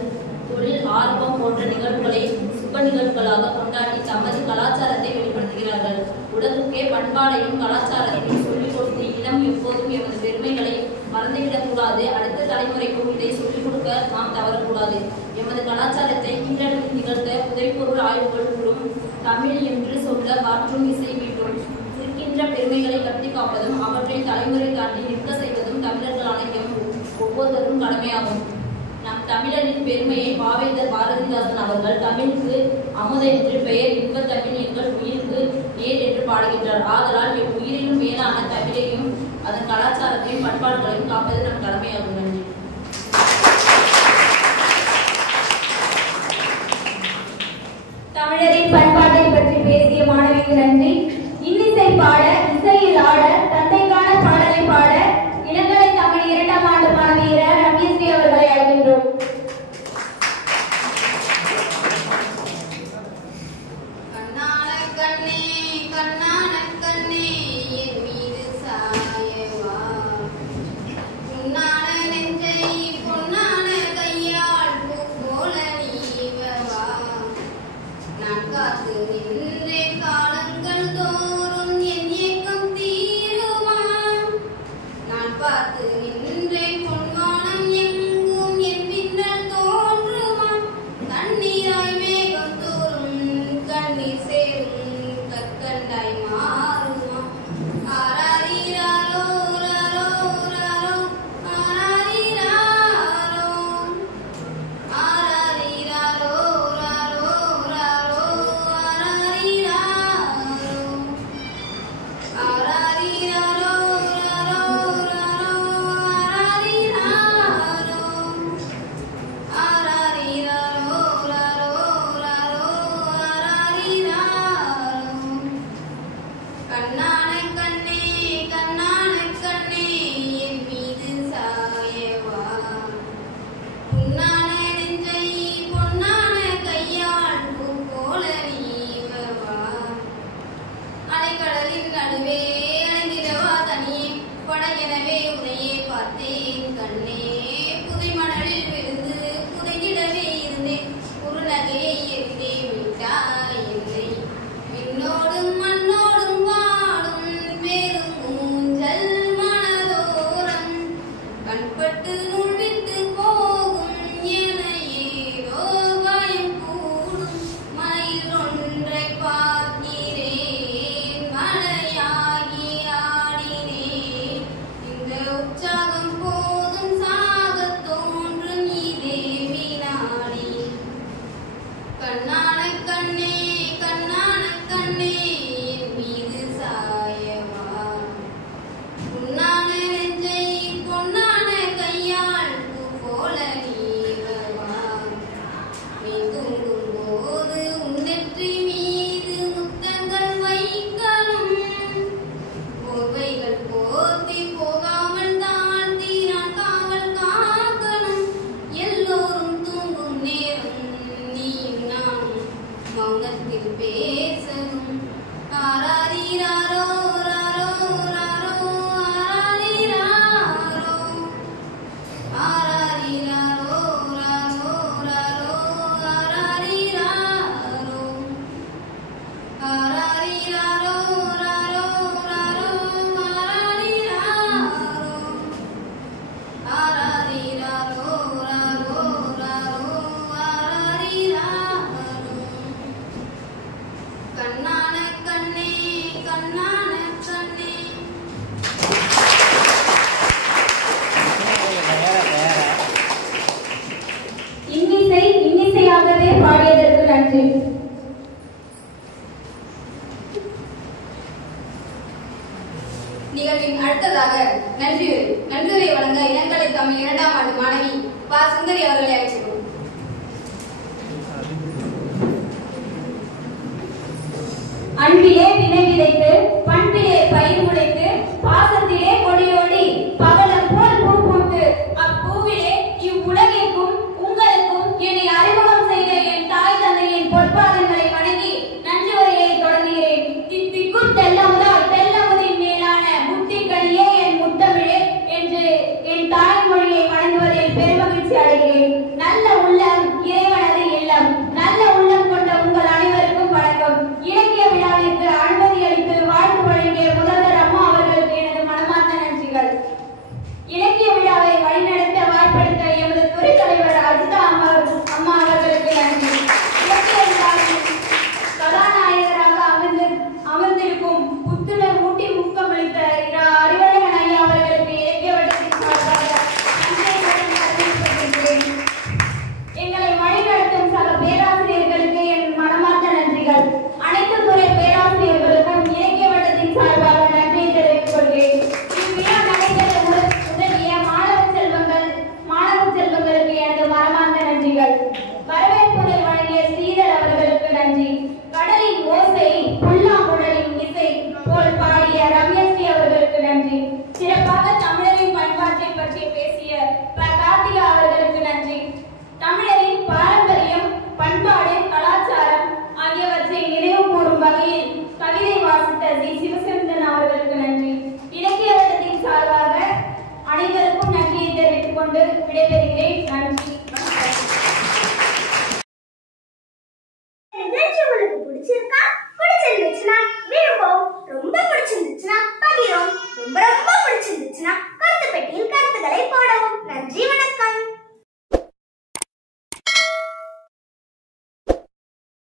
தொழில் ஆரம்பம் போன்ற நிகழ்வுகளை சுப நிகழ்வுகளாக கொண்டாடி தமது கலாச்சாரத்தை வெளிப்படுத்துகிறார்கள். உலகுக்கே பண்பாடையும் கலாச்சாரத்தையும் சொல்லிக் கொடுத்து இனம் எப்போதும் எமது பெருமைகளை மறந்துவிடக்கூடாது. அடுத்த தலைமுறைக்கும் இதை சொல்லிக் கொடுக்க நாம் தவறக்கூடாது. எமது கலாச்சாரத்தை ஈரடியில் நிகழ்த்த புதைப்பொருள் ஆய்வுகள் கூறும். தமிழ் என்று சொல்ல காற்றும் இசை வீட்டும். இருக்கின்ற பெருமைகளை கட்டி காப்பதும் அவற்றை தலைமுறை தாண்டி நிற்க செய்வதும் தமிழர்களான எம் ஒவ்வொருவரும் கடமையாகும். நம் தமிழரின் பெருமையை பாவேந்தர் பாரதிதாசன் அவர்கள் தமிழுக்கு அமுத என்று பெயர், இன்ப தமிழ் எங்கள் உயிருக்கு நேர் என்று பாடுகின்றார். ஆதலால் எம் உயிரிலும் மேலான தமிழையும் அதன் கலாச்சாரத்தையும் பண்பாடுகளையும் காப்பது நம் கடமையாகும். நன்றி. தமிழரின் பண்பாட்டை பற்றி பேசிய மாணவிக்கு நன்றி. இன்னிசை பாட, இசையில் ஆட, தந்தைக்கான பாடலை பாட இளங்கலை தமிழ் 2ஆம் ஆண்டு மாணவி ரம்யஸ்ரீ அவர்களை அழைக்கின்றோம். கண்ணான கண்ணே கண்ணான கண்ணே என் மீது சாயவா, பொன்னான நெஞ்சை பொன்னான கையால் பூ போல நீவவா, நான் காத்து நின்றே காலங்கள் தோறும் என் ஏக்கம் தீருமா, நான் பார்த்து நின்றே பொன்வானம் எங்கும் என் மின்னல் தோன்றுமா, தண்ணீராய் மேகம் தோறும் கண்ணீர் சேரும் கற்கண்டாய் மாறுமா, ஆராரிராரோ ராரோ ராரோ ஆராரிராரோ, ஆராரிராரோ ராரோ ராரோ ஆராரிராரோ, ஆராரிராரோ ராரோ ராரோ ஆராரிராரோ, ஆராரிராரோ ராரோ ராரோ ஆராரிராரோ. கண்ணான கண்ணே கண்ணான கண்ணே என் மீது சாயவா, பொன்னான நெஞ்சை பொன்னான கையால் பூ போல நீவவா, அலைக்கடலின் நடுவே அலைந்திடவா தனியே, படையெனவே உன்னையே பார்த்தேன் கண்ணே, புதை மணலில் விழுந்து புதைந்திடவே இருந்தேன், குறுநகையை எரிந்தே விட்டாய் என்னை, விண்ணோடும் மண்ணோடும் வாடும் பெரும் ஊஞ்சல் மனதோரம், கண்பட்டு நூல் விட்டு போகும் என ஏதோ பயம் கூடும், மயில் ஒன்றை பார்க்கிறேன் மழையாகி ஆடினேன், இந்த உற்சாகம் போதும் கண்ணான கண்ணே கண்ணான கண்ணே. இன்னிசையாகவே பாடியதற்கு நன்றி. நிகழ்வின் அடுத்ததாக நன்றியுரை வழங்க இளங்கலை தமிழ் 2ஆம் ஆண்டு மாணவி பா. சுந்தரி அவர்களை அழைக்கிறோம். அன்பிலே வினை விதைத்து பண்பிலே பயிர் முளைத்து பாசத்திலே கொடியோடி பவளம் போல் பூ பூத்து அப்பூவிலே இவ்வுலகிற்கும் உங்களுக்கும் என்னை அறிமுகம் செய்த என் தாய் தந்தையின் பொற்பாதங்களை வணங்கி நன்றி உரையை தொடங்குகிறேன். தித்திக்கும் தெல்லமுதால் தெல்லமுதின் மேலான முத்திக்கனியே என் முத்தமிழே என்று என் தாய்மொழியை வணங்குவதில் பெருமகிழ்ச்சி அடைகிறேன். நல்ல உள்ளம் இறைவனது இல்லம். நல்ல உள்ளம் கொண்ட உங்கள் அனைவருக்கும் வணக்கம். இலக்கிய விழாவிற்கு அனுமதி அளித்து வாழ்த்து வழங்கிய முதல்வர் அம்மா அவர்களுக்கு எனது மனமார்ந்த நன்றிகள். இலக்கிய விழாவை வழிநடத்த வாய்ப்பளித்த எமது துறை தலைவர் அஜிதா அம்மா அவர்களுக்கு நன்றி. இலக்கிய விழாவில் கதாநாயகராக அமர்ந்திருக்கும் புத்துணர் ஊட்டி ஊக்கமளித்த அறிவழகன் ஐயா அவர்களுக்கு இலக்கிய வட்டத்தின் சார்பாக நன்றியுடன் தெரிவித்துக் எங்களை வழிநடத்தும் சக பேராசிரியர்களுக்கு என் மனமார்ந்த நன்றிகள். அனைத்து துறை பேராசிரியர்களுக்கும் இலக்கிய வட்டத்தின் சார்பாக நன்றியை தெரிவித்துக் கொள்கிறேன். இவ்விழா நடைபெற உதவிய மாணவ செல்வங்களுக்கு எனது மனமார்ந்த நன்றிகள். வரவேற்புரை வழங்கிய ஸ்ரீதர் அவர்களுக்கு நன்றி. கடலின் ஓசை புல்லாங்குழலின் இசை போல் பாடிய ரம்யஸ்ரீ அவர்களுக்கு நன்றி. சிறப்பாக தமிழரின் பண்பாட்டை பற்றி பேசிய கார்த்திகா அவர்களுக்கு நன்றி. தமிழரின் பாரம்பரியம் பண்பாடு கலாச்சாரம் ஆகியவற்றை நினைவு கூறும் வகையில் கவிதை வாசித்த சி. சிவசந்தன் அவர்களுக்கு நன்றி. இலக்கிய வட்டத்தின் சார்பாக அனைவருக்கும் நன்றியை தெரிவித்துக் கொண்டு விடைபெறுகிறேன். நன்றி.